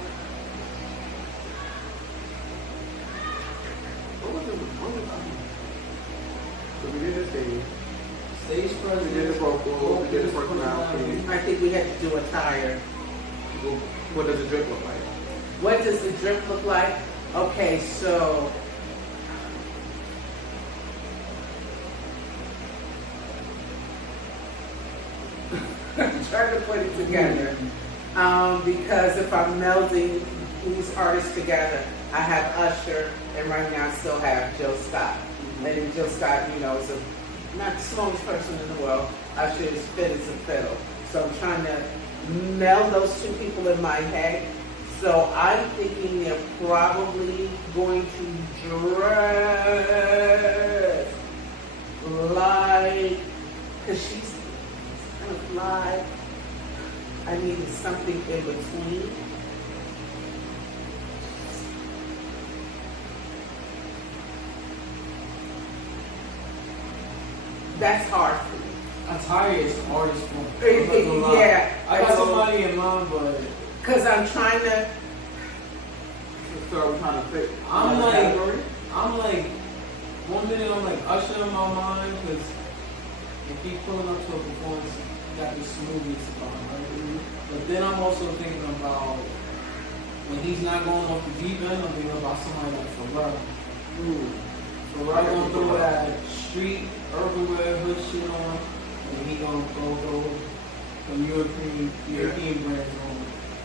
what was it? So we did the stage. stage presence. We did the vocal. We did the personality. I think we had to do a tire. What does the drip look like? What does the drip look like? Okay, so I'm trying to put it together. Because if I'm melding these artists together, I have Usher, and right now I still have Jill Scott. And Jill Scott, is not the slowest person in the world. Usher is fit as a fiddle. So I'm trying to meld those two people in my head. So I'm thinking they're probably going to dress like, because she's kind of fly. I needed something in between. That's hard for me. Attire is the hardest form. Yeah. I got somebody in mind, but because I'm trying to. So I'm trying to fit. I'm like, category? 1 minute I'm like Usher in my mind, because if he's pulling up to a performance, he got this smoothness about him, right? But then I'm also thinking about when he's not going off the deep end, I'm thinking about somebody like Pharrell. Pharrell gonna throw that street, urban wear, hood shit on, and he gonna go some European brands on.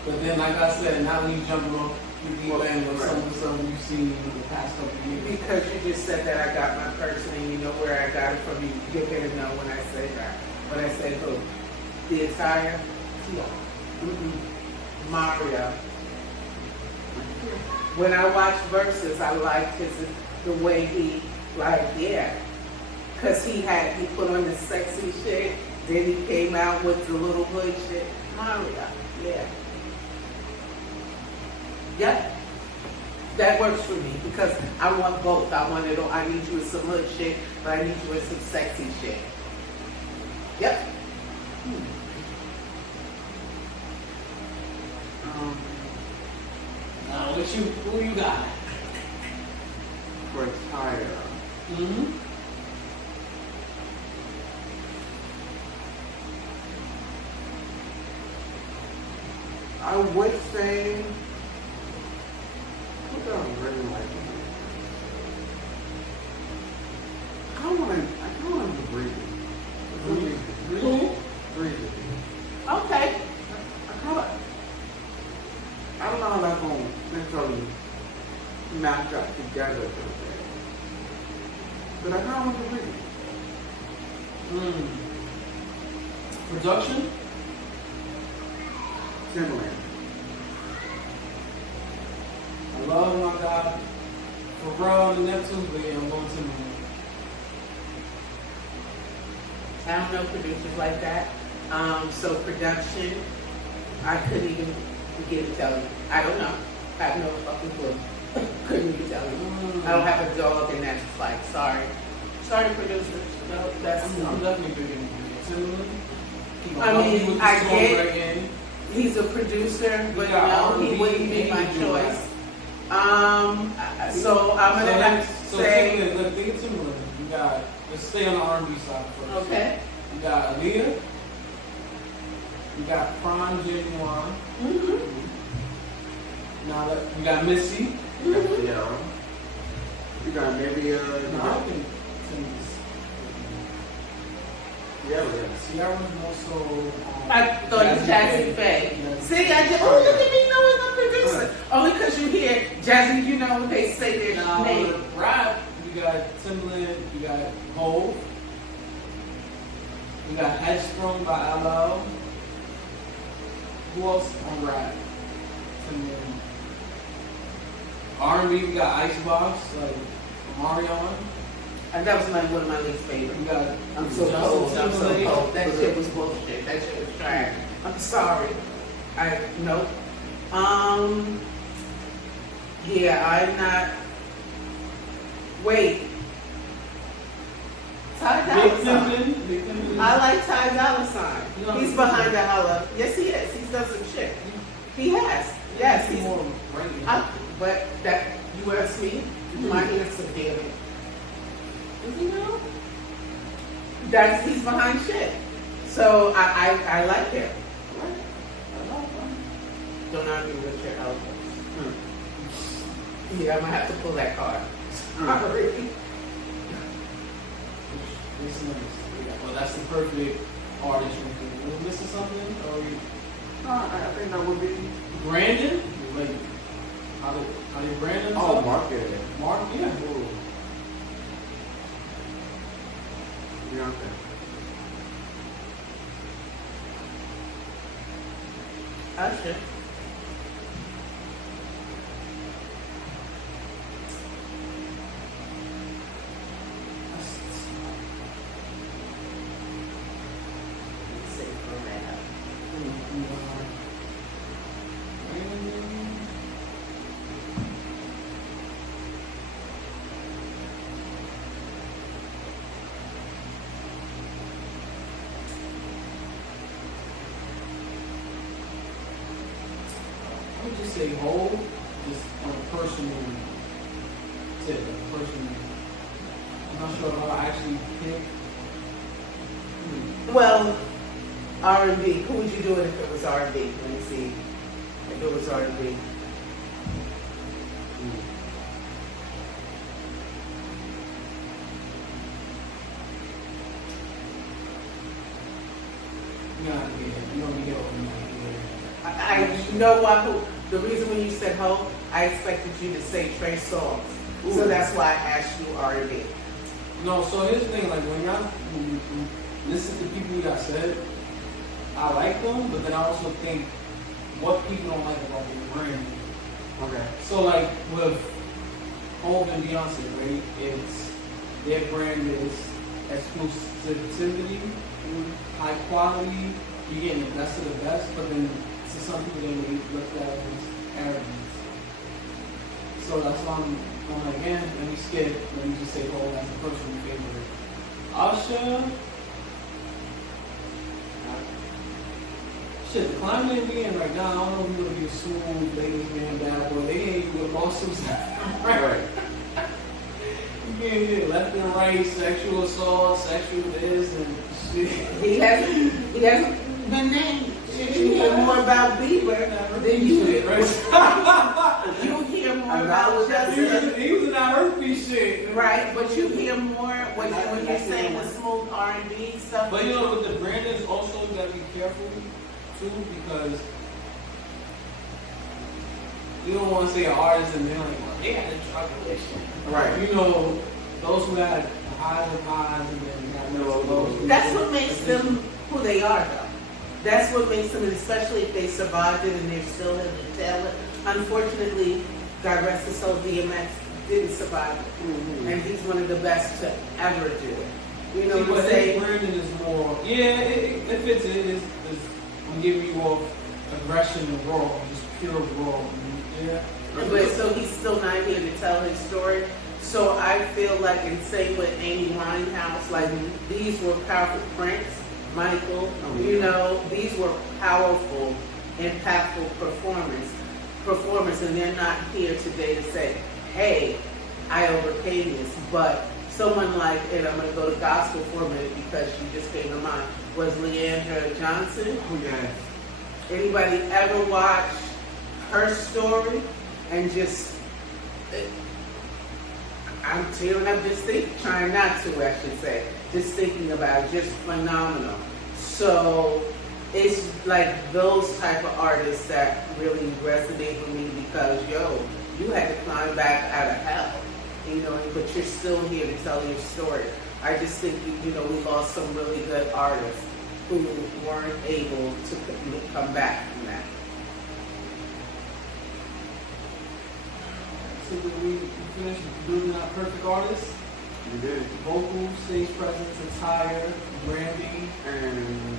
But then, like I said, not when he's jumping off the deep end with some of the stuff you've seen in the past couple of years? Because you just said that I got my person and you know where I got it from. You're going to know when I say that. When I say who? The attire? Mario. When I watched Versus, I liked the way he, because he put on the sexy shit, then he came out with the little hood shit. Mario, yeah. Yep. That works for me because I want both. I want it all. I need you with some hood shit, but I need you with some sexy shit. Yep. Who you got? For attire. I would say, who do I really like? I kind of want to breathe. Who? Breathe. Okay. I don't know how that's going to necessarily match up together, per se. But I kind of want to breathe. Production? Similar. I love my guy. Pharrell and Neptune, but yeah, I'm going Timberland. I don't know producers like that. So production, I couldn't even begin to tell you. I don't know. I have no fucking clue. Couldn't even tell you. I don't have a dog in that fight. Sorry. Sorry, producers. No, that's I'm definitely picking Timberland. I mean, I get again. He's a producer, but Yeah, no, he R&B, wouldn't be my maybe choice. So I'm gonna have to say, Timberland, look, think of Timberland. You got, let's stay on the R&B side first. okay. You got Aaliyah. You got Prime Genuine. Now you got Missy. You got Ciara. You got maybe No, I think Ciara's more so. I thought it was Jazzy Faye. See, I just, look at me knowing I'm producer. Only because you hear Jazzy, you know, they say their name. With rap, you got Timberland, you got Hov, you got Headstrong by LL. Who else on rap? Timberland. R&B, we got Icebox, like Marion. And that was one of my least favorite. You got I'm so cold. I'm so cold. That shit was bullshit. That shit was trash. I'm sorry. Nope. Yeah, I'm not. Wait. Ty Dolla Sign. I like Ty Dolla Sign. He's behind the holla. Yes, he is. He's done some shit. He has. Yes, he's more. But that you asked me, my answer, damn it. Does he know? He's behind shit. So I like him. Don't argue with your elders. Yeah, I'm gonna have to pull that card. Sorry. Well, that's the perfect artist. Are we missing something? Or I think that would be Brandon? Like, how did Brandon? Oh, Market. Mark, yeah. Ooh. Beyonce. Usher. I would just say whole, just on a personal tip, I'm not sure how I actually pick. Well, R&B. Who would you do it if it was R&B? Let me see. If it was R&B. You don't get over You know what? The reason when you said Hope, I expected you to say Trey Songz. So that's why I asked you R&B. No, so here's the thing, like when you listen to people that said, I like them, but then I also think what people don't like about their brand. Okay. So like with Hov and Beyonce, right? It's their brand is exclusivity, high quality, you're getting the best of the best, but then to some people they may look at it as arrogance. So that's why I'm like, again, let me skip, let me just say Hov as a personal favorite. Usher, shit, the climate we in right now, I don't know if you're gonna be a smooth ladies man, bad boy. They ain't you with lawsuits right. You can't get left and right, sexual assault, sexual this and shit. He hasn't been named. Shit, you hear more about Bieber than you shit, hear. right? You hear more about Justin. He was in that herpes shit. Right, but you hear more when you're saying the smooth R&B stuff. But you know, with the brand is also you gotta be careful too, because you don't want to say an artist and they're like, well, they had a drug addiction. Right. You know, those who had highs and highs and then got lows. That's what makes them who they are, though. That's what makes them, and especially if they survived it and they're still in the talent. Unfortunately, God rest his soul, DMX didn't survive it. And he's one of the best to ever do it. You know what I'm saying? Brandon is more, yeah, it fits it. It's I'm giving you off aggression and raw, just pure raw. Yeah. But so he's still not here to tell his story. So I feel like, and same with Amy Winehouse, like these were powerful Prince, Michael, you know, these were powerful, impactful performers, and they're not here today to say, hey, I overcame this. But someone like, and I'm going to go to gospel for a minute because she just came to mind, was Leandra Johnson. Oh, yes. Anybody ever watch her story and just, I'm tearing up just trying not to, I should say, just thinking about it, just phenomenal. So it's like those type of artists that really resonate with me because, you had to climb back out of hell, you know, but you're still here to tell your story. I just think, we lost some really good artists who weren't able to come back from that. So did we finish building our perfect artist? You did. Vocal, stage presence, attire, branding, And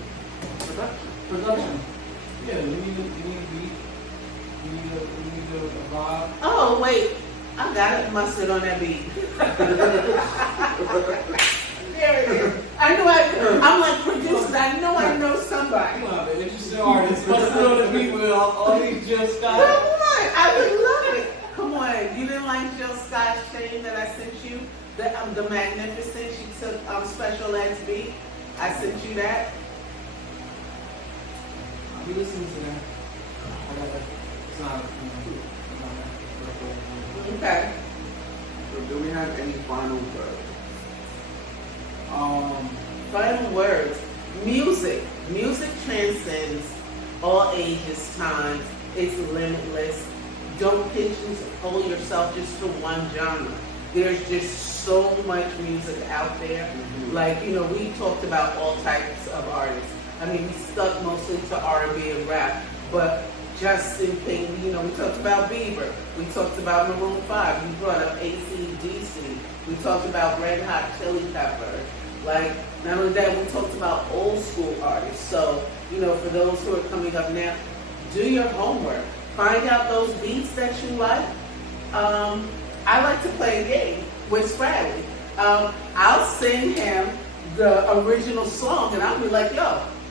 production. Yeah, we need a beat. We need a vibe. Oh, wait. I got it mustard on that beat. There it is. I'm like producers. I know somebody. Come on, man. Interesting artist. Must know the people with all these Jill Scott. Come on. I would love it. Come on. You didn't like Jill Scott's shame that I sent you? The Magnificent. She took Special Ed's beat. I sent you that. I'll be listening to that. It's not. Okay. So do we have any final words? Final words. Music. Music transcends all ages, times. It's limitless. Don't pigeonhole yourself just to one genre. There's just so much music out there. Like, we talked about all types of artists. I mean, we stuck mostly to R&B and rap, but Justin King, we talked about Bieber. We talked about Maroon 5. You brought up AC/DC. We talked about Red Hot Chili Peppers. Like, not only that, we talked about old school artists. So, for those who are coming up now, do your homework. Find out those beats that you like. I like to play a game with SPRAD. I'll send him the original song, and I'll be like,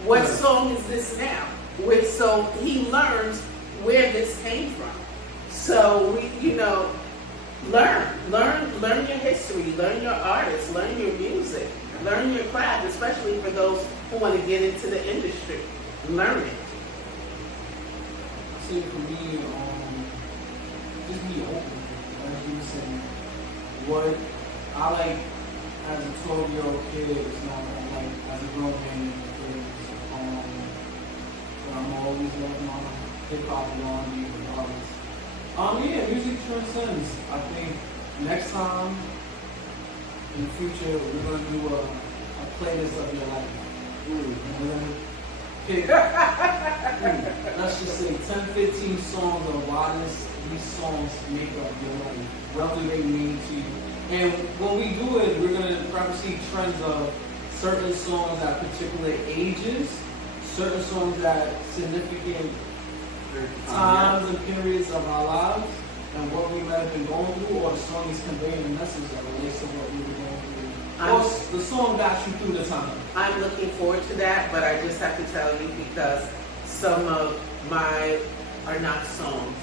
what song is this now? So he learns where this came from. So learn your history, learn your artists, learn your music, learn your craft, especially for those who want to get into the industry. Learn it. See, for me, just be open. As you were saying, what I like as a 12-year-old kid is not what I like as a grown man. I'm always loving on hip hop and R&B regardless. Yeah, music transcends. I think next time in the future we're gonna do a playlist of your life. And we're gonna pick, let's just say 10, 15 songs of why these songs make up your life. What do they mean to you? And when we do it, we're gonna probably see trends of certain songs at particular ages, certain songs at significant times and periods of our lives, and what we might have been going through, or the song is conveying a message that relates to what we were going through. Or the song got you through the time. I'm looking forward to that, but I just have to tell you because some of my are not songs.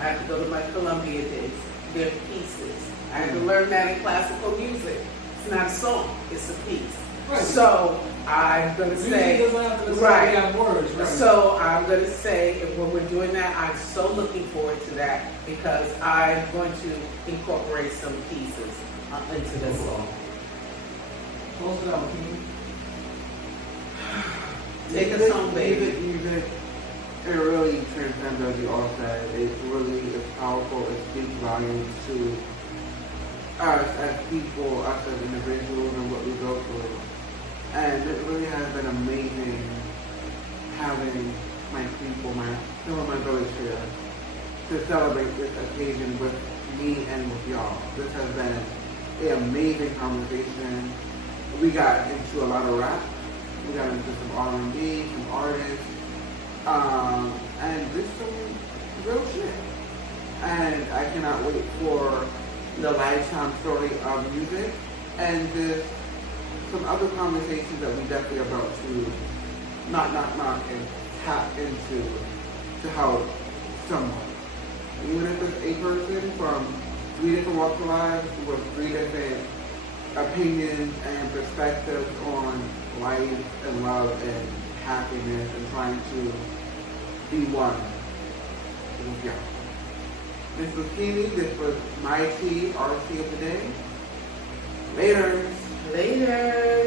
I have to go to my Columbia days. They're pieces. I had to learn that in classical music. It's not a song, it's a piece. Right. So I'm going to say, music doesn't have to necessarily have words, right? So I'm going to say, when we're doing that, I'm so looking forward to that because I'm going to incorporate some pieces into this song. Close it out, Keemy. Take us home, baby. Music, it really transcends, as you all said. It really is powerful. It speaks volumes to us as people, us as individuals, and what we go through. And it really has been amazing having my people, some of my village here, to celebrate this occasion with me and with y'all. This has been an amazing conversation. We got into a lot of rap. We got into some R&B, some artists, and just some real shit. And I cannot wait for the lifetime story of music and just some other conversations that we definitely are about to knock and tap into to help someone. Even if it's a person from 3 different walks of life with 3 different opinions and perspectives on life and love and happiness and trying to be one with y'all. This was Keemy. This was my tea, our tea of the day. Later. Later.